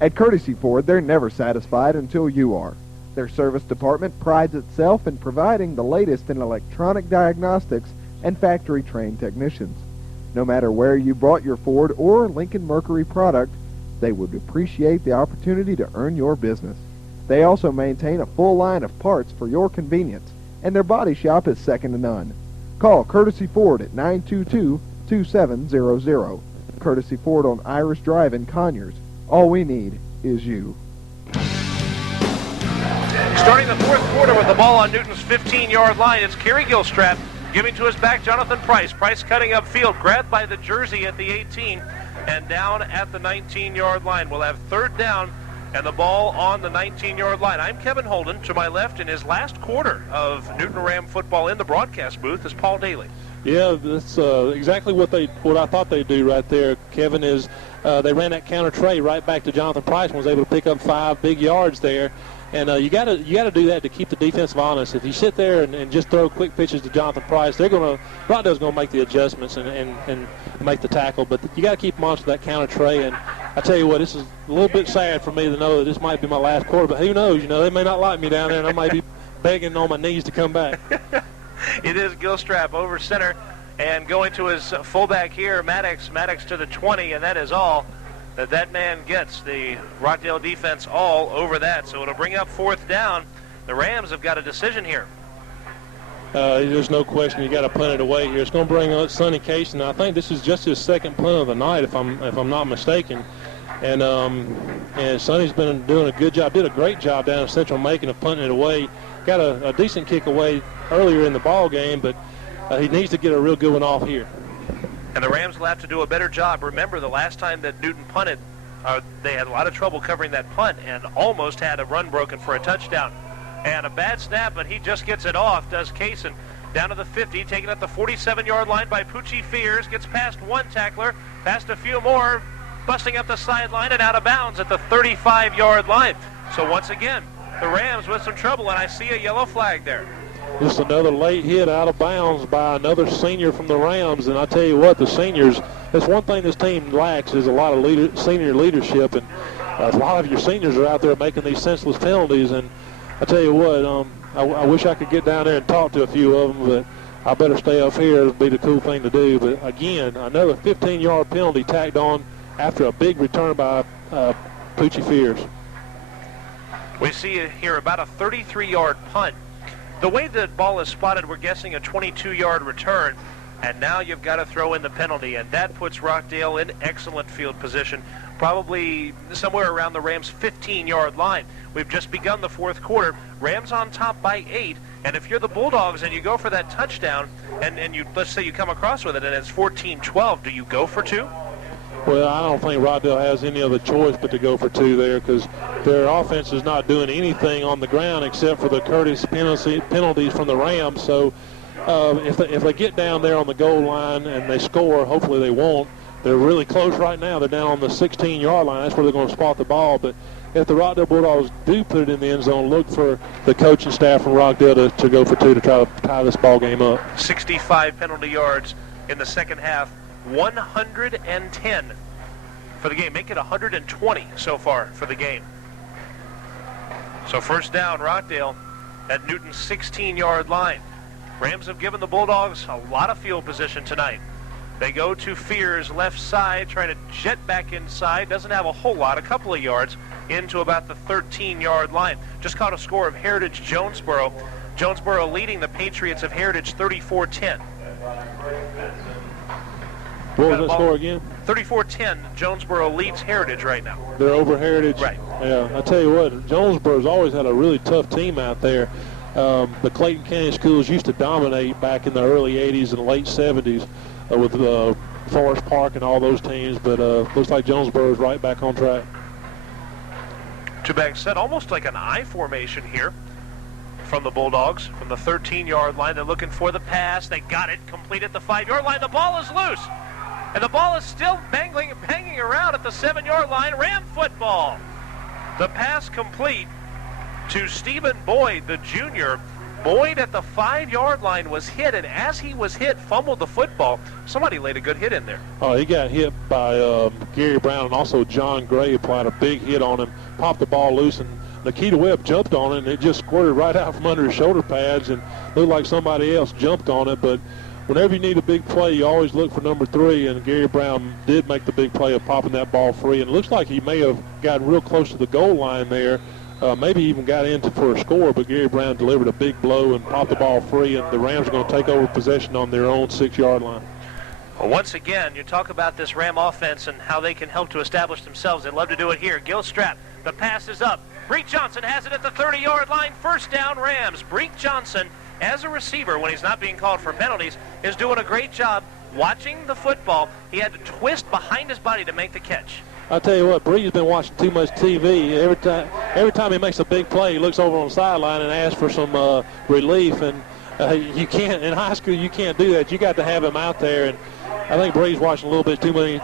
At Courtesy Ford, they're never satisfied until you are. Their service department prides itself in providing the latest in electronic diagnostics and factory-trained technicians. No matter where you bought your Ford or Lincoln Mercury product, they would appreciate the opportunity to earn your business. They also maintain a full line of parts for your convenience, and their body shop is second to none. Call Courtesy Ford at 922-2700. Courtesy Ford on Irish Drive in Conyers. All we need is you. Starting the fourth quarter with the ball on Newton's 15-yard line, it's Kerry Gilstrap giving to his back Jonathan Price. Price cutting upfield, grabbed by the jersey at the 18 and down at the 19-yard line. We'll have third down and the ball on the 19-yard line. I'm Kevin Holden. To my left, in his last quarter of Newton Ram football in the broadcast booth, is Paul Dailey. Yeah, that's exactly what I thought they'd do right there, Kevin, is they ran that counter trey right back to Jonathan Price and was able to pick up 5 big yards there. And you got to do that to keep the defensive honest. If you sit there and just throw quick pitches to Jonathan Price, Rockdale's going to make the adjustments and make the tackle. But you got to keep them honest with that counter trey. And I tell you what, this is a little bit sad for me to know that this might be my last quarter. But who knows? You know, they may not like me down there, and I might be begging on my knees to come back. It is Gilstrap over center and going to his fullback here, Maddox. Maddox to the 20, and that is all that man gets. The Rockdale defense all over that. So it'll bring up fourth down. The Rams have got a decision here. There's no question you got to punt it away here. It's going to bring up Sonny Case, and I think this is just his second punt of the night, if I'm not mistaken. And Sonny's been doing a good job. Did a great job down in Central Macon of punting it away. Got a decent kick away earlier in the ball game, but he needs to get a real good one off here. And the Rams will have to do a better job. Remember, the last time that Newton punted, they had a lot of trouble covering that punt and almost had a run broken for a touchdown. And a bad snap, but he just gets it off, does Kaysen. Down to the 50, taken at the 47-yard line by Poochie Fears. Gets past one tackler, past a few more, busting up the sideline and out of bounds at the 35-yard line. So once again, the Rams with some trouble, and I see a yellow flag there. Just another late hit out of bounds by another senior from the Rams. And I tell you what, the seniors, that's one thing this team lacks, is a lot of senior leadership. And a lot of your seniors are out there making these senseless penalties. And I tell you what, I wish I could get down there and talk to a few of them, but I better stay up here. It'll be the cool thing to do. But again, another 15-yard penalty tacked on after a big return by Poochie Fears. We see here about a 33-yard punt. The way the ball is spotted, we're guessing a 22-yard return, and now you've got to throw in the penalty, and that puts Rockdale in excellent field position, probably somewhere around the Rams' 15-yard line. We've just begun the fourth quarter. Rams on top by 8, and if you're the Bulldogs and you go for that touchdown, and you, let's say you come across with it and it's 14-12, do you go for 2? Well, I don't think Rockdale has any other choice but to go for 2 there, because their offense is not doing anything on the ground except for the courteous penalties from the Rams. So if they get down there on the goal line and they score, hopefully they won't. They're really close right now. They're down on the 16-yard line. That's where they're going to spot the ball. But if the Rockdale Bulldogs do put it in the end zone, look for the coaching staff from Rockdale to go for 2 to try to tie this ball game up. 65 penalty yards in the second half. 110 for the game. Make it 120 so far for the game. So first down, Rockdale at Newton's 16-yard line. Rams have given the Bulldogs a lot of field position tonight. They go to Fears left side, trying to jet back inside. Doesn't have a whole lot, a couple of yards, into about the 13-yard line. Just caught a score of Heritage Jonesboro. Jonesboro leading the Patriots of Heritage 34-10. What was that score again? 34-10. Jonesboro leads Heritage right now. They're over Heritage. Right. Yeah, I tell you what, Jonesboro's always had a really tough team out there. The Clayton County schools used to dominate back in the early 80s and late 70s with Forest Park and all those teams, but looks like Jonesboro's right back on track. Two-back set, almost like an I formation here from the Bulldogs from the 13-yard line. They're looking for the pass. They got it complete at the 5-yard line. The ball is loose, and the ball is still banging around at the 7-yard line. Ram football. The pass complete to Stephen Boyd, the junior. Boyd at the 5-yard line was hit, and as he was hit, fumbled the football. Somebody laid a good hit in there. Oh, he got hit by Gary Brown, and also John Gray applied a big hit on him, popped the ball loose, and Nikita Webb jumped on it, and it just squirted right out from under his shoulder pads, and looked like somebody else jumped on it. But whenever you need a big play, you always look for number 3, and Gary Brown did make the big play of popping that ball free, and it looks like he may have gotten real close to the goal line there. Maybe even got into for a score, but Gary Brown delivered a big blow and popped the ball free, and the Rams are going to take over possession on their own 6-yard line. Well, once again, you talk about this Ram offense and how they can help to establish themselves. They'd love to do it here. Gilstrap, the pass is up. Breek Johnson has it at the 30-yard line. First down, Rams. Breek Johnson, as a receiver, when he's not being called for penalties, is doing a great job watching the football. He had to twist behind his body to make the catch. I tell you what, Bree's been watching too much TV. Every time he makes a big play, he looks over on the sideline and asks for some relief. And you can't, in high school, you can't do that. You got to have him out there. And I think Bree's watching a little bit too many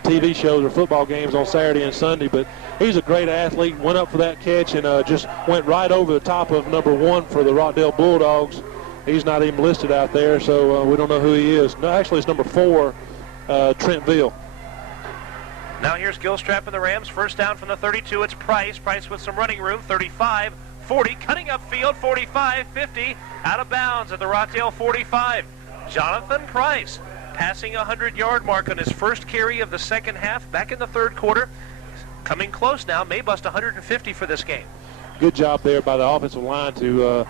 TV shows or football games on Saturday and Sunday. But he's a great athlete. Went up for that catch and just went right over the top of number 1 for the Rockdale Bulldogs. He's not even listed out there, so we don't know who he is. No, actually, it's number 4, Trentville. Now here's Gilstrap and the Rams. First down from the 32. It's Price. Price with some running room. 35, 40, cutting upfield. 45, 50, out of bounds at the Rockdale 45. Jonathan Price passing a 100-yard mark on his first carry of the second half back in the third quarter. Coming close now. May bust 150 for this game. Good job there by the offensive line to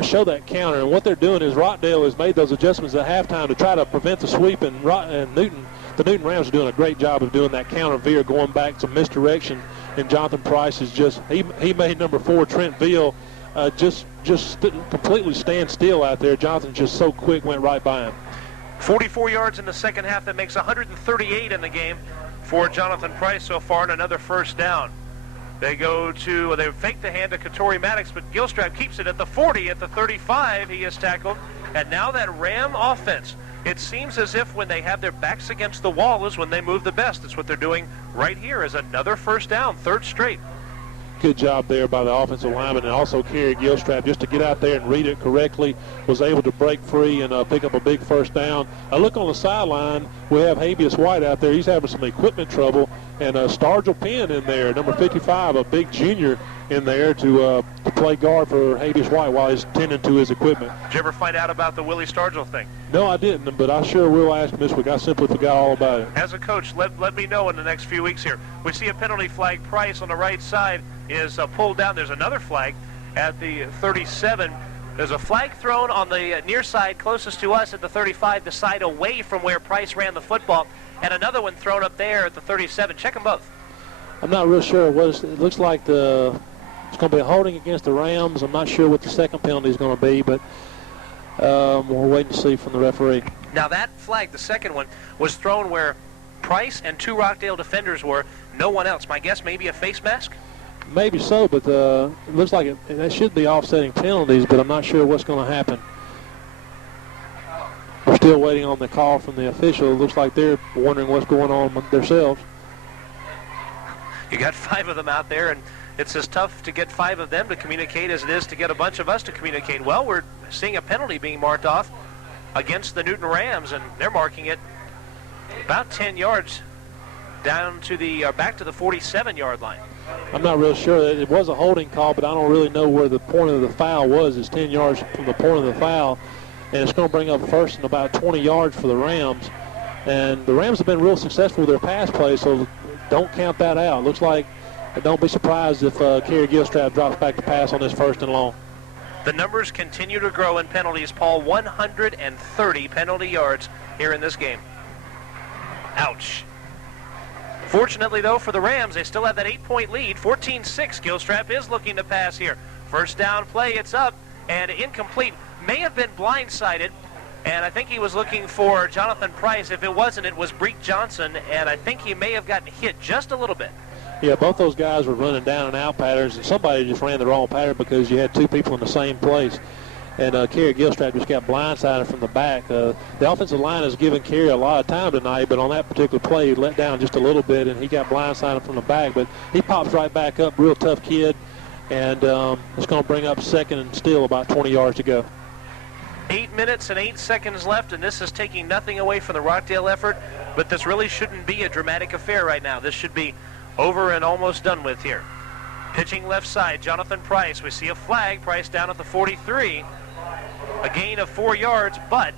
show that counter. And what they're doing is Rockdale has made those adjustments at halftime to try to prevent the sweep, and Newton. The Newton Rams are doing a great job of doing that counter veer, going back, some misdirection, and Jonathan Price is just, he made number 4, Trentville, just completely stand still out there. Jonathan just so quick, went right by him. 44 yards in the second half. That makes 138 in the game for Jonathan Price so far, and another first down. They fake the hand to Katori Maddox, but Gilstrap keeps it at the 40, at the 35. He is tackled, and now that Ram offense, it seems as if when they have their backs against the wall is when they move the best. That's what they're doing right here, is another first down, third straight. Good job there by the offensive lineman, and also Kerry Gilstrap just to get out there and read it correctly, was able to break free and pick up a big first down. I look on the sideline, we have Habeas White out there. He's having some equipment trouble, and Stargell Penn in there, number 55, a big junior in there to play guard for Habeas White while he's tending to his equipment. Did you ever find out about the Willie Stargell thing? No, I didn't, but I sure will ask him this week. I simply forgot all about it. As a coach, let me know in the next few weeks here. We see a penalty flag. Price on the right side is pulled down. There's another flag at the 37. There's a flag thrown on the near side closest to us at the 35, the side away from where Price ran the football, and another one thrown up there at the 37. Check them both. I'm not real sure. It looks like it's going to be a holding against the Rams. I'm not sure what the second penalty is going to be, but we're waiting to see from the referee. Now that flag, the second one, was thrown where Price and 2 Rockdale defenders were. No one else. My guess, maybe a face mask? Maybe so, but it looks like that should be offsetting penalties, but I'm not sure what's going to happen. We're still waiting on the call from the official. It looks like they're wondering what's going on themselves. You got 5 of them out there, and it's as tough to get 5 of them to communicate as it is to get a bunch of us to communicate. Well, we're seeing a penalty being marked off against the Newton Rams, and they're marking it about 10 yards down to the back to the 47-yard line. I'm not real sure. It was a holding call, but I don't really know where the point of the foul was. It's 10 yards from the point of the foul. and it's going to bring up first and about 20 yards for the Rams. And the Rams have been real successful with their pass play, so don't count that out. Looks like, don't be surprised if Kerry Gilstrap drops back to pass on this first and long. The numbers continue to grow in penalties, Paul. 130 penalty yards here in this game. Ouch. Fortunately, though, for the Rams, they still have that 8-point lead. 14-6. Gilstrap is looking to pass here. First down play, it's up and incomplete. May have been blindsided, and I think he was looking for Jonathan Price. If it wasn't, it was Breek Johnson, and I think he may have gotten hit just a little bit. Yeah, both those guys were running down and out patterns, and somebody just ran the wrong pattern because you had two people in the same place. And Kerry Gilstrap just got blindsided from the back. The offensive line has given Kerry a lot of time tonight, but on that particular play, he let down just a little bit, and he got blindsided from the back. But he pops right back up, real tough kid, and it's going to bring up second and still about 20 yards to go. 8 minutes and 8 seconds left, and this is taking nothing away from the Rockdale effort, but this really shouldn't be a dramatic affair right now. This should be over and almost done with here. Pitching left side, Jonathan Price. We see a flag. Price down at the 43. A gain of 4 yards, but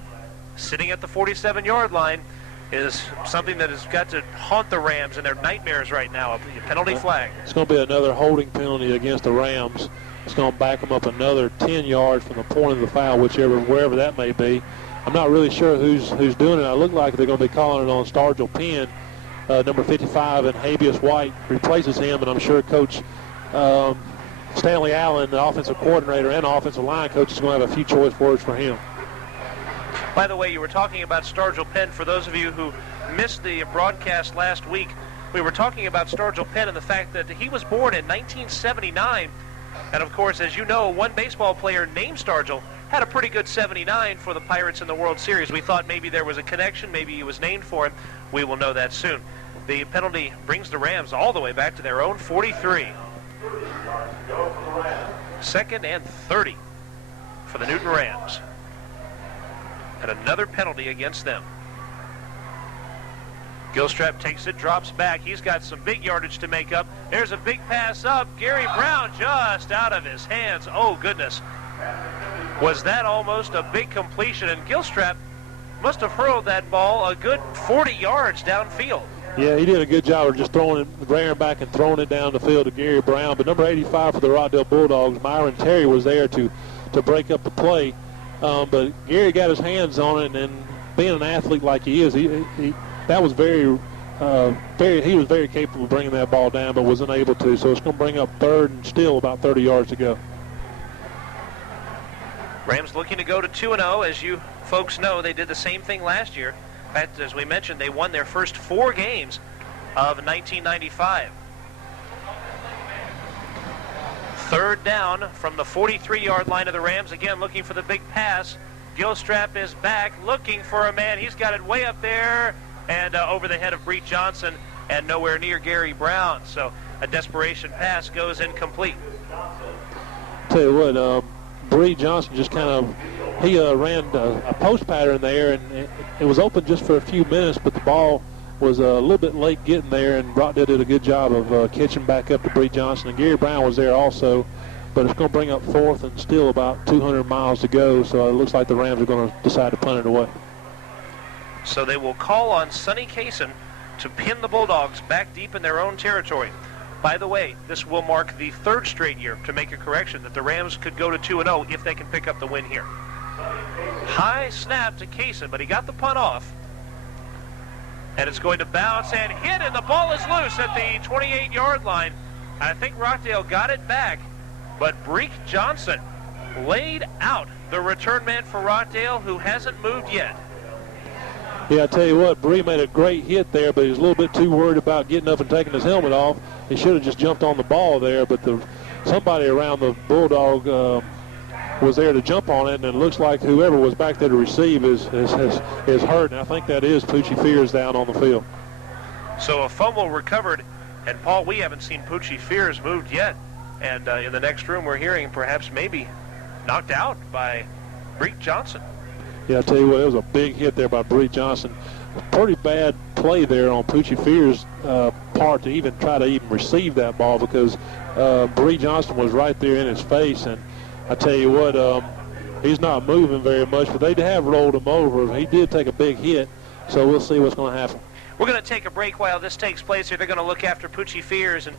sitting at the 47-yard line is something that has got to haunt the Rams in their nightmares right now. A penalty flag. It's going to be another holding penalty against the Rams. It's going to back them up another 10 yards from the point of the foul, wherever that may be. I'm not really sure who's doing it. It look like they're going to be calling it on Stargell Penn. Number 55, and Habeas White replaces him, and I'm sure Coach Stanley Allen, the offensive coordinator and offensive line coach, is going to have a few choice words for him. By the way, you were talking about Stargell Penn. For those of you who missed the broadcast last week, we were talking about Stargell Penn and the fact that he was born in 1979. And, of course, as you know, one baseball player named Stargell had a pretty good 79 for the Pirates in the World Series. We thought maybe there was a connection. Maybe he was named for it. We will know that soon. The penalty brings the Rams all the way back to their own 43. Second and 30 for the Newton Rams. And another penalty against them. Gilstrap takes it, drops back. He's got some big yardage to make up. There's a big pass up. Gary Brown just out of his hands. Oh, goodness. Was that almost a big completion? And Gilstrap must have hurled that ball a good 40 yards downfield. Yeah, he did a good job of just rearing back and throwing it down the field to Gary Brown. But number 85 for the Rockdale Bulldogs, Myron Terry, was there to break up the play. But Gary got his hands on it, and being an athlete like he is, he was very capable of bringing that ball down, but was unable to. So it's going to bring up third and still about 30 yards to go. Rams looking to go to 2-0. As you folks know, they did the same thing last year. In fact, as we mentioned, they won their first 4 games of 1995. Third down from the 43-yard line of the Rams. Again, looking for the big pass. Gilstrap is back, looking for a man. He's got it way up there and over the head of Breek Johnson and nowhere near Gary Brown. So a desperation pass goes incomplete. Tell you what, Breek Johnson just kind of, he ran a post pattern there, and it was open just for a few minutes, but the ball was a little bit late getting there, and Rockdale did a good job of catching back up to Breek Johnson. And Gary Brown was there also, but it's going to bring up fourth and still about 200 miles to go, so it looks like the Rams are going to decide to punt it away. So they will call on Sonny Kaysen to pin the Bulldogs back deep in their own territory. By the way, this will mark the 3rd straight year, to make a correction, that the Rams could go to 2-0 if they can pick up the win here. High snap to Kaysen, but he got the punt off. And it's going to bounce and hit, and the ball is loose at the 28-yard line. I think Rockdale got it back, but Breek Johnson laid out the return man for Rockdale, who hasn't moved yet. Yeah, I tell you what, Bree made a great hit there, but he was a little bit too worried about getting up and taking his helmet off. He should have just jumped on the ball there, but somebody around the Bulldog was there to jump on it, and it looks like whoever was back there to receive is hurt, and I think that is Poochie Fears down on the field. So a fumble recovered, and Paul, we haven't seen Poochie Fears moved yet, and in the next room we're hearing perhaps maybe knocked out by Breek Johnson. Yeah, I tell you what, it was a big hit there by Breek Johnson. Pretty bad play there on Poochie Fears' part to even try to receive that ball, because Breek Johnson was right there in his face. And I tell you what, he's not moving very much, but they have rolled him over. He did take a big hit, so we'll see what's going to happen. We're going to take a break while this takes place here. They're going to look after Poochie Fears, and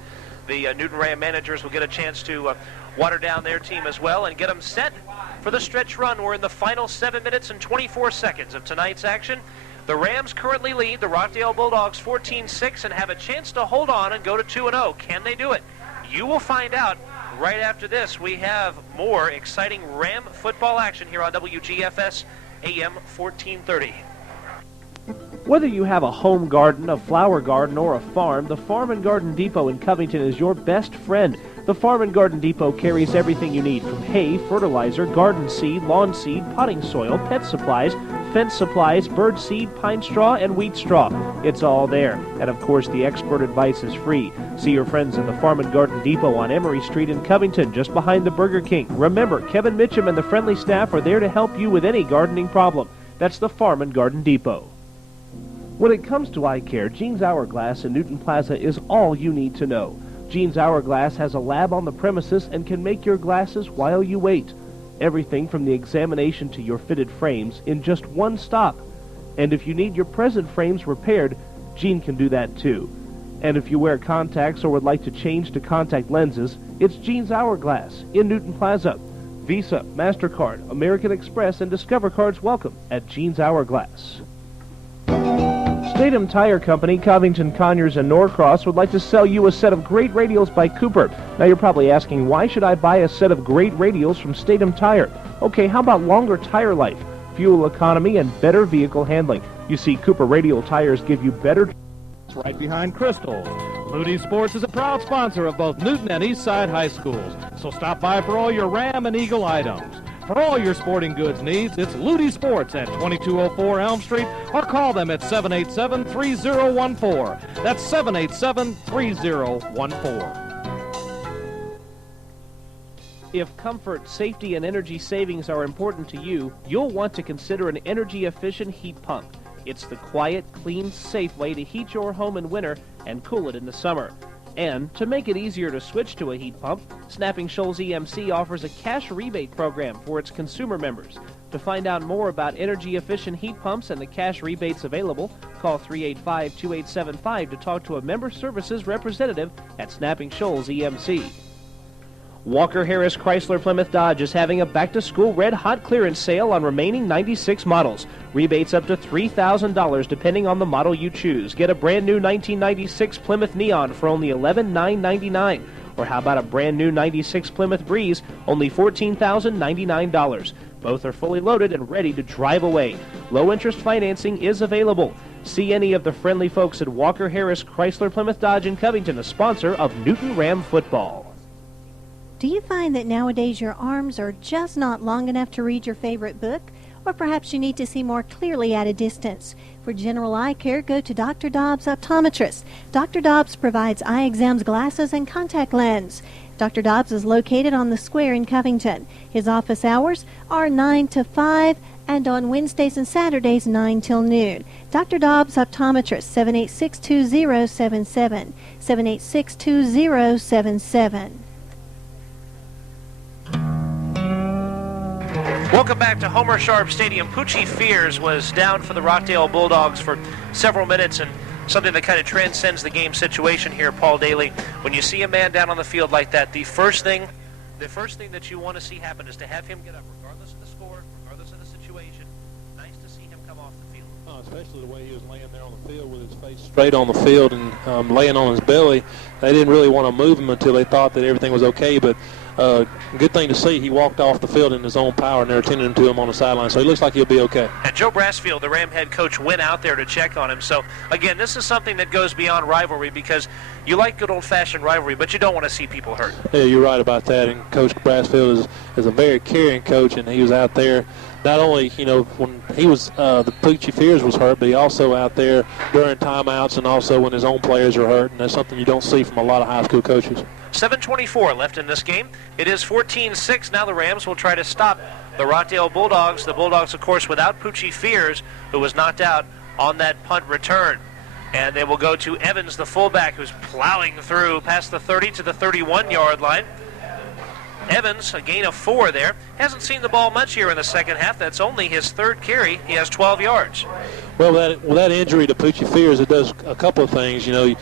the Newton Ram managers will get a chance to water down their team as well and get them set for the stretch run. We're in the final 7 minutes and 24 seconds of tonight's action. The Rams currently lead the Rockdale Bulldogs 14-6 and have a chance to hold on and go to 2-0. Can they do it? You will find out right after this. We have more exciting Ram football action here on WGFS AM 1430. Whether you have a home garden, a flower garden, or a farm, the Farm and Garden Depot in Covington is your best friend. The Farm and Garden Depot carries everything you need from hay, fertilizer, garden seed, lawn seed, potting soil, pet supplies, fence supplies, bird seed, pine straw, and wheat straw. It's all there. And of course, the expert advice is free. See your friends at the Farm and Garden Depot on Emory Street in Covington, just behind the Burger King. Remember, Kevin Mitchum and the friendly staff are there to help you with any gardening problem. That's the Farm and Garden Depot. When it comes to eye care, Jean's Hourglass in Newton Plaza is all you need to know. Jean's Hourglass has a lab on the premises and can make your glasses while you wait. Everything from the examination to your fitted frames in just one stop. And if you need your present frames repaired, Jean can do that too. And if you wear contacts or would like to change to contact lenses, it's Jean's Hourglass in Newton Plaza. Visa, MasterCard, American Express, and Discover cards welcome at Jean's Hourglass. Statham Tire Company, Covington, Conyers, and Norcross would like to sell you a set of great radials by Cooper. Now you're probably asking, why should I buy a set of great radials from Statham Tire? Okay, how about longer tire life, fuel economy, and better vehicle handling? You see, Cooper radial tires give you better... It's right behind Crystal. Ludi Sports is a proud sponsor of both Newton and Eastside High Schools. So stop by for all your Ram and Eagle items. For all your sporting goods needs, it's Ludi Sports at 2204 Elm Street, or call them at 787-3014. That's 787-3014. If comfort, safety, and energy savings are important to you, you'll want to consider an energy-efficient heat pump. It's the quiet, clean, safe way to heat your home in winter and cool it in the summer. And to make it easier to switch to a heat pump, Snapping Shoals EMC offers a cash rebate program for its consumer members. To find out more about energy-efficient heat pumps and the cash rebates available, call 385-2875 to talk to a member services representative at Snapping Shoals EMC. Walker Harris Chrysler Plymouth Dodge is having a back-to-school red-hot clearance sale on remaining 96 models. Rebates up to $3,000 depending on the model you choose. Get a brand-new 1996 Plymouth Neon for only $11,999. Or how about a brand-new 96 Plymouth Breeze, only $14,099. Both are fully loaded and ready to drive away. Low-interest financing is available. See any of the friendly folks at Walker Harris Chrysler Plymouth Dodge in Covington, a sponsor of Newton Ram Football. Do you find that nowadays your arms are just not long enough to read your favorite book? Or perhaps you need to see more clearly at a distance? For general eye care, go to Dr. Dobbs Optometrist. Dr. Dobbs provides eye exams, glasses, and contact lens. Dr. Dobbs is located on the square in Covington. His office hours are 9 to 5 and on Wednesdays and Saturdays 9 till noon. Dr. Dobbs Optometrist, 786-2077, 786-2077. Welcome back to Homer Sharp Stadium. Poochie Fears was down for the Rockdale Bulldogs for several minutes, and something that kind of transcends the game situation here, Paul Dailey. When you see a man down on the field like that, the first thing that you want to see happen is to have him get up, regardless of the score, regardless of the situation. Nice to see him come off the field. Especially the way he was laying there on the field with his face straight on the field and laying on his belly. They didn't really want to move him until they thought that everything was okay, but good thing to see. He walked off the field in his own power, and they're attending to him on the sideline, so he looks like he'll be okay. And Joe Brassfield, the Ram head coach, went out there to check on him. So, again, this is something that goes beyond rivalry, because you like good old-fashioned rivalry, but you don't want to see people hurt. Yeah, you're right about that, and Coach Brassfield is a very caring coach, and he was out there not only, when he was, the Poochie Fears was hurt, but he also out there during timeouts and also when his own players are hurt, and that's something you don't see from a lot of high school coaches. 7:24 left in this game. It is 14-6. Now the Rams will try to stop the Rockdale Bulldogs. The Bulldogs, of course, without Poochie Fears, who was knocked out on that punt return. And they will go to Evans, the fullback, who's plowing through past the 30 to the 31-yard line. Evans, a gain of 4 there. Hasn't seen the ball much here in the second half. That's only his 3rd carry. He has 12 yards. Well, that injury to Poochie Fears, it does a couple of things. It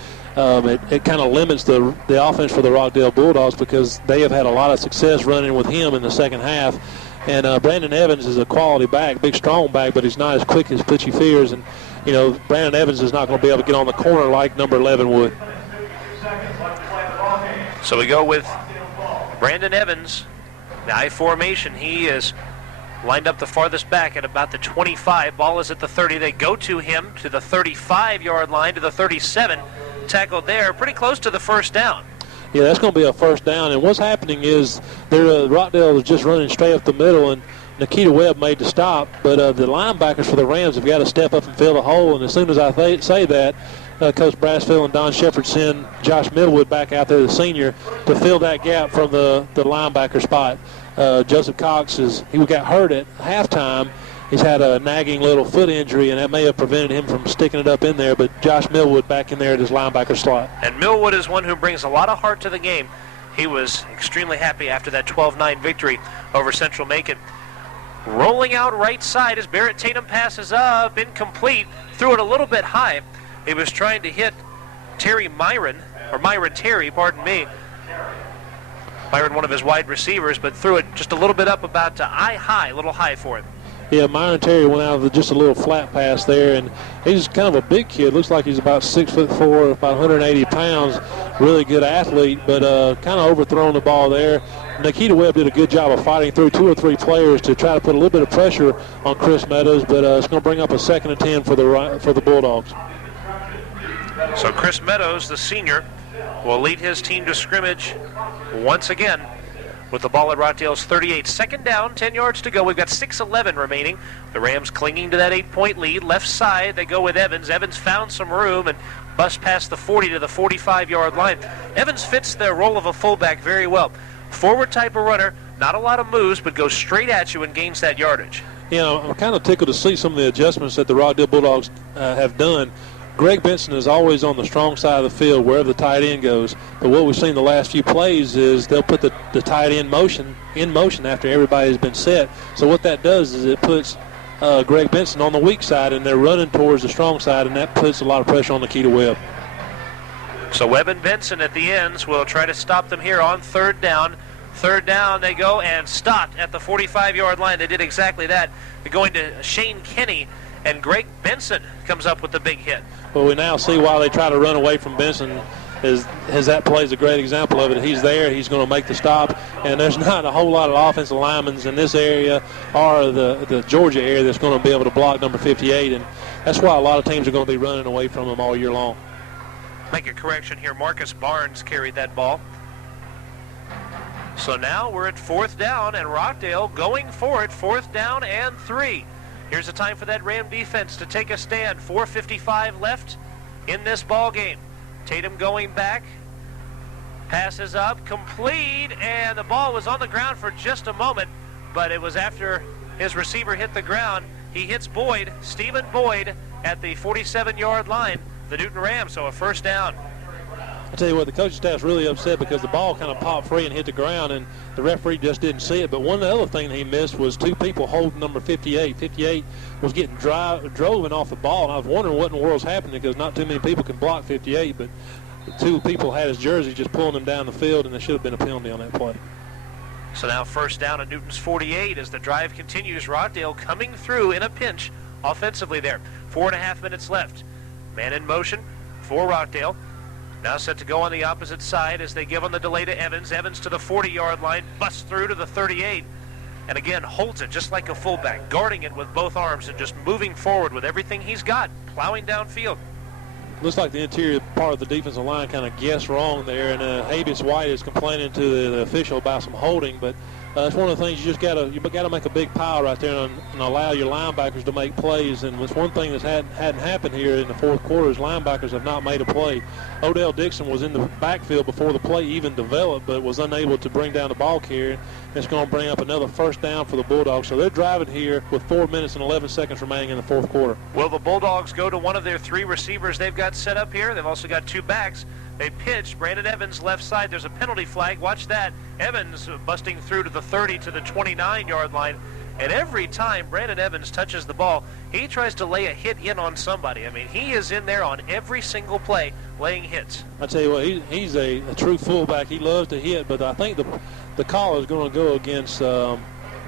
kind of limits the offense for the Rockdale Bulldogs because they have had a lot of success running with him in the second half. And Brandon Evans is a quality back, big, strong back, but he's not as quick as Poochie Fears. And, Brandon Evans is not going to be able to get on the corner like number 11 would. So we go with Brandon Evans, the I formation. He is lined up the farthest back at about the 25. Ball is at the 30. They go to him to the 35-yard line, to the 37. Tackled there, pretty close to the first down. Yeah, that's going to be a first down. And what's happening is Rockdale is just running straight up the middle, and Nikita Webb made the stop. But the linebackers for the Rams have got to step up and fill the hole. And as soon as I say that, Coach Brassfield and Don Shepard send Josh Millwood back out there, the senior, to fill that gap from the linebacker spot. Joseph Cox he got hurt at halftime. He's had a nagging little foot injury, and that may have prevented him from sticking it up in there. But Josh Millwood back in there at his linebacker slot. And Millwood is one who brings a lot of heart to the game. He was extremely happy after that 12-9 victory over Central Macon. Rolling out right side as Barrett Tatum passes up, incomplete, threw it a little bit high. He was trying to hit Myron Terry, pardon me. Myron, one of his wide receivers, but threw it just a little bit up about to a little high for him. Yeah, Myron Terry went out with just a little flat pass there, and he's kind of a big kid. Looks like he's about 6'4", about 180 pounds. Really good athlete, but kind of overthrown the ball there. Nikita Webb did a good job of fighting through 2 or 3 players to try to put a little bit of pressure on Chris Meadows, but it's going to bring up a 2nd and 10 for the Bulldogs. So Chris Meadows, the senior, will lead his team to scrimmage once again with the ball at Rockdale's 38. 2nd down, 10 yards to go. We've got 6:11 remaining. The Rams clinging to that 8-point lead. Left side, they go with Evans. Evans found some room and busts past the 40 to the 45-yard line. Evans fits the role of a fullback very well. Forward type of runner, not a lot of moves, but goes straight at you and gains that yardage. I'm kind of tickled to see some of the adjustments that the Rockdale Bulldogs have done. Greg Benson is always on the strong side of the field wherever the tight end goes. But what we've seen the last few plays is they'll put the tight end in motion after everybody's been set. So what that does is it puts Greg Benson on the weak side, and they're running towards the strong side, and that puts a lot of pressure on Nikita Webb. So Webb and Benson at the ends will try to stop them here on 3rd down. 3rd down, they go and stopped at the 45-yard line. They did exactly that. They're going to Shane Kenny, and Greg Benson comes up with the big hit. Well, we now see why they try to run away from Benson. That plays a great example of it. He's there, he's going to make the stop, and there's not a whole lot of offensive linemen in this area or the Georgia area that's going to be able to block number 58, and that's why a lot of teams are going to be running away from him all year long. Make a correction here. Marcus Barnes carried that ball. So now we're at 4th down, and Rockdale going for it, 4th down and 3. Here's the time for that Ram defense to take a stand. 4:55 left in this ball game. Tatum going back, passes up, complete, and the ball was on the ground for just a moment, but it was after his receiver hit the ground. He hits Boyd, Stephen Boyd, at the 47-yard line, the Newton Rams, so a 1st down. I tell you what, the coaching staff's really upset because the ball kind of popped free and hit the ground, and the referee just didn't see it. But one of the other things he missed was 2 people holding number 58. 58 was getting driven off the ball, and I was wondering what in the world's happening because not too many people can block 58, but 2 people had his jersey just pulling him down the field, and there should have been a penalty on that play. So now 1st down at Newton's 48 as the drive continues. Rockdale coming through in a pinch offensively there. 4.5 minutes left. Man in motion for Rockdale. Now set to go on the opposite side as they give on the delay to Evans. Evans to the 40-yard line, busts through to the 38, and again holds it just like a fullback, guarding it with both arms and just moving forward with everything he's got, plowing downfield. Looks like the interior part of the defensive line kind of guessed wrong there, and Habeas White is complaining to the official about some holding, but it's one of the things you got to make a big pile right there and allow your linebackers to make plays. And it's one thing that hadn't happened here in the 4th quarter is linebackers have not made a play. Odell Dixon was in the backfield before the play even developed, but was unable to bring down the ball carrier. It's going to bring up another 1st down for the Bulldogs. So they're driving here with 4 minutes and 11 seconds remaining in the 4th quarter. Will the Bulldogs go to one of their 3 receivers they've got set up here? They've also got 2 backs. They pitch. Brandon Evans left side. There's a penalty flag. Watch that. Evans busting through to the 30 to the 29-yard line. And every time Brandon Evans touches the ball, he tries to lay a hit in on somebody. I mean, he is in there on every single play laying hits. I tell you what, he's a true fullback. He loves to hit, but I think the call is going to go against the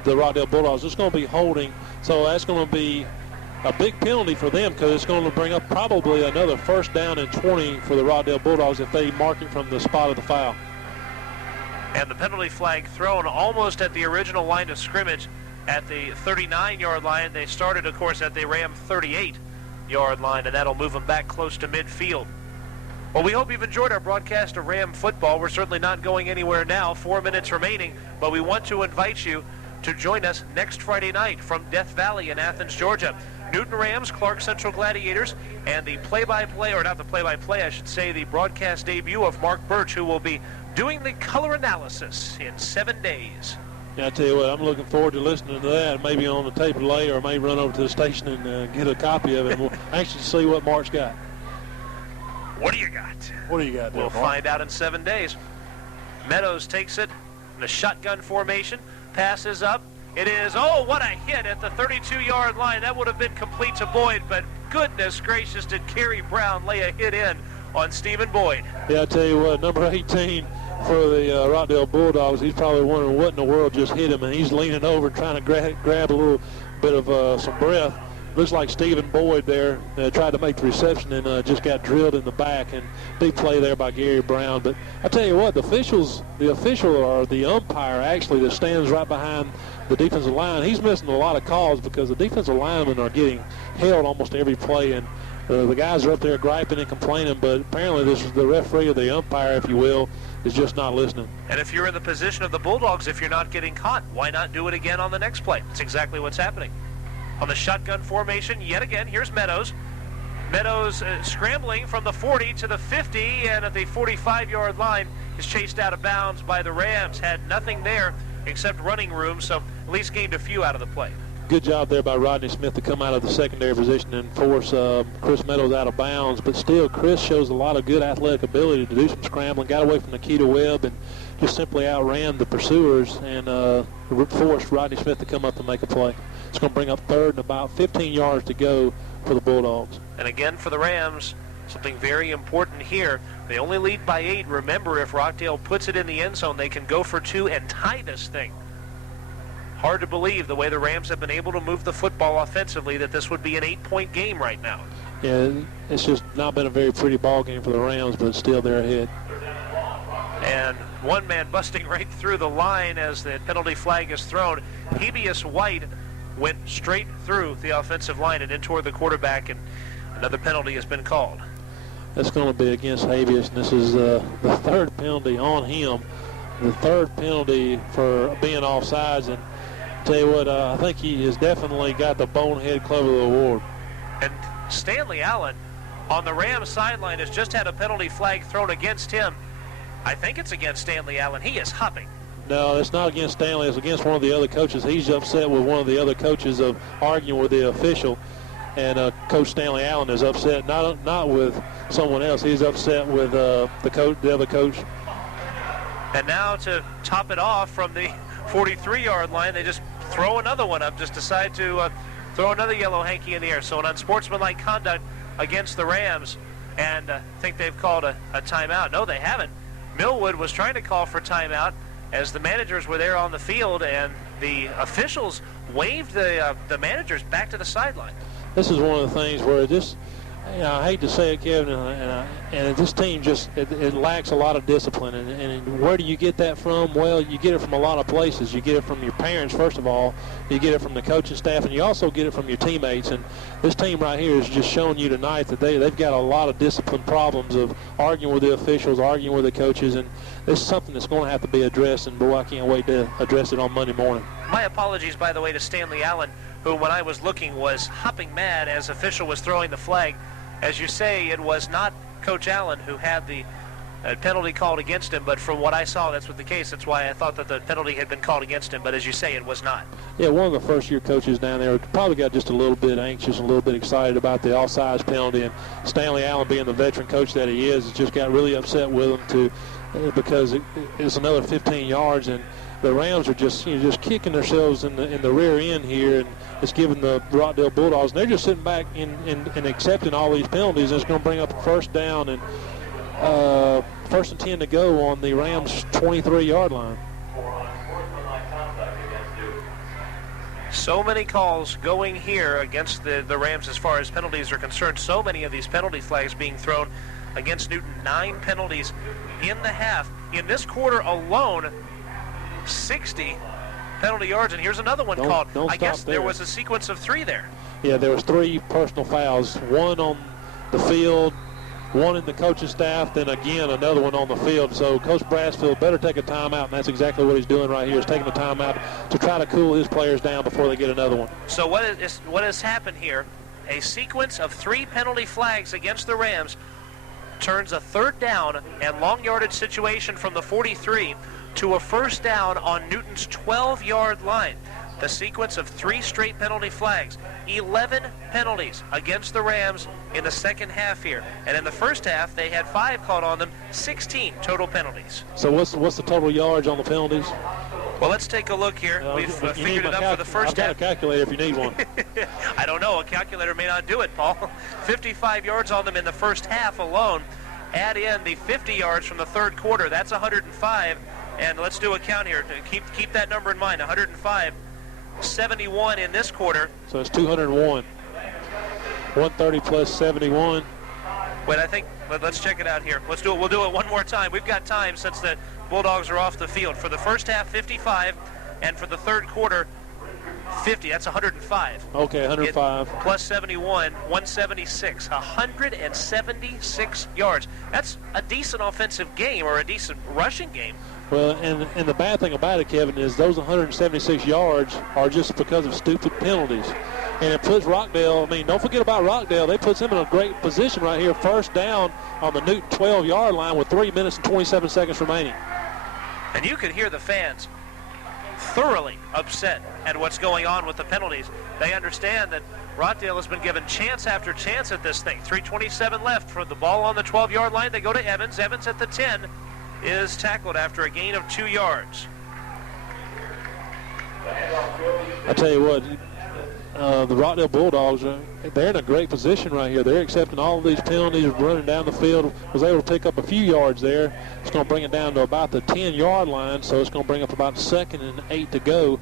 Rockdale Bulldogs. It's going to be holding, so that's going to be a big penalty for them because it's going to bring up probably another first down and 20 for the Rockdale Bulldogs if they mark it from the spot of the foul. And the penalty flag thrown almost at the original line of scrimmage at the 39-yard line. They started, of course, at the Ram 38-yard line, and that'll move them back close to midfield. Well, we hope you've enjoyed our broadcast of Ram football. We're certainly not going anywhere now. 4 minutes remaining, but we want to invite you to join us next Friday night from Death Valley in Athens, Georgia. Newton Rams, Clark Central Gladiators, and the play-by-play, or not the play-by-play, I should say, the broadcast debut of Mark Birch, who will be doing the color analysis in 7 days. Yeah, I tell you what, I'm looking forward to listening to that, maybe on the tape delay, or maybe run over to the station and get a copy of it. We'll actually see what Mark's got. What do you got? What do you got there, We'll Mark? find out in 7 days. Meadows takes it in a shotgun formation, passes up. It is, oh, what a hit at the 32-yard line. That would have been complete to Boyd, but goodness gracious, did Kerry Brown lay a hit in on Stephen Boyd. Yeah, I tell you what, number 18 for the Rockdale Bulldogs, he's probably wondering what in the world just hit him, and he's leaning over trying to grab a little bit of some breath. Looks like Stephen Boyd there tried to make the reception and just got drilled in the back, and big play there by Gary Brown. But I tell you what, the official or the umpire actually that stands right behind the defensive line, he's missing a lot of calls because the defensive linemen are getting held almost every play, and the guys are up there griping and complaining, but apparently this is the referee or the umpire, if you will, is just not listening. And if you're in the position of the Bulldogs, if you're not getting caught, why not do it again on the next play? That's exactly what's happening. On the shotgun formation, yet again, here's Meadows. Meadows scrambling from the 40 to the 50, and at the 45-yard line is chased out of bounds by the Rams. Had nothing there except running room, so at least gained a few out of the play. Good job there by Rodney Smith to come out of the secondary position and force Chris Meadows out of bounds. But still, Chris shows a lot of good athletic ability to do some scrambling, got away from Nikita Webb, and just simply outran the pursuers and forced Rodney Smith to come up and make a play. It's going to bring up third and about 15 yards to go for the Bulldogs. And again for the Rams, something very important here. They only lead by 8. Remember, if Rockdale puts it in the end zone, they can go for 2 and tie this thing. Hard to believe the way the Rams have been able to move the football offensively that this would be an 8-point game right now. Yeah, it's just not been a very pretty ball game for the Rams, but still they're ahead. And one man busting right through the line as the penalty flag is thrown. Hebius White went straight through the offensive line and in toward the quarterback, and another penalty has been called. That's going to be against Habeas, and this is the third penalty on him, the third penalty for being offsides. And tell you what, I think he has definitely got the bonehead club of the award. And Stanley Allen on the Rams sideline has just had a penalty flag thrown against him. I think it's against Stanley Allen. He is hopping. No, it's not against Stanley. It's against one of the other coaches. He's upset with one of the other coaches of arguing with the official. And Coach Stanley Allen is upset, not with someone else. He's upset with the other coach. And now to top it off from the 43-yard line, they just throw another one up, just decide to throw another yellow hanky in the air. So an unsportsmanlike conduct against the Rams, and I think they've called a timeout. No, they haven't. Millwood was trying to call for timeout as the managers were there on the field, and the officials waved the managers back to the sideline. This is one of the things where just, I hate to say it, Kevin, and this team just, it lacks a lot of discipline. And where do you get that from? Well, you get it from a lot of places. You get it from your parents, first of all. You get it from the coaching staff, and you also get it from your teammates. And this team right here has just shown you tonight that they've got a lot of discipline problems of arguing with the officials, arguing with the coaches, and this is something that's going to have to be addressed, and boy, I can't wait to address it on Monday morning. My apologies, by the way, to Stanley Allen, who, when I was looking, was hopping mad as official was throwing the flag. As you say, it was not Coach Allen who had the a penalty called against him, but from what I saw, that's what the case. That's why I thought that the penalty had been called against him, but as you say, it was not. Yeah, one of the first-year coaches down there probably got just a little bit anxious and a little bit excited about the offsides penalty, and Stanley Allen, being the veteran coach that he is, just got really upset with him because it's another 15 yards, and the Rams are just kicking themselves in the rear end here, and it's giving the Rockdale Bulldogs. And they're just sitting back and accepting all these penalties. And it's going to bring up a first down and first and 10 to go on the Rams' 23-yard line. So many calls going here against the Rams as far as penalties are concerned. So many of these penalty flags being thrown against Newton. 9 penalties in the half. In this quarter alone, 60 penalty yards, and here's another one called. I guess there was a sequence of 3 there. Yeah, there was 3 personal fouls, 1 on the field, 1 in the coaching staff, then again another one on the field. So Coach Brassfield better take a timeout, and that's exactly what he's doing right here, is taking a timeout to try to cool his players down before they get another one. So what has happened here, a sequence of 3 penalty flags against the Rams turns a third down and long yardage situation from the 43 to a first down on Newton's 12-yard line. The sequence of 3 straight penalty flags, 11 penalties against the Rams in the second half here. And in the first half, they had 5 called on them, 16 total penalties. So what's the total yards on the penalties? Well, let's take a look here. We've figured it up for the first half. I've got a calculator if you need one. I don't know. A calculator may not do it, Paul. 55 yards on them in the first half alone. Add in the 50 yards from the third quarter. That's 105. And let's do a count here. Keep that number in mind. 105. 71 in this quarter. So it's 201. 130 plus 71. Wait, I think, let's check it out here. Let's do it. We'll do it one more time. We've got time since the Bulldogs are off the field. For the first half, 55, and for the third quarter, 50. That's 105. Okay, 105. Plus 71, 176. 176 yards. That's a decent offensive game, or a decent rushing game. Well, and the bad thing about it, Kevin, is those 176 yards are just because of stupid penalties. And it puts Rockdale, don't forget about Rockdale. They put them in a great position right here. First down on the Newton 12-yard line with 3 minutes and 27 seconds remaining. And you could hear the fans thoroughly upset at what's going on with the penalties. They understand that Rockdale has been given chance after chance at this thing. 3:27 left for the ball on the 12-yard line. They go to Evans. Evans at the 10 is tackled after a gain of 2 yards. I tell you what, the Rockdale Bulldogs, they're in a great position right here. They're accepting all of these penalties, running down the field. Was able to pick up a few yards there. It's going to bring it down to about the 10-yard line, so it's going to bring up about 2nd and 8 to go.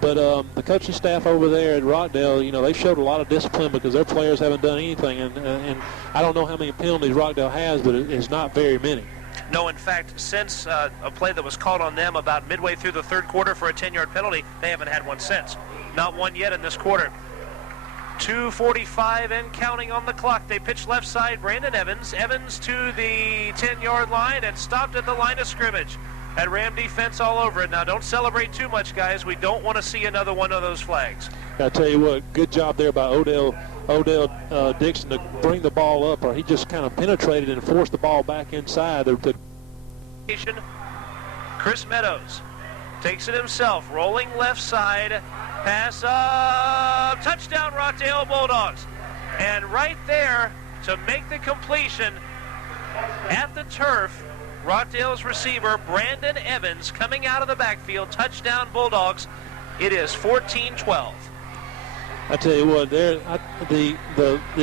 But the coaching staff over there at Rockdale, they showed a lot of discipline because their players haven't done anything. And I don't know how many penalties Rockdale has, but it's not very many. No, in fact, since a play that was called on them about midway through the third quarter for a 10-yard penalty, they haven't had one since. Not one yet in this quarter. 2:45 and counting on the clock. They pitch left side, Brandon Evans. Evans to the 10-yard line and stopped at the line of scrimmage. That Ram defense all over it. Now, don't celebrate too much, guys. We don't want to see another one of those flags. I tell you what, good job there by Odell Dixon to bring the ball up, or he just kind of penetrated and forced the ball back inside. Chris Meadows takes it himself, rolling left side, pass up, touchdown Rockdale Bulldogs. And right there to make the completion at the turf, Rockdale's receiver, Brandon Evans, coming out of the backfield, touchdown Bulldogs. It is 14-12. I tell you what, the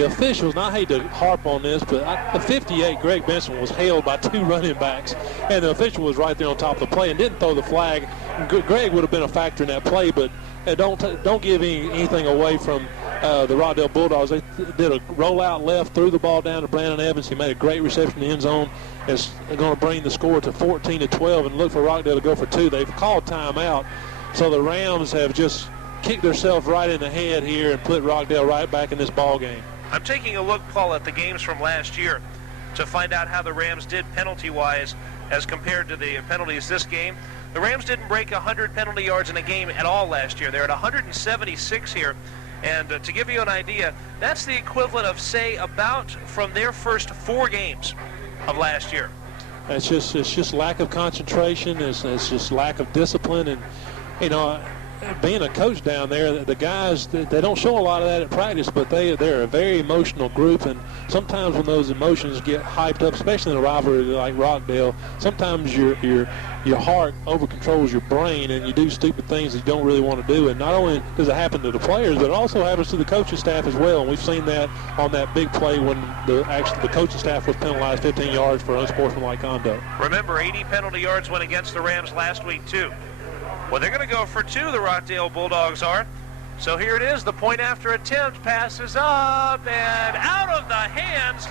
officials, and I hate to harp on this, but the 58, Greg Benson, was held by 2 running backs, and the official was right there on top of the play and didn't throw the flag. Greg would have been a factor in that play, but don't give anything away from the Rockdale Bulldogs. They did a rollout left, threw the ball down to Brandon Evans. He made a great reception in the end zone. It's going to bring the score to 14-12 and look for Rockdale to go for 2. They've called timeout, so the Rams have just kicked themselves right in the head here and put Rockdale right back in this ball game. I'm taking a look, Paul, at the games from last year to find out how the Rams did penalty-wise as compared to the penalties this game. The Rams didn't break 100 penalty yards in a game at all last year. They're at 176 here. And to give you an idea, that's the equivalent of, say, about from their first 4 games of last year. It's just lack of concentration. It's just lack of discipline. And, you know, being a coach down there, the guys, they don't show a lot of that at practice, but they're a very emotional group. And sometimes when those emotions get hyped up, especially in a rivalry like Rockdale, sometimes your heart over-controls your brain and you do stupid things that you don't really want to do. And not only does it happen to the players, but it also happens to the coaching staff as well. And we've seen that on that big play when the coaching staff was penalized 15 yards for unsportsmanlike conduct. Remember, 80 penalty yards went against the Rams last week, too. Well, they're going to go for 2, the Rockdale Bulldogs are. So here it is. The point after attempt passes up and out of the hands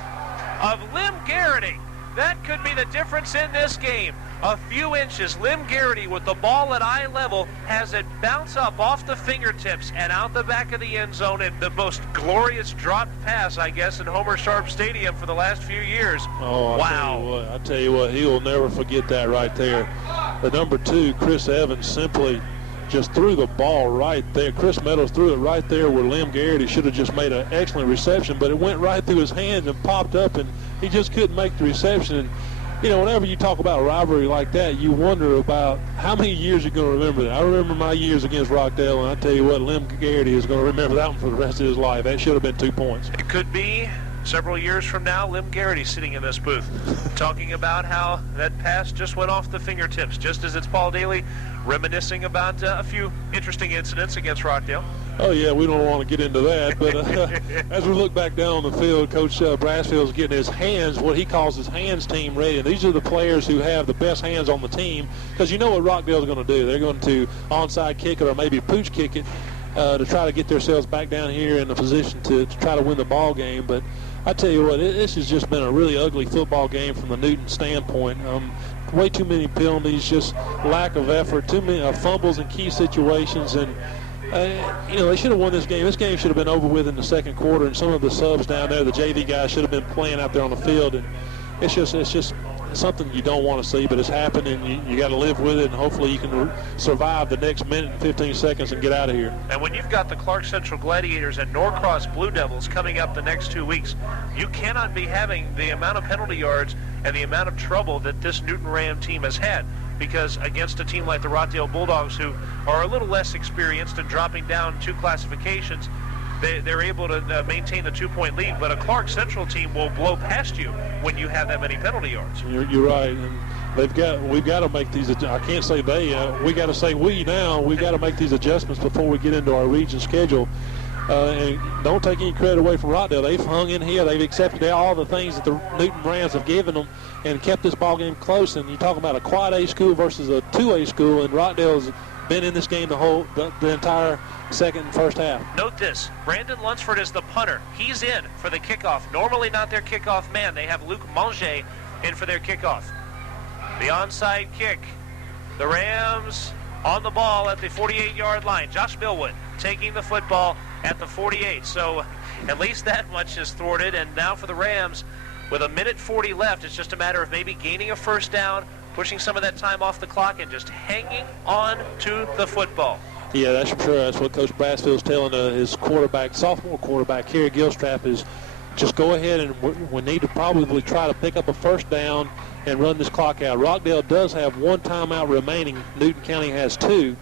of Lim Garrity. That could be the difference in this game. A few inches. Lim Garrity with the ball at eye level has it bounce up off the fingertips and out the back of the end zone, and the most glorious dropped pass, I guess, in Homer Sharp Stadium for the last few years. Oh, wow. I tell you what, he will never forget that right there. The number 2, Chris Evans, simply just threw the ball right there. Chris Meadows threw it right there where Lim Garrity should have just made an excellent reception, but it went right through his hands and popped up, and he just couldn't make the reception. And, you know, whenever you talk about a rivalry like that, you wonder about how many years you're going to remember that. I remember my years against Rockdale, and I tell you what, Lim Garrity is going to remember that one for the rest of his life. That should have been 2 points. It could be several years from now, Lim Garrity sitting in this booth talking about how that pass just went off the fingertips, just as it's Paul Dailey reminiscing about a few interesting incidents against Rockdale. Oh, yeah, we don't want to get into that, but as we look back down on the field, Coach Brasfield's getting his hands, what he calls his hands team ready. And these are the players who have the best hands on the team, because you know what Rockdale's going to do. They're going to onside kick it or maybe pooch kick it to try to get themselves back down here in a position to try to win the ball game. But I tell you what, this has just been a really ugly football game from the Newton standpoint. Way too many penalties, just lack of effort, too many fumbles in key situations, and you know, they should have won this game. This game should have been over with in the second quarter, and some of the subs down there, the JV guys, should have been playing out there on the field. And it's just something you don't want to see, but it's happened, and you got to live with it, and hopefully you can survive the next minute and 15 seconds and get out of here. And when you've got the Clark Central Gladiators and Norcross Blue Devils coming up the next 2 weeks, you cannot be having the amount of penalty yards and the amount of trouble that this Newton Ram team has had, because against a team like the Rockdale Bulldogs, who are a little less experienced and dropping down 2 classifications, they're able to maintain the 2-point lead, but a Clark Central team will blow past you when you have that many penalty yards. You're right, and we've got to make these. I can't say they. We got to say we now. We've got to make these adjustments before we get into our region schedule. And don't take any credit away from Rockdale. They've hung in here. They've accepted all the things that the Newton Rams have given them and kept this ball game close. And you talk about a quad A school versus a 2A school, and Rockdale's been in this game the entire second and first half. Note this, Brandon Lunsford is the punter. He's in for the kickoff. Normally not their kickoff man. They have Luke Manger in for their kickoff. The onside kick. The Rams on the ball at the 48-yard line. Josh Millwood taking the football at the 48. So at least that much is thwarted. And now for the Rams, with 1:40 left, it's just a matter of maybe gaining a first down, pushing some of that time off the clock, and just hanging on to the football. Yeah, that's sure. That's what Coach Brasfield's telling his quarterback, sophomore quarterback, Kerry Gilstrap, is just go ahead and we need to probably try to pick up a first down and run this clock out. Rockdale does have 1 timeout remaining. Newton County has 2.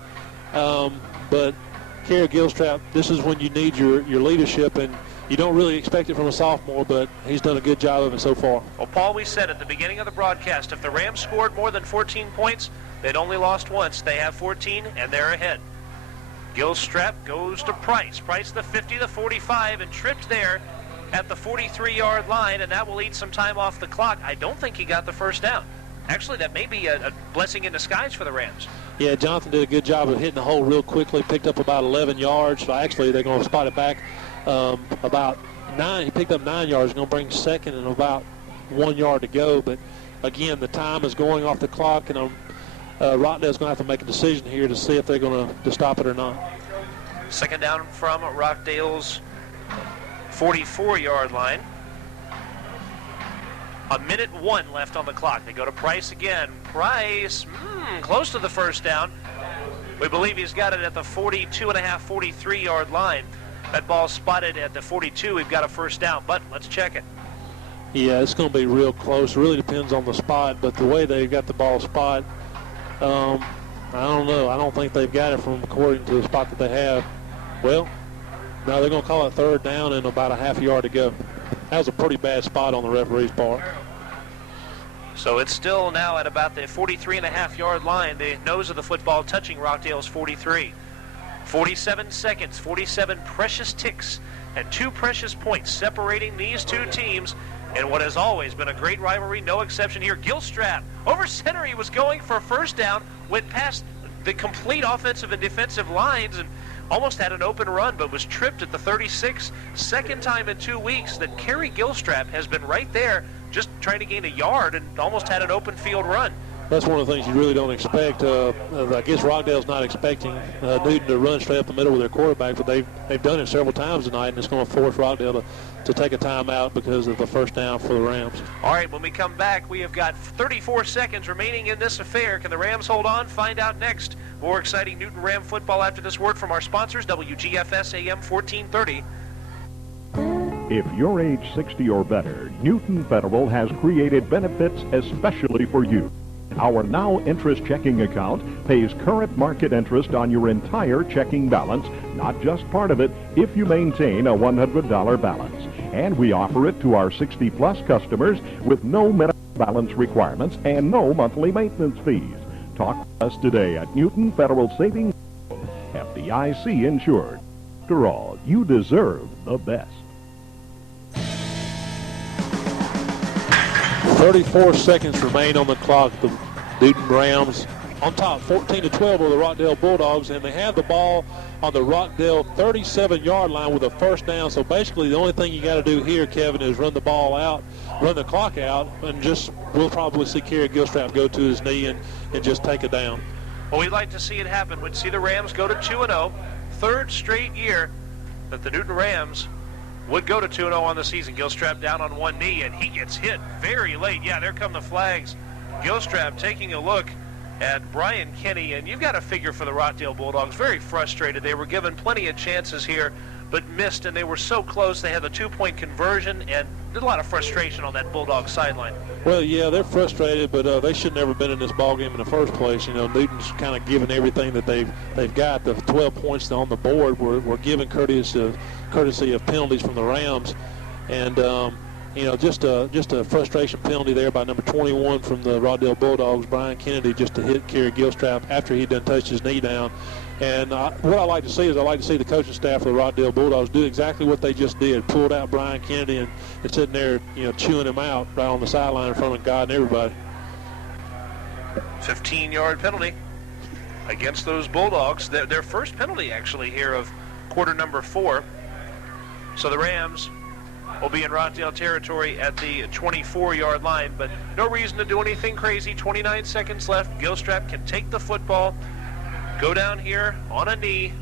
But Kerry Gilstrap, this is when you need your leadership, and you don't really expect it from a sophomore, but he's done a good job of it so far. Well, Paul, we said at the beginning of the broadcast, if the Rams scored more than 14 points, they'd only lost once. They have 14, and they're ahead. Gilstrap goes to Price. Price the 50, the 45, and tripped there at the 43-yard line, and that will eat some time off the clock. I don't think he got the first down. Actually, that may be a blessing in disguise for the Rams. Yeah, Jonathan did a good job of hitting the hole real quickly, picked up about 11 yards. So actually, they're going to spot it back about 9. He picked up 9 yards. Going to bring second and about 1 yard to go. But, again, the time is going off the clock, and Rockdale's going to have to make a decision here to see if they're going to stop it or not. Second down from Rockdale's 44-yard line. 1:01 left on the clock. They go to Price again. Price, close to the first down. We believe he's got it at the 42.5, 43-yard line. That ball spotted at the 42. We've got a first down, but let's check it. Yeah, it's going to be real close. It really depends on the spot, but the way they've got the ball spot, I don't know. I don't think they've got it from according to the spot that they have. Well, no, they're going to call it third down and about a half a yard to go. That was a pretty bad spot on the referee's part. So it's still now at about the 43.5-yard line, the nose of the football touching Rockdale's 43. 47 seconds, 47 precious ticks, and 2 precious points separating these two teams in what has always been a great rivalry, no exception here. Gilstrap over center, he was going for a first down, went past the complete offensive and defensive lines and almost had an open run, but was tripped at the 36. Second time in 2 weeks that Kerry Gilstrap has been right there just trying to gain a yard and almost had an open field run. That's one of the things you really don't expect. I guess Rockdale's not expecting Newton to run straight up the middle with their quarterback, but they've done it several times tonight, and it's going to force Rockdale to take a timeout because of the first down for the Rams. All right, when we come back, we have got 34 seconds remaining in this affair. Can the Rams hold on? Find out next. More exciting Newton Ram football after this word from our sponsors, WGFS AM 1430. If you're age 60 or better, Newton Federal has created benefits especially for you. Our Now Interest checking account pays current market interest on your entire checking balance, not just part of it, if you maintain a $100 balance. And we offer it to our 60-plus customers with no minimum balance requirements and no monthly maintenance fees. Talk to us today at Newton Federal Savings, FDIC insured. After all, you deserve the best. 34 seconds remain on the clock. The Newton Rams on top, 14-12 over the Rockdale Bulldogs, and they have the ball on the Rockdale 37-yard line with a first down. So basically the only thing you got to do here, Kevin, is run the ball out, run the clock out, and we'll probably see Kerry Gilstrap go to his knee and just take it down. Well, we'd like to see it happen. We'd see the Rams go to 2-0, third straight year that the Newton Rams would go to 2-0 on the season. Gilstrap down on one knee, and he gets hit very late. Yeah, there come the flags. Gilstrap taking a look at Brian Kenny, and you've got a figure for the Rockdale Bulldogs. Very frustrated. They were given plenty of chances here, but missed, and they were so close. They had the 2-point conversion, and there's a lot of frustration on that Bulldog sideline. Well, yeah, they're frustrated, but they should never have been in this ballgame in the first place. You know, Newton's kind of given everything that they've got. The 12 points on the board were given courtesy of penalties from the Rams, and you know, just a frustration penalty there by number 21 from the Rockdale Bulldogs, Brian Kennedy, just to hit Kerry Gilstrap after he done touched his knee down. And what I like to see is the coaching staff of the Rockdale Bulldogs do exactly what they just did, pulled out Brian Kennedy and sitting there, you know, chewing him out right on the sideline in front of God and everybody. 15-yard penalty against those Bulldogs. Their first penalty, actually, here of quarter number 4. So the Rams will be in Rockdale territory at the 24-yard line, but no reason to do anything crazy. 29 seconds left. Gilstrap can take the football, go down here on a knee,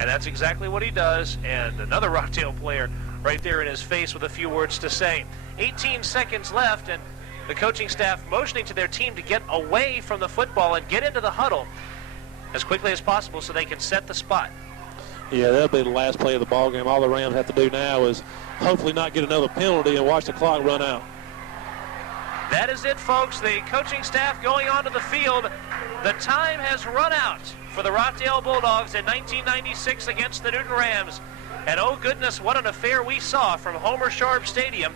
and that's exactly what he does. And another Rockdale player right there in his face with a few words to say. 18 seconds left, and the coaching staff motioning to their team to get away from the football and get into the huddle as quickly as possible so they can set the spot. Yeah, that'll be the last play of the ball game. All the Rams have to do now is hopefully not get another penalty and watch the clock run out. That is it, folks. The coaching staff going onto the field. The time has run out for the Rockdale Bulldogs in 1996 against the Newton Rams. And oh goodness, what an affair we saw from Homer Sharp Stadium.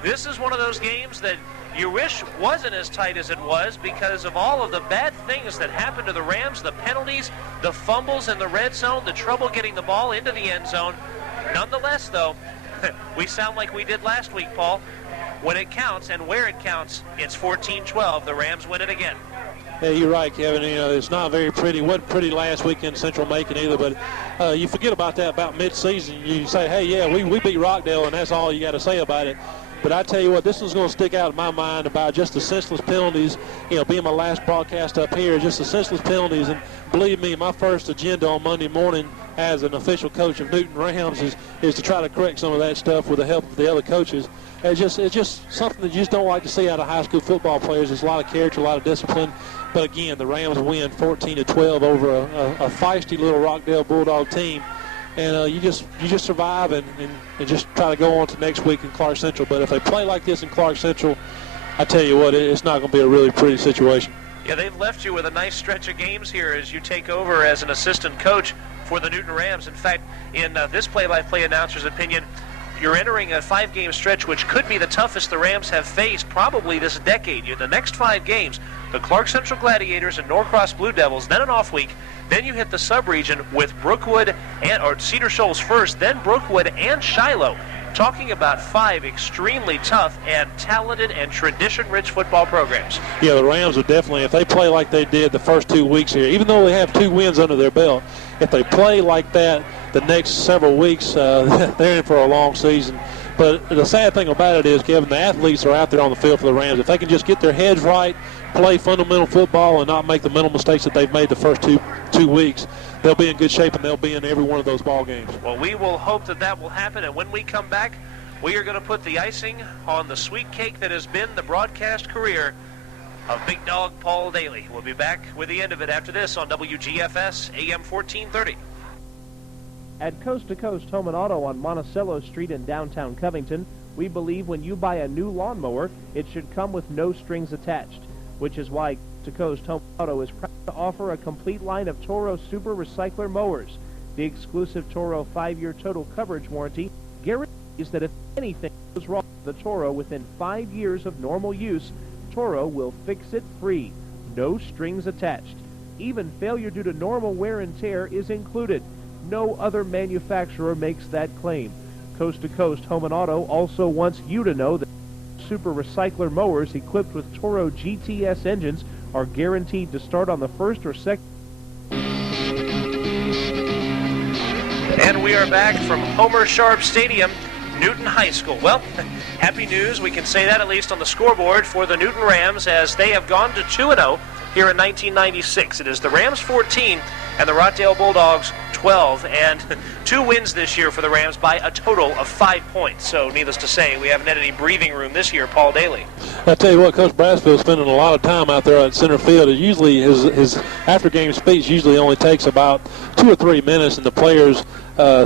This is one of those games that you wish wasn't as tight as it was because of all of the bad things that happened to the Rams, the penalties, the fumbles in the red zone, the trouble getting the ball into the end zone. Nonetheless, though, we sound like we did last week, Paul. When it counts and where it counts, it's 14-12. The Rams win it again. Yeah, you're right, Kevin. You know, it's not very pretty. It wasn't pretty last week in Central Macon either, but you forget about that about mid-season. You say, hey, yeah, we beat Rockdale, and that's all you got to say about it. But I tell you what, this is going to stick out in my mind about just the senseless penalties. You know, being my last broadcast up here, just the senseless penalties. And believe me, my first agenda on Monday morning as an official coach of Newton Rams is to try to correct some of that stuff with the help of the other coaches. It's just something that you just don't like to see out of high school football players. There's a lot of character, a lot of discipline. But again, the Rams win 14-12 over a feisty little Rockdale Bulldog team. and you just survive and just try to go on to next week in Clark Central. But if they play like this in Clark Central, I tell you what, it's not going to be a really pretty situation. Yeah, they've left you with a nice stretch of games here as you take over as an assistant coach for the Newton Rams. In fact, in this play-by-play announcer's opinion, you're entering a 5-game stretch which could be the toughest the Rams have faced probably this decade. The next 5 games, the Clark Central Gladiators and Norcross Blue Devils, then an off week, then you hit the sub-region with Brookwood or Cedar Shoals first, then Brookwood and Shiloh. Talking about 5 extremely tough and talented and tradition-rich football programs. Yeah, the Rams are definitely, if they play like they did the first 2 weeks here, even though they have 2 wins under their belt, if they play like that the next several weeks, they're in for a long season. But the sad thing about it is, Kevin, the athletes are out there on the field for the Rams. If they can just get their heads right, play fundamental football, and not make the mental mistakes that they've made the first two weeks, they'll be in good shape, and they'll be in every one of those ball games. Well, we will hope that will happen, and when we come back, we are going to put the icing on the sweet cake that has been the broadcast career of Big Dog Paul Dailey. We'll be back with the end of it after this on WGFS AM 1430. At Coast to Coast Home and Auto on Monticello Street in downtown Covington, we believe when you buy a new lawnmower, it should come with no strings attached, which is why Coast to Coast Home and Auto is proud to offer a complete line of Toro Super Recycler mowers. The exclusive Toro 5-year total coverage warranty guarantees that if anything goes wrong with the Toro within 5 years of normal use, Toro will fix it free. No strings attached. Even failure due to normal wear and tear is included. No other manufacturer makes that claim. Coast to Coast Home and Auto also wants you to know that Super Recycler mowers equipped with Toro GTS engines are guaranteed to start on the first or second. And we are back from Homer Sharp Stadium, Newton High School. Well, happy news, we can say that at least on the scoreboard for the Newton Rams, as they have gone to 2-0 here in 1996. It is the Rams 14 and the Rockdale Bulldogs 12, and 2 wins this year for the Rams by a total of 5 points. So needless to say, we haven't had any breathing room this year. Paul Dailey. I tell you what, Coach Brassfield's spending a lot of time out there at center field. It usually his after-game speech usually only takes about 2 or 3 minutes, and the players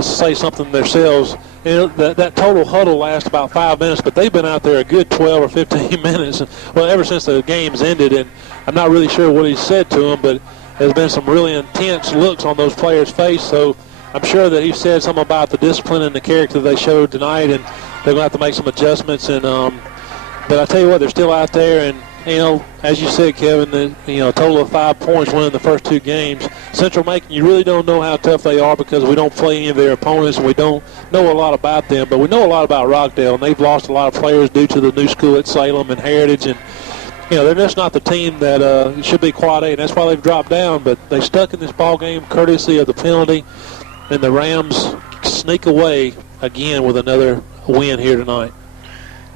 say something themselves. And that total huddle lasts about 5 minutes, but they've been out there a good 12 or 15 minutes. Well, ever since the game's ended, and I'm not really sure what he said to them, but there's been some really intense looks on those players' face. So I'm sure that he said something about the discipline and the character they showed tonight, and they're going to have to make some adjustments. And but I tell you what, they're still out there, and as you said, Kevin, a total of 5 points winning the first 2 games. Central Macon, you really don't know how tough they are because we don't play any of their opponents, and we don't know a lot about them. But we know a lot about Rockdale, and they've lost a lot of players due to the new school at Salem and Heritage, and they're just not the team that should be quad A, and that's why they've dropped down. But they stuck in this ball game courtesy of the penalty, and the Rams sneak away again with another win here tonight.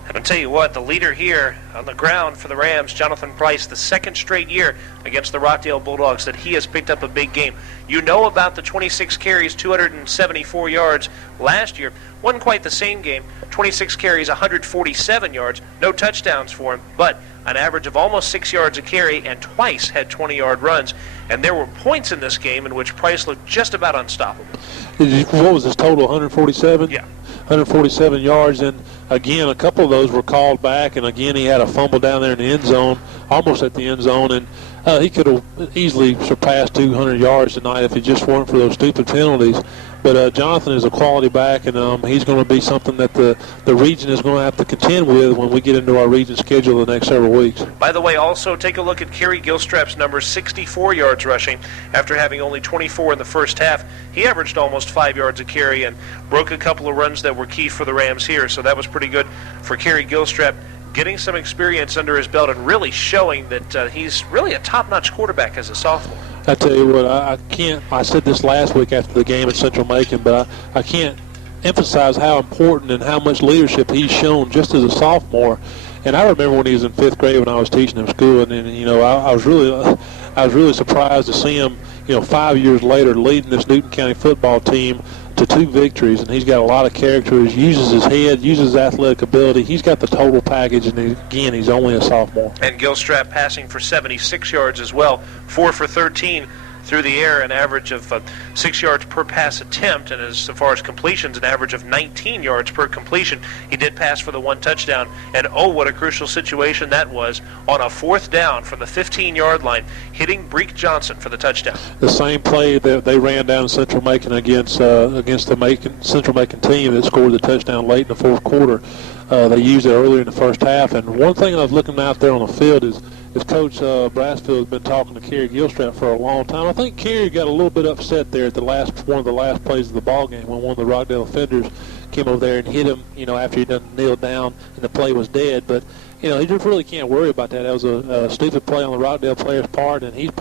And I'll tell you what, the leader here on the ground for the Rams, Jonathan Price, the 2nd straight year against the Rockdale Bulldogs that he has picked up a big game. You know about the 26 carries, 274 yards last year. Wasn't quite the same game. 26 carries, 147 yards. No touchdowns for him, but an average of almost 6 yards a carry, and twice had 20-yard runs. And there were points in this game in which Price looked just about unstoppable. What was his total, 147? Yeah. 147 yards, and again, a couple of those were called back, and again, he had a fumble down there in the end zone, almost at the end zone, and he could have easily surpassed 200 yards tonight if it just weren't for those stupid penalties. But Jonathan is a quality back, and he's going to be something that the region is going to have to contend with when we get into our region schedule the next several weeks. By the way, also take a look at Kerry Gilstrap's numbers, 64 yards rushing after having only 24 in the first half. He averaged almost 5 yards a carry and broke a couple of runs that were key for the Rams here, so that was pretty good for Kerry Gilstrap, getting some experience under his belt and really showing that he's really a top-notch quarterback as a sophomore. I tell you what, I said this last week after the game at Central Macon, but I can't emphasize how important and how much leadership he's shown just as a sophomore. And I remember when he was in 5th grade when I was teaching him school, and I was really surprised to see him, 5 years later leading this Newton County football team to 2 victories, and he's got a lot of character. He uses his head, uses his athletic ability. He's got the total package, and again, he's only a sophomore. And Gilstrap passing for 76 yards as well, 4 for 13 through the air, an average of 6 yards per pass attempt, and as far as completions, an average of 19 yards per completion. He did pass for the 1 touchdown, and oh, what a crucial situation that was on a 4th down from the 15-yard line, hitting Breek Johnson for the touchdown. The same play that they ran down in Central Macon against the Central Macon team that scored the touchdown late in the 4th quarter. They used it earlier in the first half, and one thing I was looking out there on the field is Coach Brassfield has been talking to Kerry Gilstrap for a long time. I think Kerry got a little bit upset there at one of the last plays of the ball game when one of the Rockdale offenders came over there and hit him, after he done kneeled down and the play was dead. But, he just really can't worry about that. That was a stupid play on the Rockdale player's part, and he's